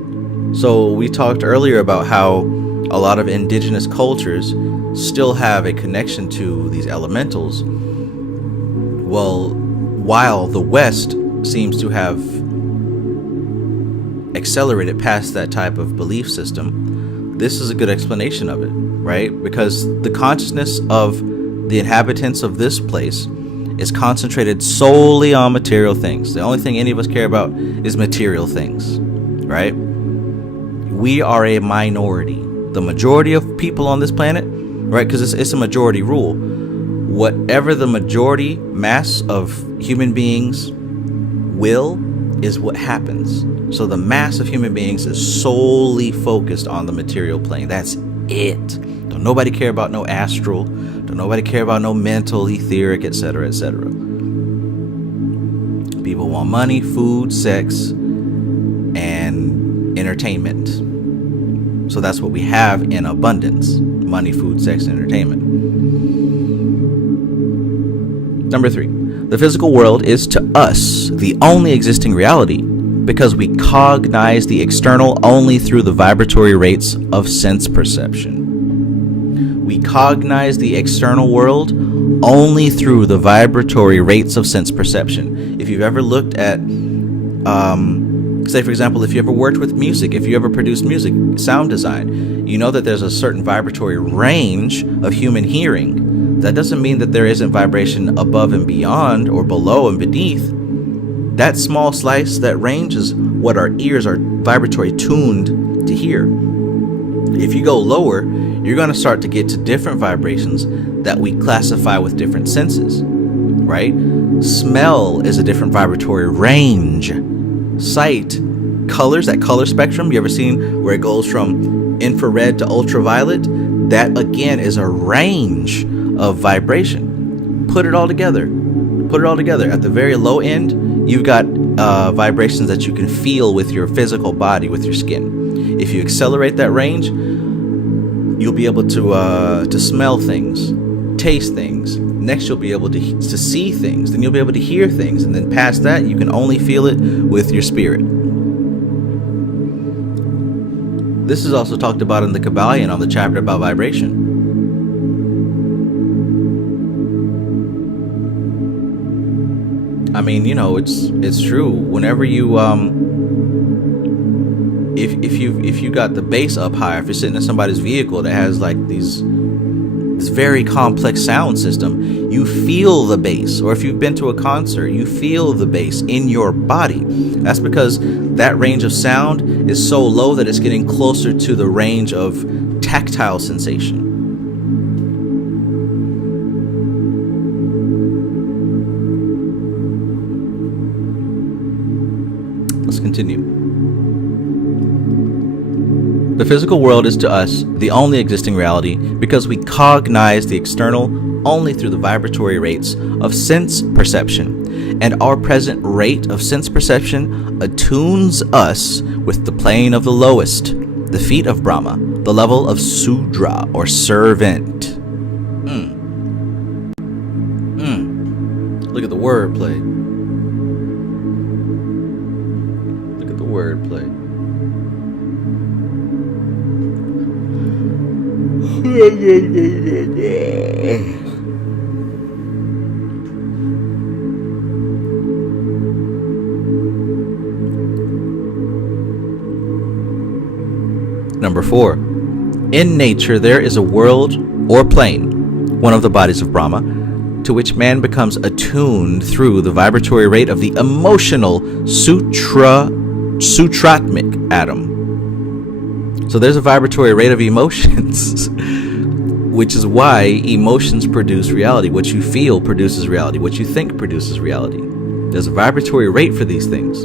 So we talked earlier about how a lot of indigenous cultures still have a connection to these elementals. Well, while the West seems to have accelerated past that type of belief system, this is a good explanation of it, right? Because the consciousness of the inhabitants of this place is concentrated solely on material things. The only thing any of us care about is material things, right? We are a minority. The majority of people on this planet, right? Because it's a majority rule. Whatever the majority mass of human beings will is what happens. So the mass of human beings is solely focused on the material plane. That's it. Don't nobody care about no astral. Don't nobody care about no mental, etheric, etc., etc. People want money, food, sex, and entertainment. So that's what we have in abundance: money, food, sex, and entertainment. Number 3, the physical world is to us the only existing reality because we cognize the external only through the vibratory rates of sense perception. We cognize the external world only through the vibratory rates of sense perception. If you've ever looked at, say for example, if you ever worked with music, if you ever produced music, sound design, you know that there's a certain vibratory range of human hearing. That doesn't mean that there isn't vibration above and beyond or below and beneath. That small slice, that range, is what our ears are vibratory tuned to hear. If you go lower, you're going to start to get to different vibrations that we classify with different senses, right? Smell is a different vibratory range. Sight, colors, that color spectrum, you ever seen where it goes from infrared to ultraviolet? That again is a range of vibration. Put it all together. At the very low end, you've got vibrations that you can feel with your physical body, with your skin. If you accelerate that range, you'll be able to smell things, taste things. Next, you'll be able to see things. Then you'll be able to hear things. And then past that, you can only feel it with your spirit. This is also talked about in the Kabbalion on the chapter about vibration. I mean, you know, it's true. Whenever you if you got the bass up high, if you're sitting in somebody's vehicle that has like this very complex sound system, you feel the bass. Or if you've been to a concert, you feel the bass in your body. That's because that range of sound is so low that it's getting closer to the range of tactile sensation. Let's continue. The physical world is to us the only existing reality because we cognize the external only through the vibratory rates of sense perception, and our present rate of sense perception attunes us with the plane of the lowest, the feet of Brahma, the level of Sudra or servant. Look at the wordplay. Look at the wordplay. Number 4. In nature there is a world or plane, one of the bodies of Brahma, to which man becomes attuned through the vibratory rate of the emotional sutratmic atom. So there's a vibratory rate of emotions, which is why emotions produce reality. What you feel produces reality. What you think produces reality. There's a vibratory rate for these things.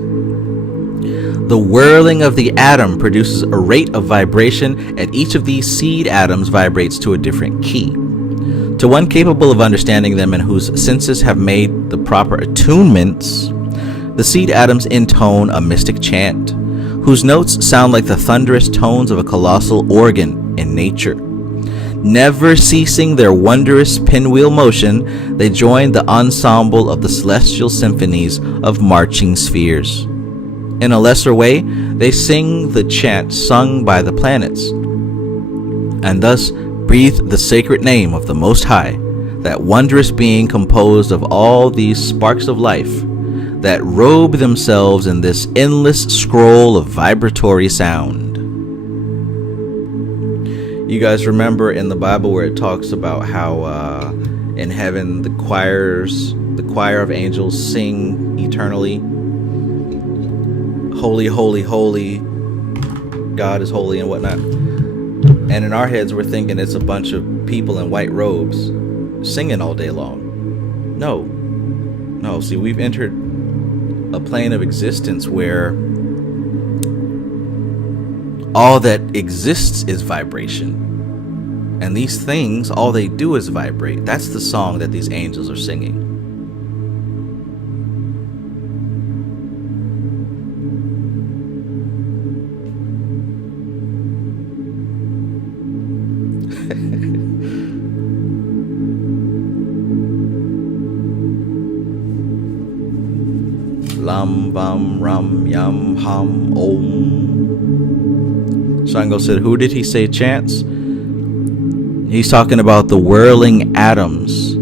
The whirling of the atom produces a rate of vibration, and each of these seed atoms vibrates to a different key. To one capable of understanding them and whose senses have made the proper attunements, the seed atoms intone a mystic chant, whose notes sound like the thunderous tones of a colossal organ in nature. Never ceasing their wondrous pinwheel motion, they join the ensemble of the celestial symphonies of marching spheres. In a lesser way, they sing the chant sung by the planets, and thus breathe the sacred name of the Most High, that wondrous being composed of all these sparks of life that robe themselves in this endless scroll of vibratory sound. You guys remember in the Bible where it talks about how in heaven the choir of angels sing eternally, holy, holy, holy, God is holy and whatnot. And in our heads we're thinking it's a bunch of people in white robes singing all day long. No, see, we've entered a plane of existence where all that exists is vibration. And these things, all they do is vibrate. That's the song that these angels are singing. Lam bam ram yam ham om. Shango said, who did he say chants? He's talking about the whirling atoms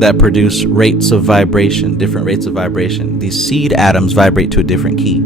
that produce rates of vibration, different rates of vibration. These seed atoms vibrate to a different key.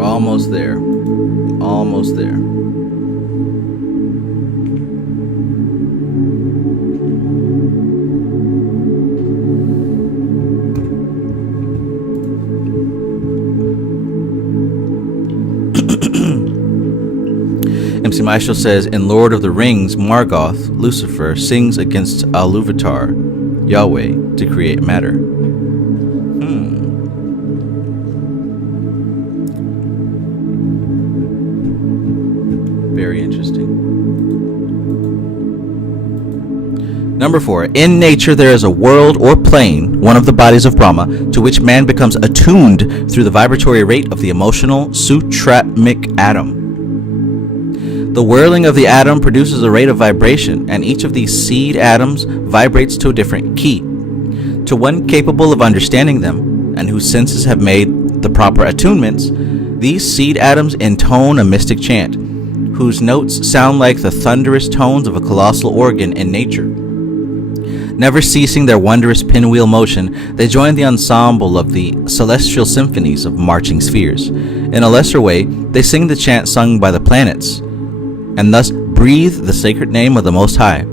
Almost there. Almost there. MC Maestro says, in Lord of the Rings, Morgoth, Lucifer, sings against Aluvatar, Yahweh, to create matter. Very interesting. Number 4. In nature there is a world or plane, one of the bodies of Brahma, to which man becomes attuned through the vibratory rate of the emotional sutramic atom. The whirling of the atom produces a rate of vibration, and each of these seed atoms vibrates to a different key. To one capable of understanding them, and whose senses have made the proper attunements, these seed atoms intone a mystic chant, whose notes sound like the thunderous tones of a colossal organ in nature. Never ceasing their wondrous pinwheel motion, they join the ensemble of the celestial symphonies of marching spheres. In a lesser way, they sing the chant sung by the planets, and thus breathe the sacred name of the Most High,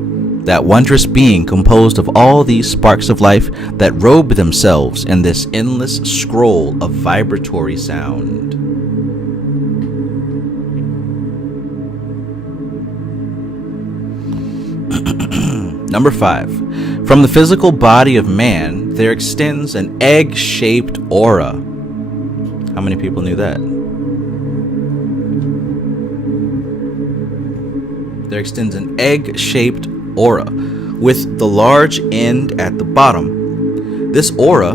that wondrous being composed of all these sparks of life that robe themselves in this endless scroll of vibratory sound. Number 5. From the physical body of man, there extends an egg-shaped aura. How many people knew that? There extends an egg-shaped aura with the large end at the bottom. This aura,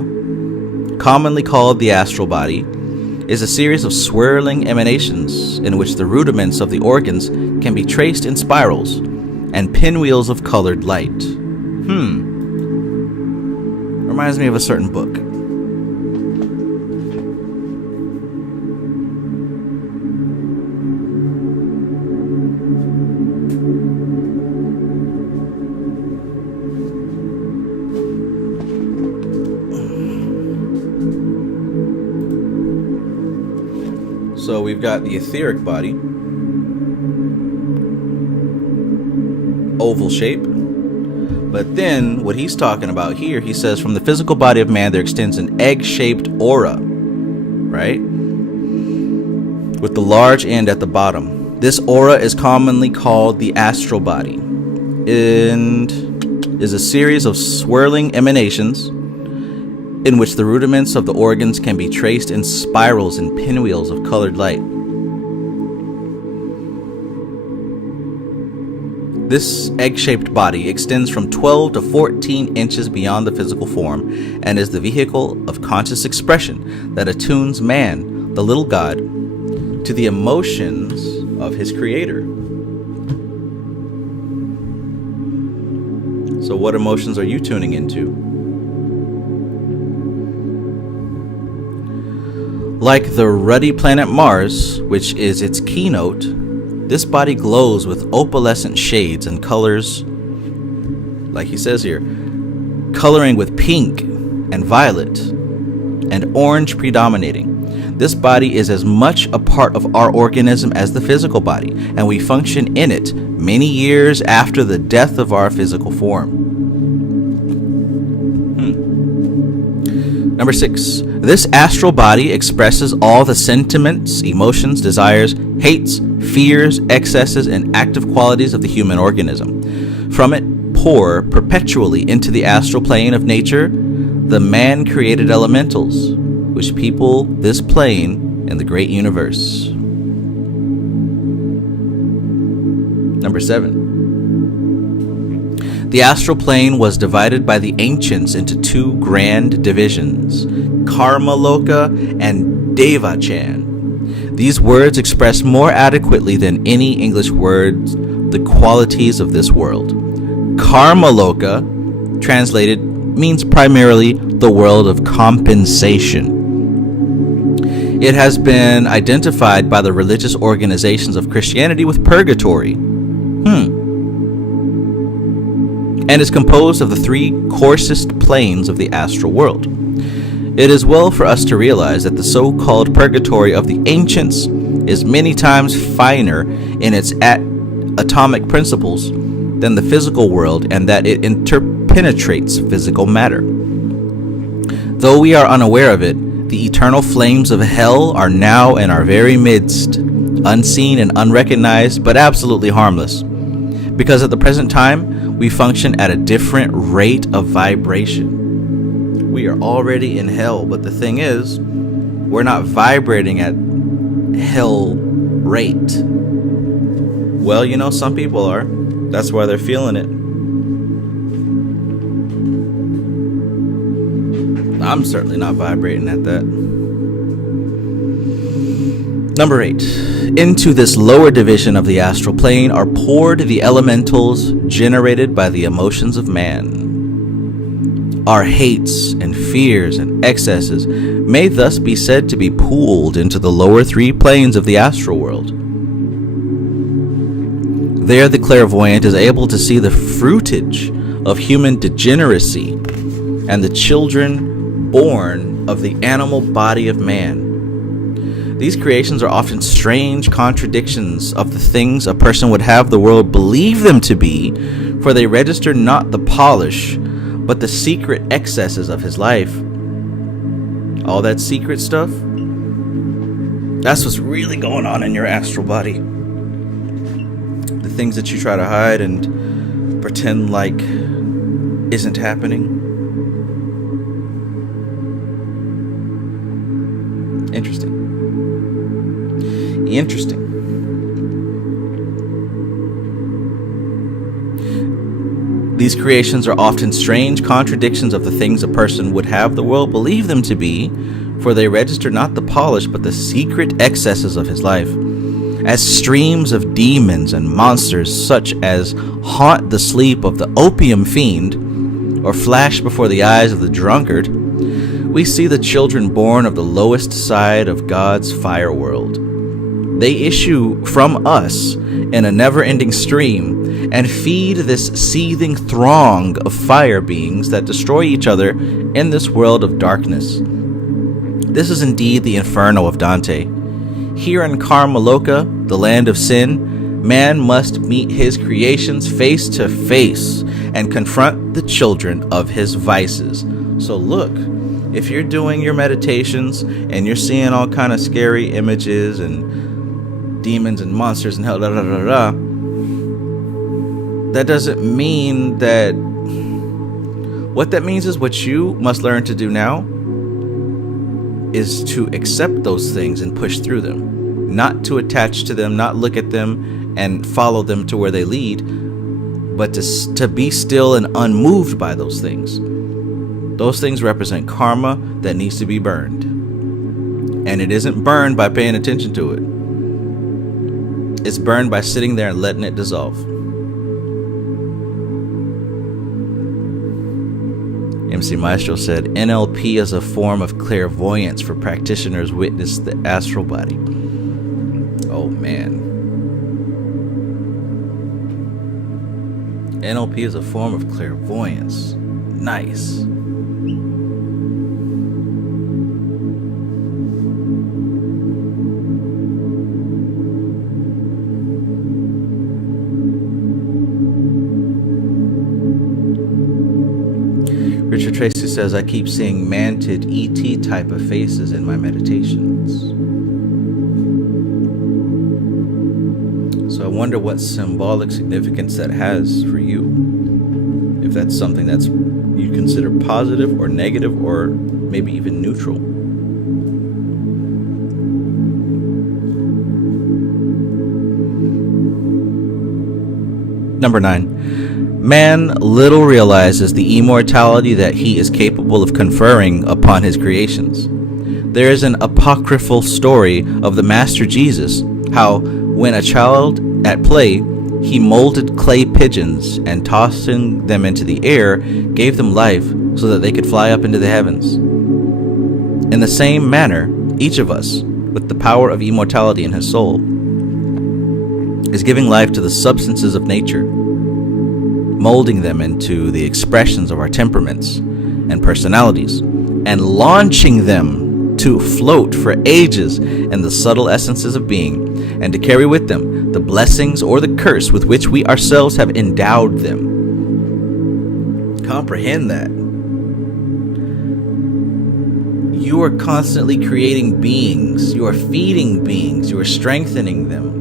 commonly called the astral body, is a series of swirling emanations in which the rudiments of the organs can be traced in spirals and pinwheels of colored light. Reminds me of a certain book. So we've got the etheric body, oval shape. But then what he's talking about here, he says, from the physical body of man there extends an egg-shaped aura, right? With the large end at the bottom. This aura is commonly called the astral body and is a series of swirling emanations in which the rudiments of the organs can be traced in spirals and pinwheels of colored light. This egg-shaped body extends from 12 to 14 inches beyond the physical form and is the vehicle of conscious expression that attunes man, the little god, to the emotions of his creator. So what emotions are you tuning into? Like the ruddy planet Mars, which is its keynote, this body glows with opalescent shades and colors, like he says here, coloring with pink and violet and orange predominating. This body is as much a part of our organism as the physical body, and we function in it many years after the death of our physical form. Number 6, this astral body expresses all the sentiments, emotions, desires, hates, fears, excesses, and active qualities of the human organism. From it pour perpetually into the astral plane of nature the man-created elementals, which people this plane in the great universe. Number 7. The astral plane was divided by the ancients into 2 grand divisions, Karma Loka and Devachan. These words express more adequately than any English words the qualities of this world. Karma Loka, translated, means primarily the world of compensation. It has been identified by the religious organizations of Christianity with purgatory. And is composed of the 3 coarsest planes of the astral world. It is well for us to realize that the so-called purgatory of the ancients is many times finer in its atomic principles than the physical world, and that it interpenetrates physical matter. Though we are unaware of it, the eternal flames of hell are now in our very midst, unseen and unrecognized, but absolutely harmless. Because at the present time, we function at a different rate of vibration. We are already in hell, but the thing is, we're not vibrating at hell rate. Well, you know, some people are. That's why they're feeling it. I'm certainly not vibrating at that. Number 8. Into this lower division of the astral plane are poured the elementals generated by the emotions of man. Our hates and fears and excesses may thus be said to be pooled into the lower 3 planes of the astral world. There the clairvoyant is able to see the fruitage of human degeneracy and the children born of the animal body of man. These creations are often strange contradictions of the things a person would have the world believe them to be, for they register not the polish, but the secret excesses of his life. All that secret stuff, that's what's really going on in your astral body. The things that you try to hide and pretend like isn't happening. Interesting. These creations are often strange contradictions of the things a person would have the world believe them to be, for they register not the polish but the secret excesses of his life. As streams of demons and monsters such as haunt the sleep of the opium fiend or flash before the eyes of the drunkard, we see the children born of the lowest side of God's fire world. They issue from us in a never-ending stream and feed this seething throng of fire beings that destroy each other in this world of darkness. This is indeed the inferno of Dante. Here in Karma Loka, the land of sin, man must meet his creations face to face and confront the children of his vices. So look, if you're doing your meditations and you're seeing all kind of scary images and demons and monsters and hell, that doesn't mean that. What that means is what you must learn to do now is to accept those things and push through them, not to attach to them, not look at them and follow them to where they lead, but to be still and unmoved by those things. Those things represent karma that needs to be burned. And it isn't burned by paying attention to it. It's burned by sitting there and letting it dissolve. MC Maestro said, NLP is a form of clairvoyance for practitioners witness the astral body. Oh man. NLP is a form of clairvoyance. Nice. Richard Tracy says, I keep seeing mantid ET type of faces in my meditations. So I wonder what symbolic significance that has for you. If that's something that's you consider positive or negative or maybe even neutral. Number 9. Man little realizes the immortality that he is capable of conferring upon his creations. There is an apocryphal story of the Master Jesus, how when a child at play, he molded clay pigeons and tossing them into the air, gave them life so that they could fly up into the heavens. In the same manner, each of us, with the power of immortality in his soul, is giving life to the substances of nature, molding them into the expressions of our temperaments and personalities, and launching them to float for ages in the subtle essences of being, and to carry with them the blessings or the curse with which we ourselves have endowed them. Comprehend that. You are constantly creating beings. You are feeding beings. You are strengthening them.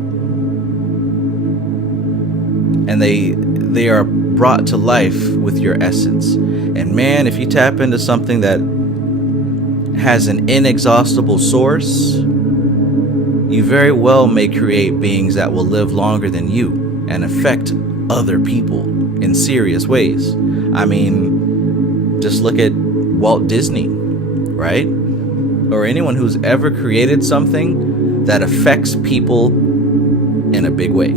And they are brought to life with your essence. And man, if you tap into something that has an inexhaustible source, you very well may create beings that will live longer than you and affect other people in serious ways. I mean, just look at Walt Disney, right? Or anyone who's ever created something that affects people in a big way.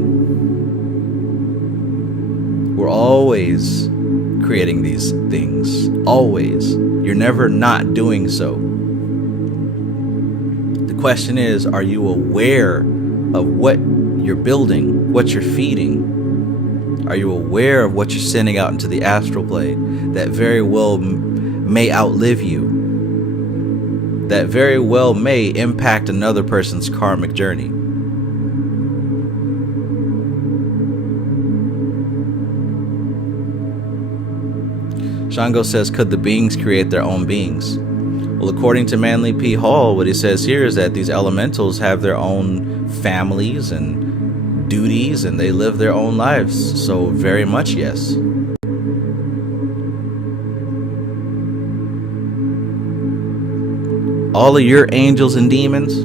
We're always creating these things. Always. You're never not doing so. The question is, are you aware of what you're building, what you're feeding? Are you aware of what you're sending out into the astral plane that very well may outlive you? That very well may impact another person's karmic journey? Shango says, could the beings create their own beings? Well, according to Manly P. Hall, what he says here is that these elementals have their own families and duties, and they live their own lives. So very much yes. All of your angels and demons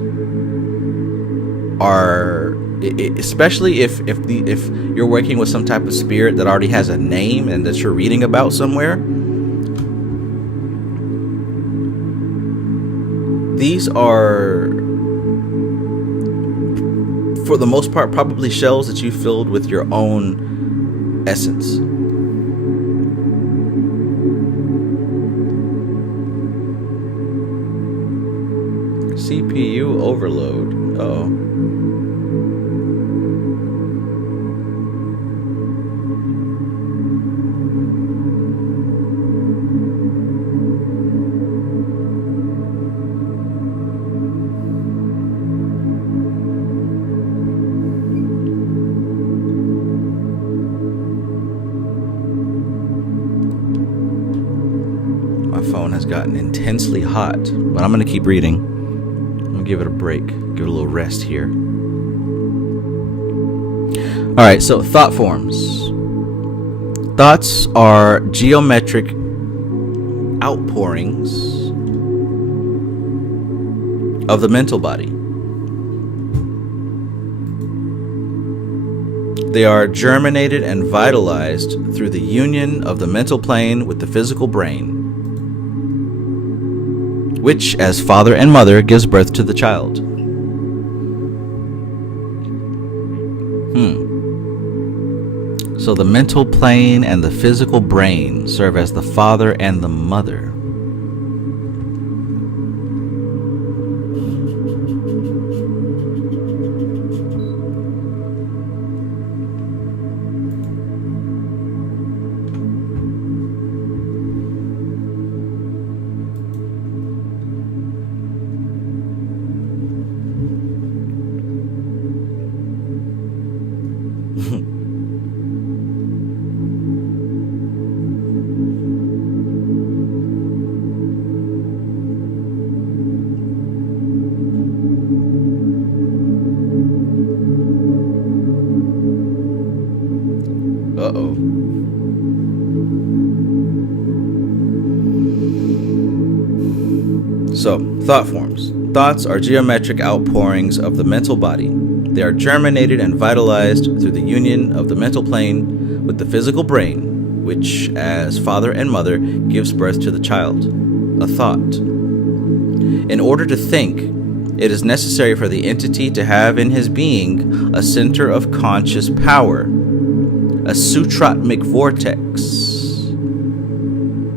are, especially if you're working with some type of spirit that already has a name and that you're reading about somewhere, these are, for the most part, probably shells that you filled with your own essence. CPU overload. Uh-oh. Has gotten intensely hot, but I'm going to keep reading. I'm going to give it a break, give it a little rest here. All right, so thought forms. Thoughts are geometric outpourings of the mental body. They are germinated and vitalized through the union of the mental plane with the physical brain, which, as father and mother, gives birth to the child. So the mental plane and the physical brain serve as the father and the mother. Uh-oh. So, thought forms. Thoughts are geometric outpourings of the mental body. They are germinated and vitalized through the union of the mental plane with the physical brain, which, as father and mother, gives birth to the child. A thought. In order to think, it is necessary for the entity to have in his being a center of conscious power, a sutratmic vortex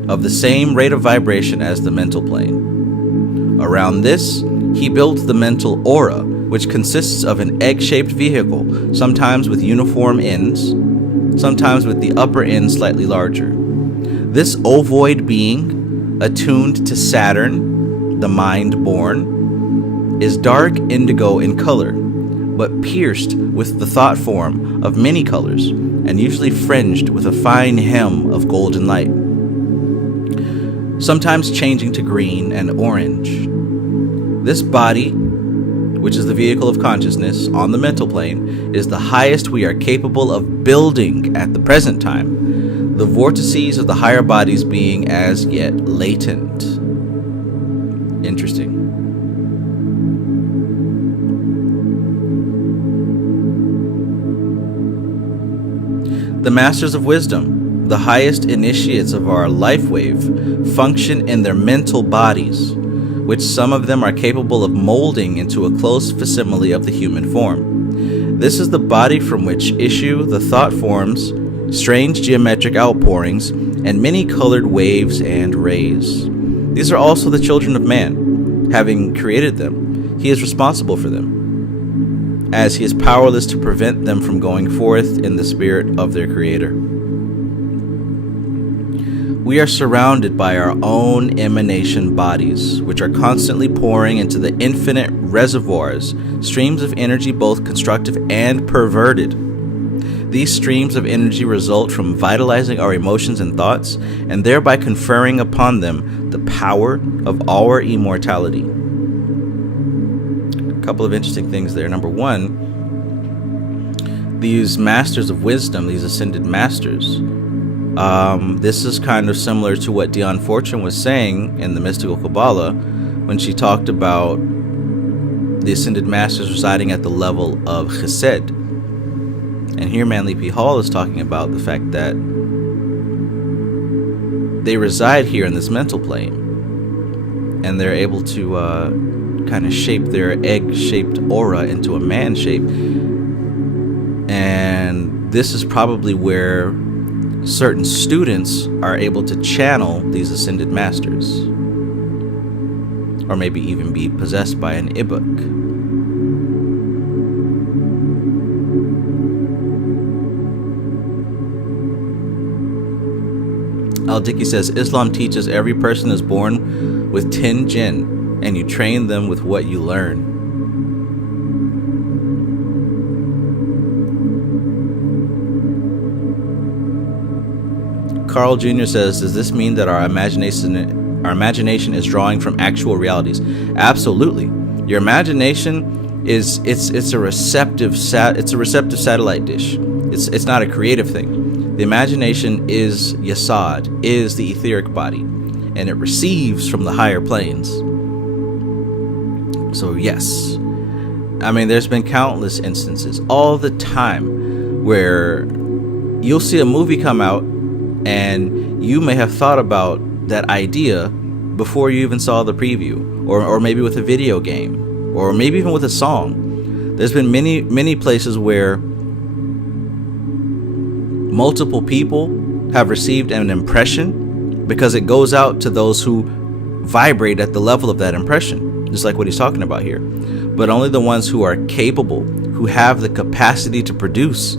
of the same rate of vibration as the mental plane. Around this, he builds the mental aura, which consists of an egg-shaped vehicle, sometimes with uniform ends, sometimes with the upper end slightly larger. This ovoid being, attuned to Saturn, the mind-born, is dark indigo in color, but pierced with the thought form of many colors, and usually fringed with a fine hem of golden light, sometimes changing to green and orange. This body, which is the vehicle of consciousness on the mental plane, is the highest we are capable of building at the present time, the vortices of the higher bodies being as yet latent. Interesting. The Masters of Wisdom, the highest initiates of our life wave, function in their mental bodies, which some of them are capable of molding into a close facsimile of the human form. This is the body from which issue the thought forms, strange geometric outpourings, and many colored waves and rays. These are also the children of man. Having created them, he is responsible for them, as he is powerless to prevent them from going forth in the spirit of their creator. We are surrounded by our own emanation bodies, which are constantly pouring into the infinite reservoirs, streams of energy both constructive and perverted. These streams of energy result from vitalizing our emotions and thoughts, and thereby conferring upon them the power of our immortality. A couple of interesting things there. Number one, these masters of wisdom, these ascended masters, this is kind of similar to what Dion Fortune was saying in the Mystical Kabbalah when she talked about the ascended masters residing at the level of Chesed. And here Manly P. Hall is talking about the fact that they reside here in this mental plane, and they're able to kind of shape their egg-shaped aura into a man shape. And this is probably where certain students are able to channel these ascended masters, or maybe even be possessed by an Ibuk. Al-Diki says, Islam teaches every person is born with 10 jinn, and you train them with what you learn. Carl Jr. says, does this mean that our imagination is drawing from actual realities? Absolutely. Your imagination is it's a receptive satellite dish. It's not a creative thing. The imagination is Yasad, is the etheric body, and it receives from the higher planes. So yes, I mean, there's been countless instances all the time where you'll see a movie come out and you may have thought about that idea before you even saw the preview, or maybe with a video game, or maybe even with a song. There's been many places where multiple people have received an impression because it goes out to those who vibrate at the level of that impression, just like what he's talking about here. But only the ones who are capable, who have the capacity to produce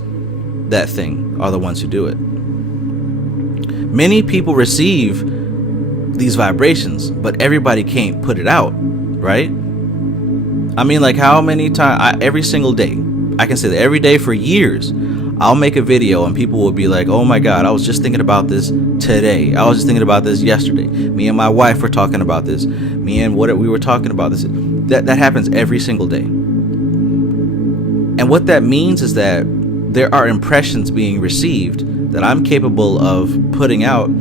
that thing, are the ones who do it. Many people receive these vibrations, but everybody can't put it out, right? I mean, like, how many times, every single day, I can say that every day for years, I'll make a video and people will be like, oh my God, I was just thinking about this today. I was just thinking about this yesterday. Me and my wife were talking about this. We were talking about this. That happens every single day. And what that means is that there are impressions being received that I'm capable of putting out,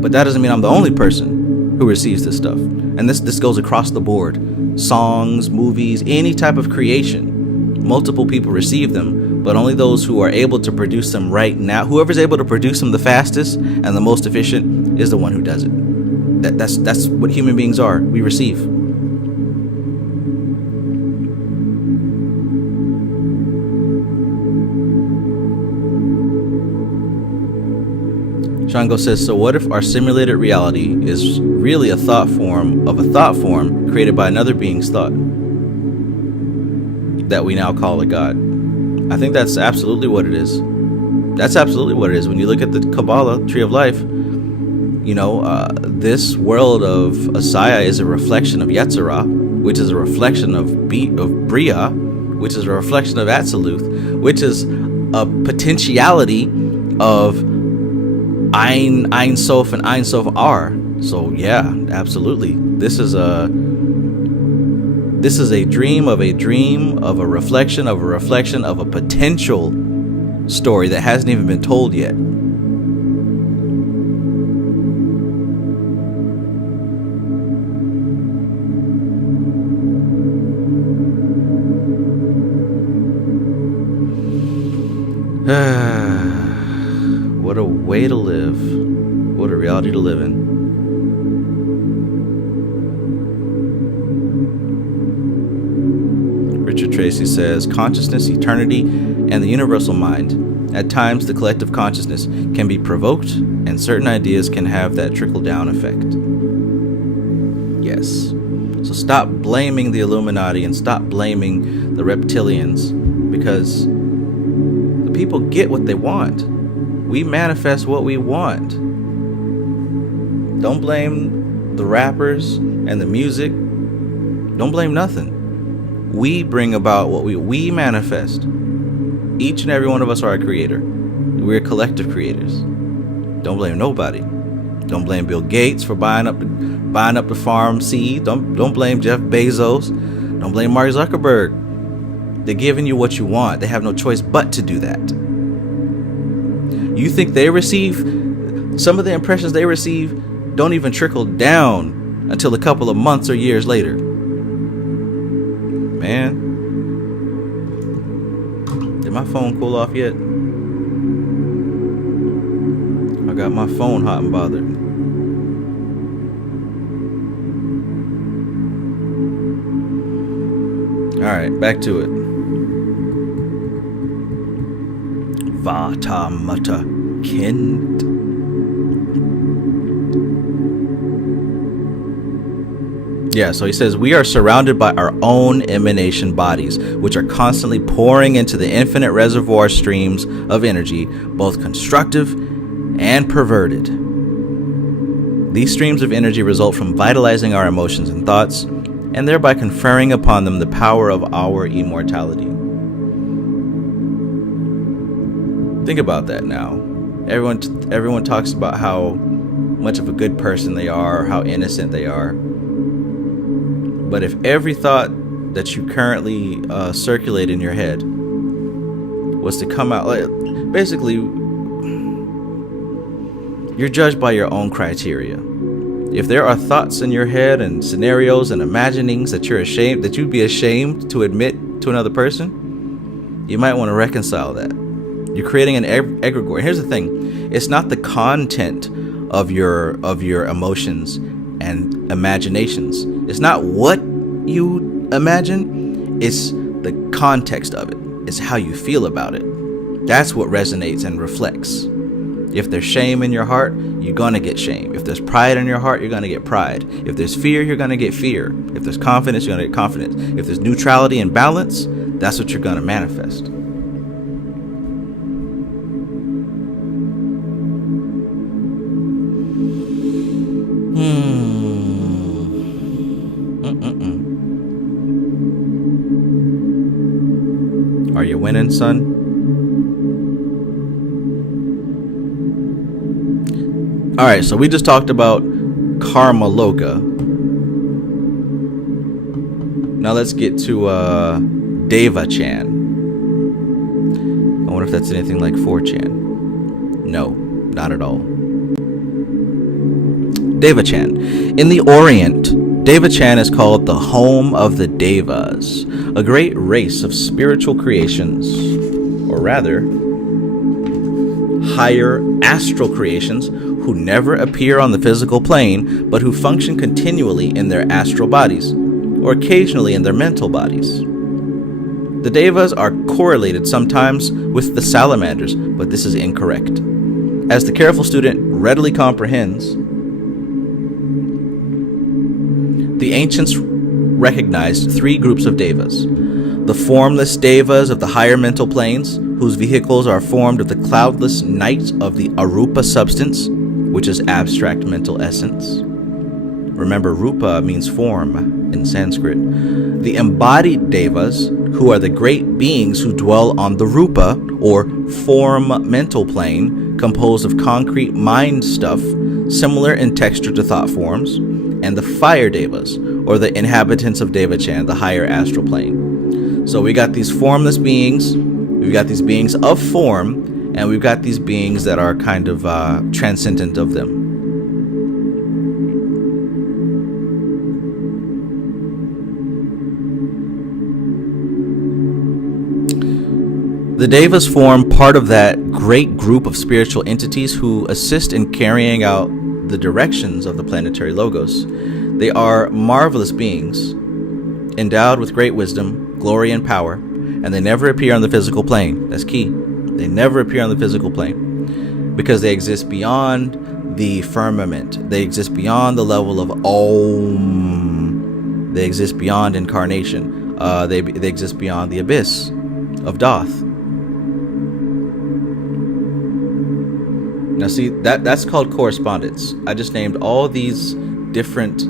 but that doesn't mean I'm the only person who receives this stuff. And this goes across the board. Songs, movies, any type of creation. Multiple people receive them, but only those who are able to produce them right now. Whoever's able to produce them the fastest and the most efficient is the one who does it. That's what human beings are. We receive. Shango says, so what if our simulated reality is really a thought form created by another being's thought that we now call a god? I think that's absolutely what it is. That's absolutely what it is. When you look at the Kabbalah, Tree of Life, this world of Asaya is a reflection of Yetzirah, which is a reflection of Bria, which is a reflection of Atziluth, which is a potentiality of Ein Sof and Ein Sof are. So yeah, absolutely. This is a dream of a reflection of a potential story that hasn't even been told yet. What a way to live. What a reality to live in. Richard Tracy says, consciousness, eternity, and the universal mind. At times, the collective consciousness can be provoked, and certain ideas can have that trickle-down effect. Yes. So stop blaming the Illuminati and stop blaming the reptilians, because the people get what they want. We manifest what we want. Don't blame the rappers and the music. Don't blame nothing. We bring about what we manifest. Each and every one of us are a creator. We're collective creators. Don't blame nobody. Don't blame Bill Gates for buying up the farm seed. Don't blame Jeff Bezos. Don't blame Mark Zuckerberg. They're giving you what you want. They have no choice but to do that. You think they receive, some of the impressions they receive don't even trickle down until a couple of months or years later. Man, did my phone cool off yet? I got my phone hot and bothered. All right, back to it. Vata Mata Kind. Yeah, so he says, we are surrounded by our own emanation bodies, which are constantly pouring into the infinite reservoir streams of energy, both constructive and perverted. These streams of energy result from vitalizing our emotions and thoughts, and thereby conferring upon them the power of our immortality. Think about that now. Everyone talks about how much of a good person they are, how innocent they are. But if every thought that you currently circulate in your head was to come out, basically, you're judged by your own criteria. If there are thoughts in your head and scenarios and imaginings that you'd be ashamed to admit to another person, you might want to reconcile that. You're creating an egregore. Here's the thing: it's not the content of your emotions and imaginations. It's not what you imagine. It's the context of it. It's how you feel about it. That's what resonates and reflects. If there's shame in your heart, you're going to get shame. If there's pride in your heart, you're going to get pride. If there's fear, you're going to get fear. If there's confidence, you're going to get confidence. If there's neutrality and balance, that's what you're going to manifest. Are you winning, son? All right, so we just talked about Karma Loka. Now let's get to Deva-chan. I wonder if that's anything like 4chan. No, not at all. Deva-chan. In the Orient, Deva-chan is called the home of the Devas, a great race of spiritual creations, or rather, higher astral creations who never appear on the physical plane, but who function continually in their astral bodies, or occasionally in their mental bodies. The Devas are correlated sometimes with the Salamanders, but this is incorrect. As the careful student readily comprehends, the ancients recognized three groups of Devas. The formless Devas of the higher mental planes, whose vehicles are formed of the cloudless night of the arupa substance, which is abstract mental essence. Remember, rupa means form in Sanskrit. The embodied Devas, who are the great beings who dwell on the rupa, or form mental plane, composed of concrete mind stuff, similar in texture to thought forms, and the fire Devas, or the inhabitants of Deva-chan, the higher astral plane. So we got these formless beings, we've got these beings of form, and we've got these beings that are kind of transcendent of them. The Devas form part of that great group of spiritual entities who assist in carrying out the directions of the planetary logos. They are marvelous beings, endowed with great wisdom, glory, and power, and they never appear on the physical plane. That's key. They never appear on the physical plane because they exist beyond the firmament. They exist beyond the level of Om. They exist beyond incarnation. They exist beyond the abyss of Doth. Now see, that's called correspondence. I just named all these different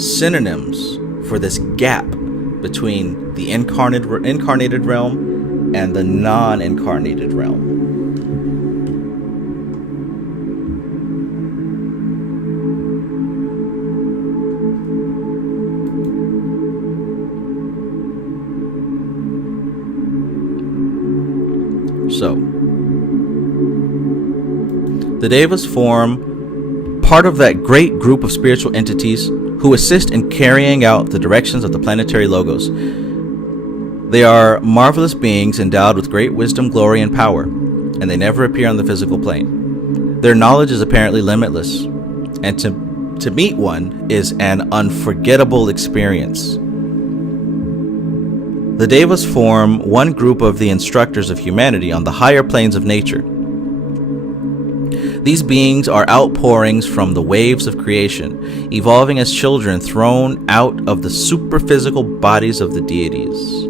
synonyms for this gap between the incarnated realm and the non-incarnated realm. So, the Devas form part of that great group of spiritual entities who assist in carrying out the directions of the planetary logos. They are marvelous beings endowed with great wisdom, glory, and power, and they never appear on the physical plane. Their knowledge is apparently limitless, and to meet one is an unforgettable experience. The Devas form one group of the instructors of humanity on the higher planes of nature. These beings are outpourings from the waves of creation, evolving as children thrown out of the superphysical bodies of the deities.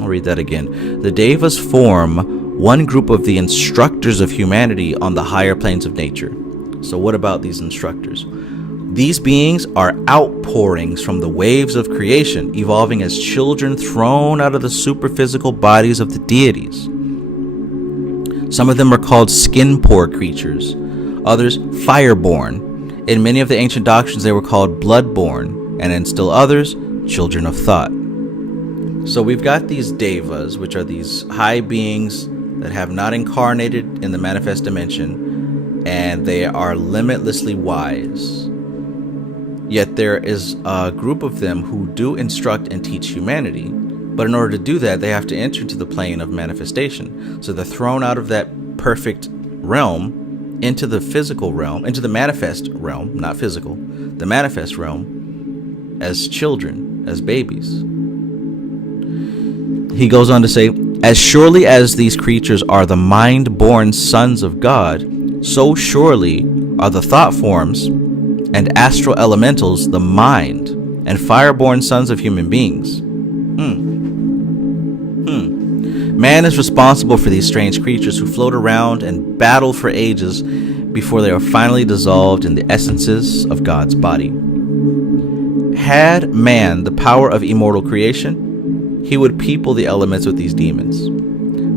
I'll read that again. The Devas form one group of the instructors of humanity on the higher planes of nature. So what about these instructors? These beings are outpourings from the waves of creation, evolving as children thrown out of the superphysical bodies of the deities. Some of them are called skin-pore creatures, others fireborn. In many of the ancient doctrines, they were called bloodborn, and in still others, children of thought. So we've got these devas, which are these high beings that have not incarnated in the manifest dimension, and they are limitlessly wise. Yet there is a group of them who do instruct and teach humanity. But in order to do that, they have to enter into the plane of manifestation. So they're thrown out of that perfect realm into the physical realm, into the manifest realm, not physical, the manifest realm, as children, as babies. He goes on to say, as surely as these creatures are the mind-born sons of God, so surely are the thought forms and astral elementals the mind and fire-born sons of human beings. Man is responsible for these strange creatures who float around and battle for ages before they are finally dissolved in the essences of God's body. Had man the power of immortal creation, he would people the elements with these demons.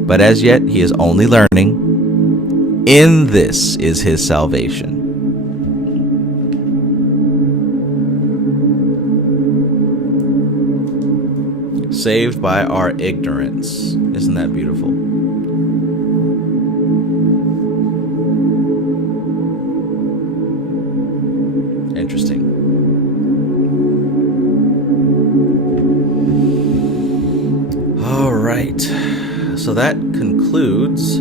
But as yet, he is only learning. In this is his salvation. Saved by our ignorance. Isn't that beautiful? Interesting. All right. So that concludes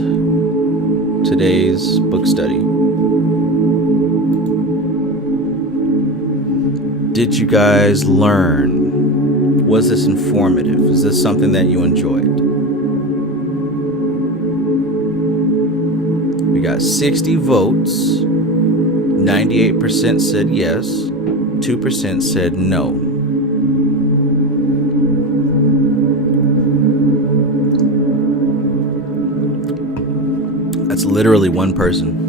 today's book study. Did you guys learn? Was this informative? Is this something that you enjoyed? We got 60 votes. 98% said yes. 2% said no. That's literally one person.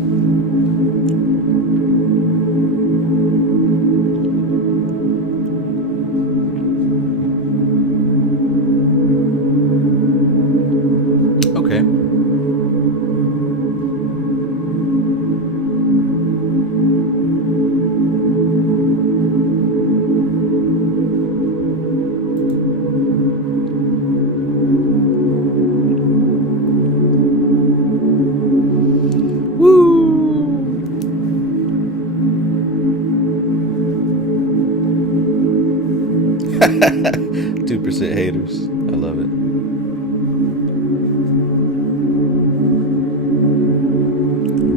Haters. I love it.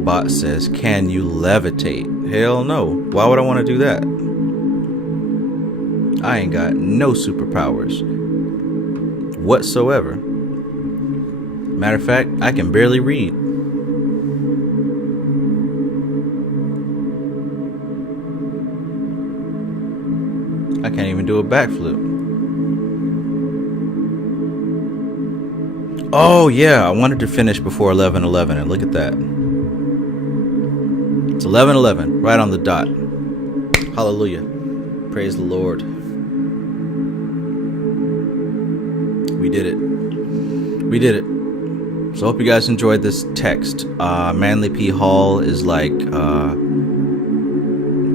Bot says, can you levitate? Hell no. Why would I want to do that? I ain't got no superpowers whatsoever. Matter of fact, I can barely read. I can't even do a backflip. Oh yeah, I wanted to finish before 11:11, and look at that. It's 11:11, right on the dot. Hallelujah. Praise the Lord. We did it. We did it. So I hope you guys enjoyed this text. Manly P. Hall is like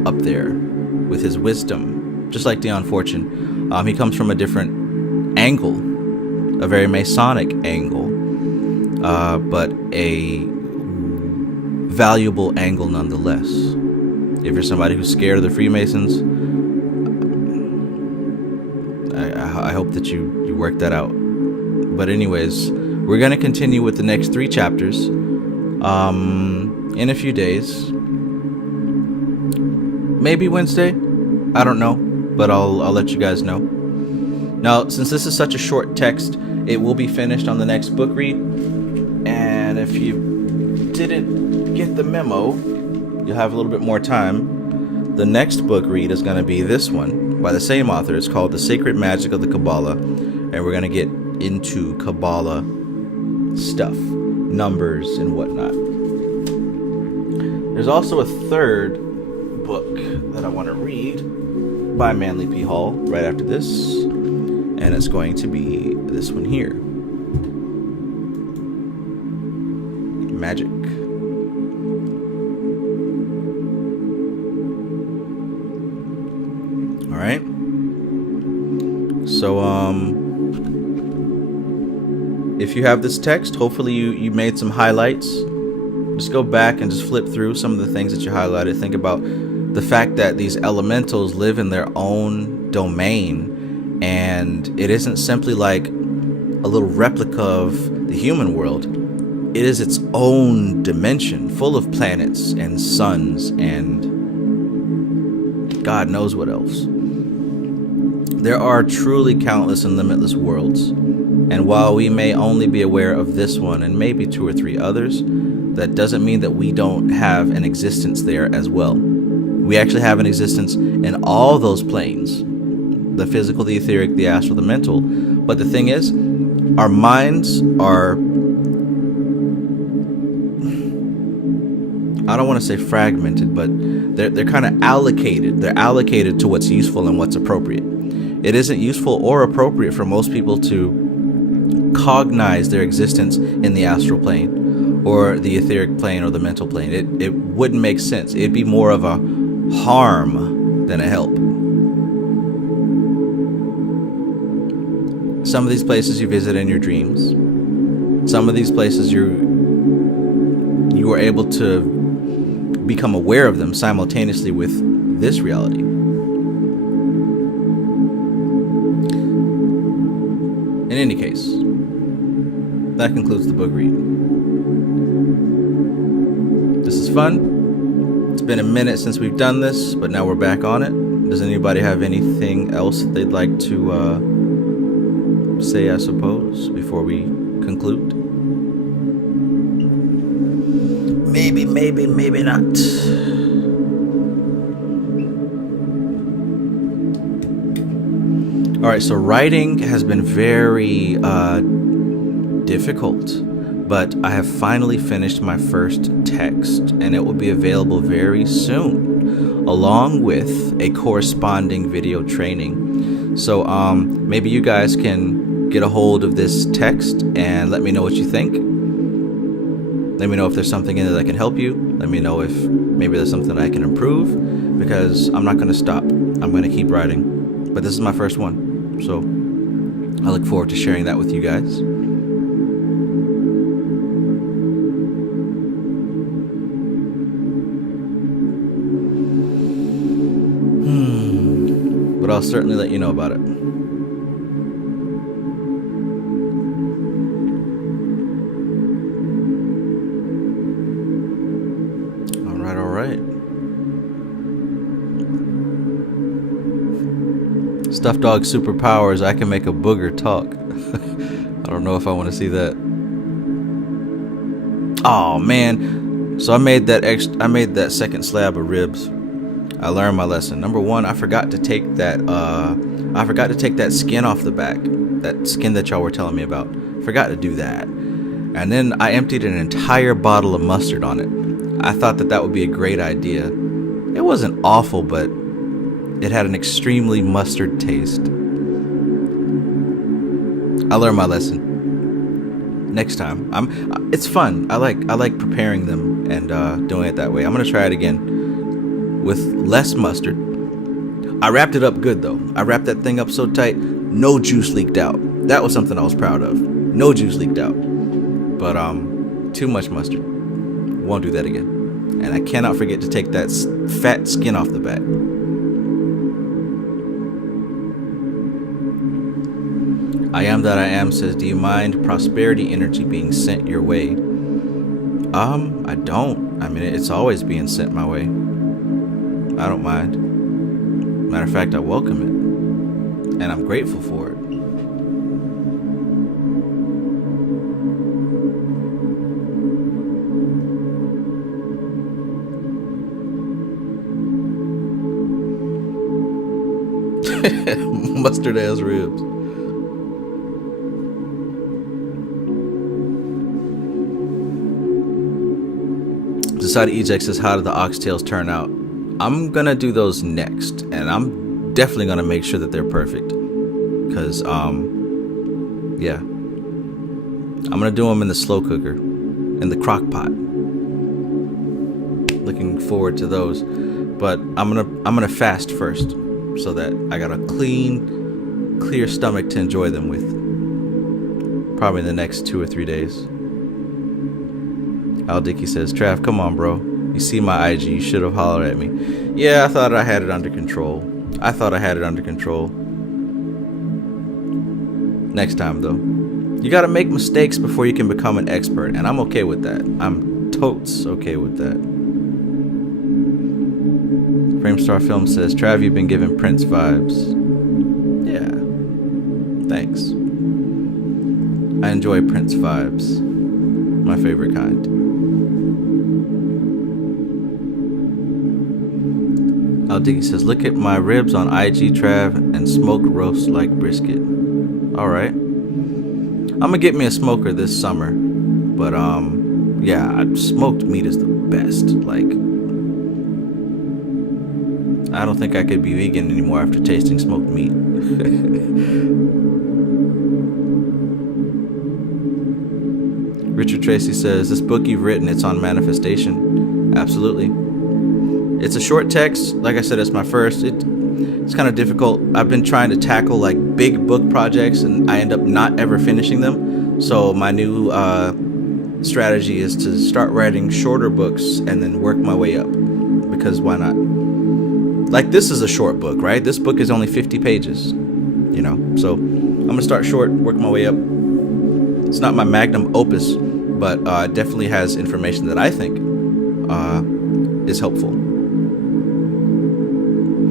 up there with his wisdom, just like Dion Fortune. He comes from a different angle. A very Masonic angle, but a valuable angle nonetheless. If you're somebody who's scared of the Freemasons, I hope that you work that out. But anyways, we're going to continue with the next 3 chapters in a few days. Maybe Wednesday. I don't know, but I'll let you guys know. Now, since this is such a short text, it will be finished on the next book read. And if you didn't get the memo, you'll have a little bit more time. The next book read is going to be this one by the same author. It's called The Sacred Magic of the Kabbalah. And we're going to get into Kabbalah stuff, numbers and whatnot. There's also a third book that I want to read by Manly P. Hall right after this. And it's going to be this one here. Magic. All right. So, if you have this text, hopefully you made some highlights. Just go back and just flip through some of the things that you highlighted. Think about the fact that these elementals live in their own domain, and it isn't simply like a little replica of the human world. It is its own dimension, full of planets and suns and God knows what else. There are truly countless and limitless worlds, and while we may only be aware of this one and maybe 2 or 3 others, that doesn't mean that we don't have an existence there as well. We actually have an existence in all those planes, the physical, the etheric, the astral, the mental. But the thing is, our minds are, I don't want to say fragmented, but they're kind of allocated. They're allocated to what's useful and what's appropriate. It isn't useful or appropriate for most people to cognize their existence in the astral plane or the etheric plane or the mental plane. It wouldn't make sense. It'd be more of a harm than a help. Some of these places you visit in your dreams. Some of these places you are able to become aware of them simultaneously with this reality. In any case, that concludes the book read. This is fun. It's been a minute since we've done this, but now we're back on it. Does anybody have anything else that they'd like to say, I suppose, before we conclude? Maybe not. All right, so writing has been very difficult, but I have finally finished my first text, and it will be available very soon, along with a corresponding video training. So maybe you guys can get a hold of this text and let me know what you think. Let me know if there's something in it that can help you. Let me know if maybe there's something I can improve, because I'm not going to stop. I'm going to keep writing. But this is my first one, so I look forward to sharing that with you guys. But I'll certainly let you know about it. All right. Stuffed dog superpowers. I can make a booger talk. I don't know if I want to see that. Oh man. So I made that second slab of ribs. I learned my lesson. Number one, I forgot to take that skin off the back. That skin that y'all were telling me about. Forgot to do that. And then I emptied an entire bottle of mustard on it. I thought that would be a great idea. It wasn't awful, but it had an extremely mustard taste. I learned my lesson. Next time, it's fun. I like preparing them and doing it that way. I'm gonna try it again with less mustard. I wrapped it up good though. I wrapped that thing up so tight, no juice leaked out. That was something I was proud of. No juice leaked out. But too much mustard. Won't do that again. And I cannot forget to take that fat skin off the back. I am that I am says, do you mind prosperity energy being sent your way? I don't. I mean, it's always being sent my way. I don't mind. Matter of fact, I welcome it. And I'm grateful for it. Mustard ass ribs. Decided Eject says, how did the oxtails turn out? I'm gonna do those next, and I'm definitely gonna make sure that they're perfect, because yeah, I'm gonna do them in the slow cooker, in the crock pot. Looking forward to those, but I'm gonna fast first, so that I got a clear stomach to enjoy them with. Probably in the next 2 or 3 days. Al Dickey says, Trav, come on, bro. You see my IG, you should have hollered at me. Yeah, I thought I had it under control. Next time, though. You gotta make mistakes before you can become an expert, and I'm okay with that. I'm totes okay with that. Framestar Film says, Trav, you've been giving Prince vibes. Yeah. Thanks. I enjoy Prince vibes. My favorite kind. Al Diggy says, look at my ribs on IG, Trav, and smoked roast like brisket. Alright. I'm gonna get me a smoker this summer. But, yeah, smoked meat is the best. Like, I don't think I could be vegan anymore after tasting smoked meat. Richard Tracy says, this book you've written, it's on manifestation. Absolutely. It's a short text. Like I said, it's my first. It's kind of difficult. I've been trying to tackle like big book projects and I end up not ever finishing them. So my new strategy is to start writing shorter books and then work my way up. Because why not? Like, this is a short book, right? This book is only 50 pages, you know? So I'm going to start short, work my way up. It's not my magnum opus, but it definitely has information that I think is helpful.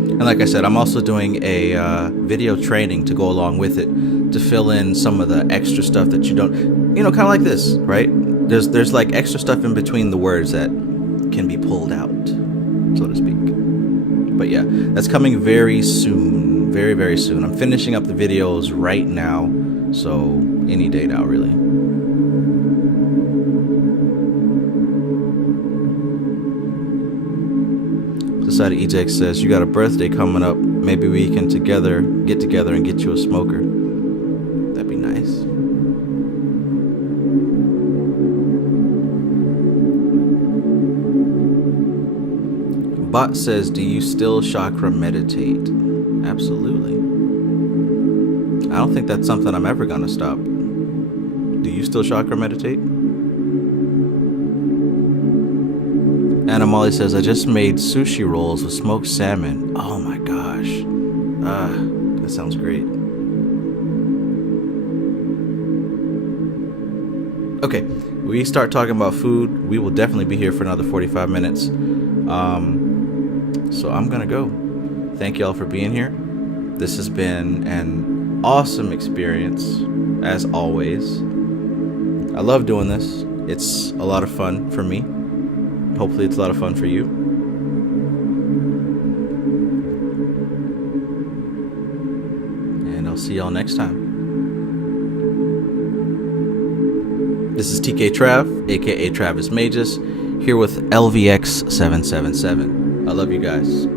And like I said, I'm also doing a video training to go along with it to fill in some of the extra stuff that you don't, you know, kind of like this, right? There's like extra stuff in between the words that can be pulled out, so to speak. But yeah, that's coming very soon, very, very soon. I'm finishing up the videos right now, so any day now, really. Society Eject says, you got a birthday coming up. Maybe we can get together and get you a smoker. That'd be nice. Bot says, do you still chakra meditate? Absolutely. I don't think that's something I'm ever gonna stop. Do you still chakra meditate? Anna Molly says, I just made sushi rolls with smoked salmon. Oh my gosh. That sounds great. Okay, we start talking about food. We will definitely be here for another 45 minutes. So I'm gonna go. Thank y'all for being here. This has been an awesome experience, as always. I love doing this. It's a lot of fun for me. Hopefully it's a lot of fun for you. And I'll see y'all next time. This is TK Trav, aka Travis Magus, here with LVX777. I love you guys.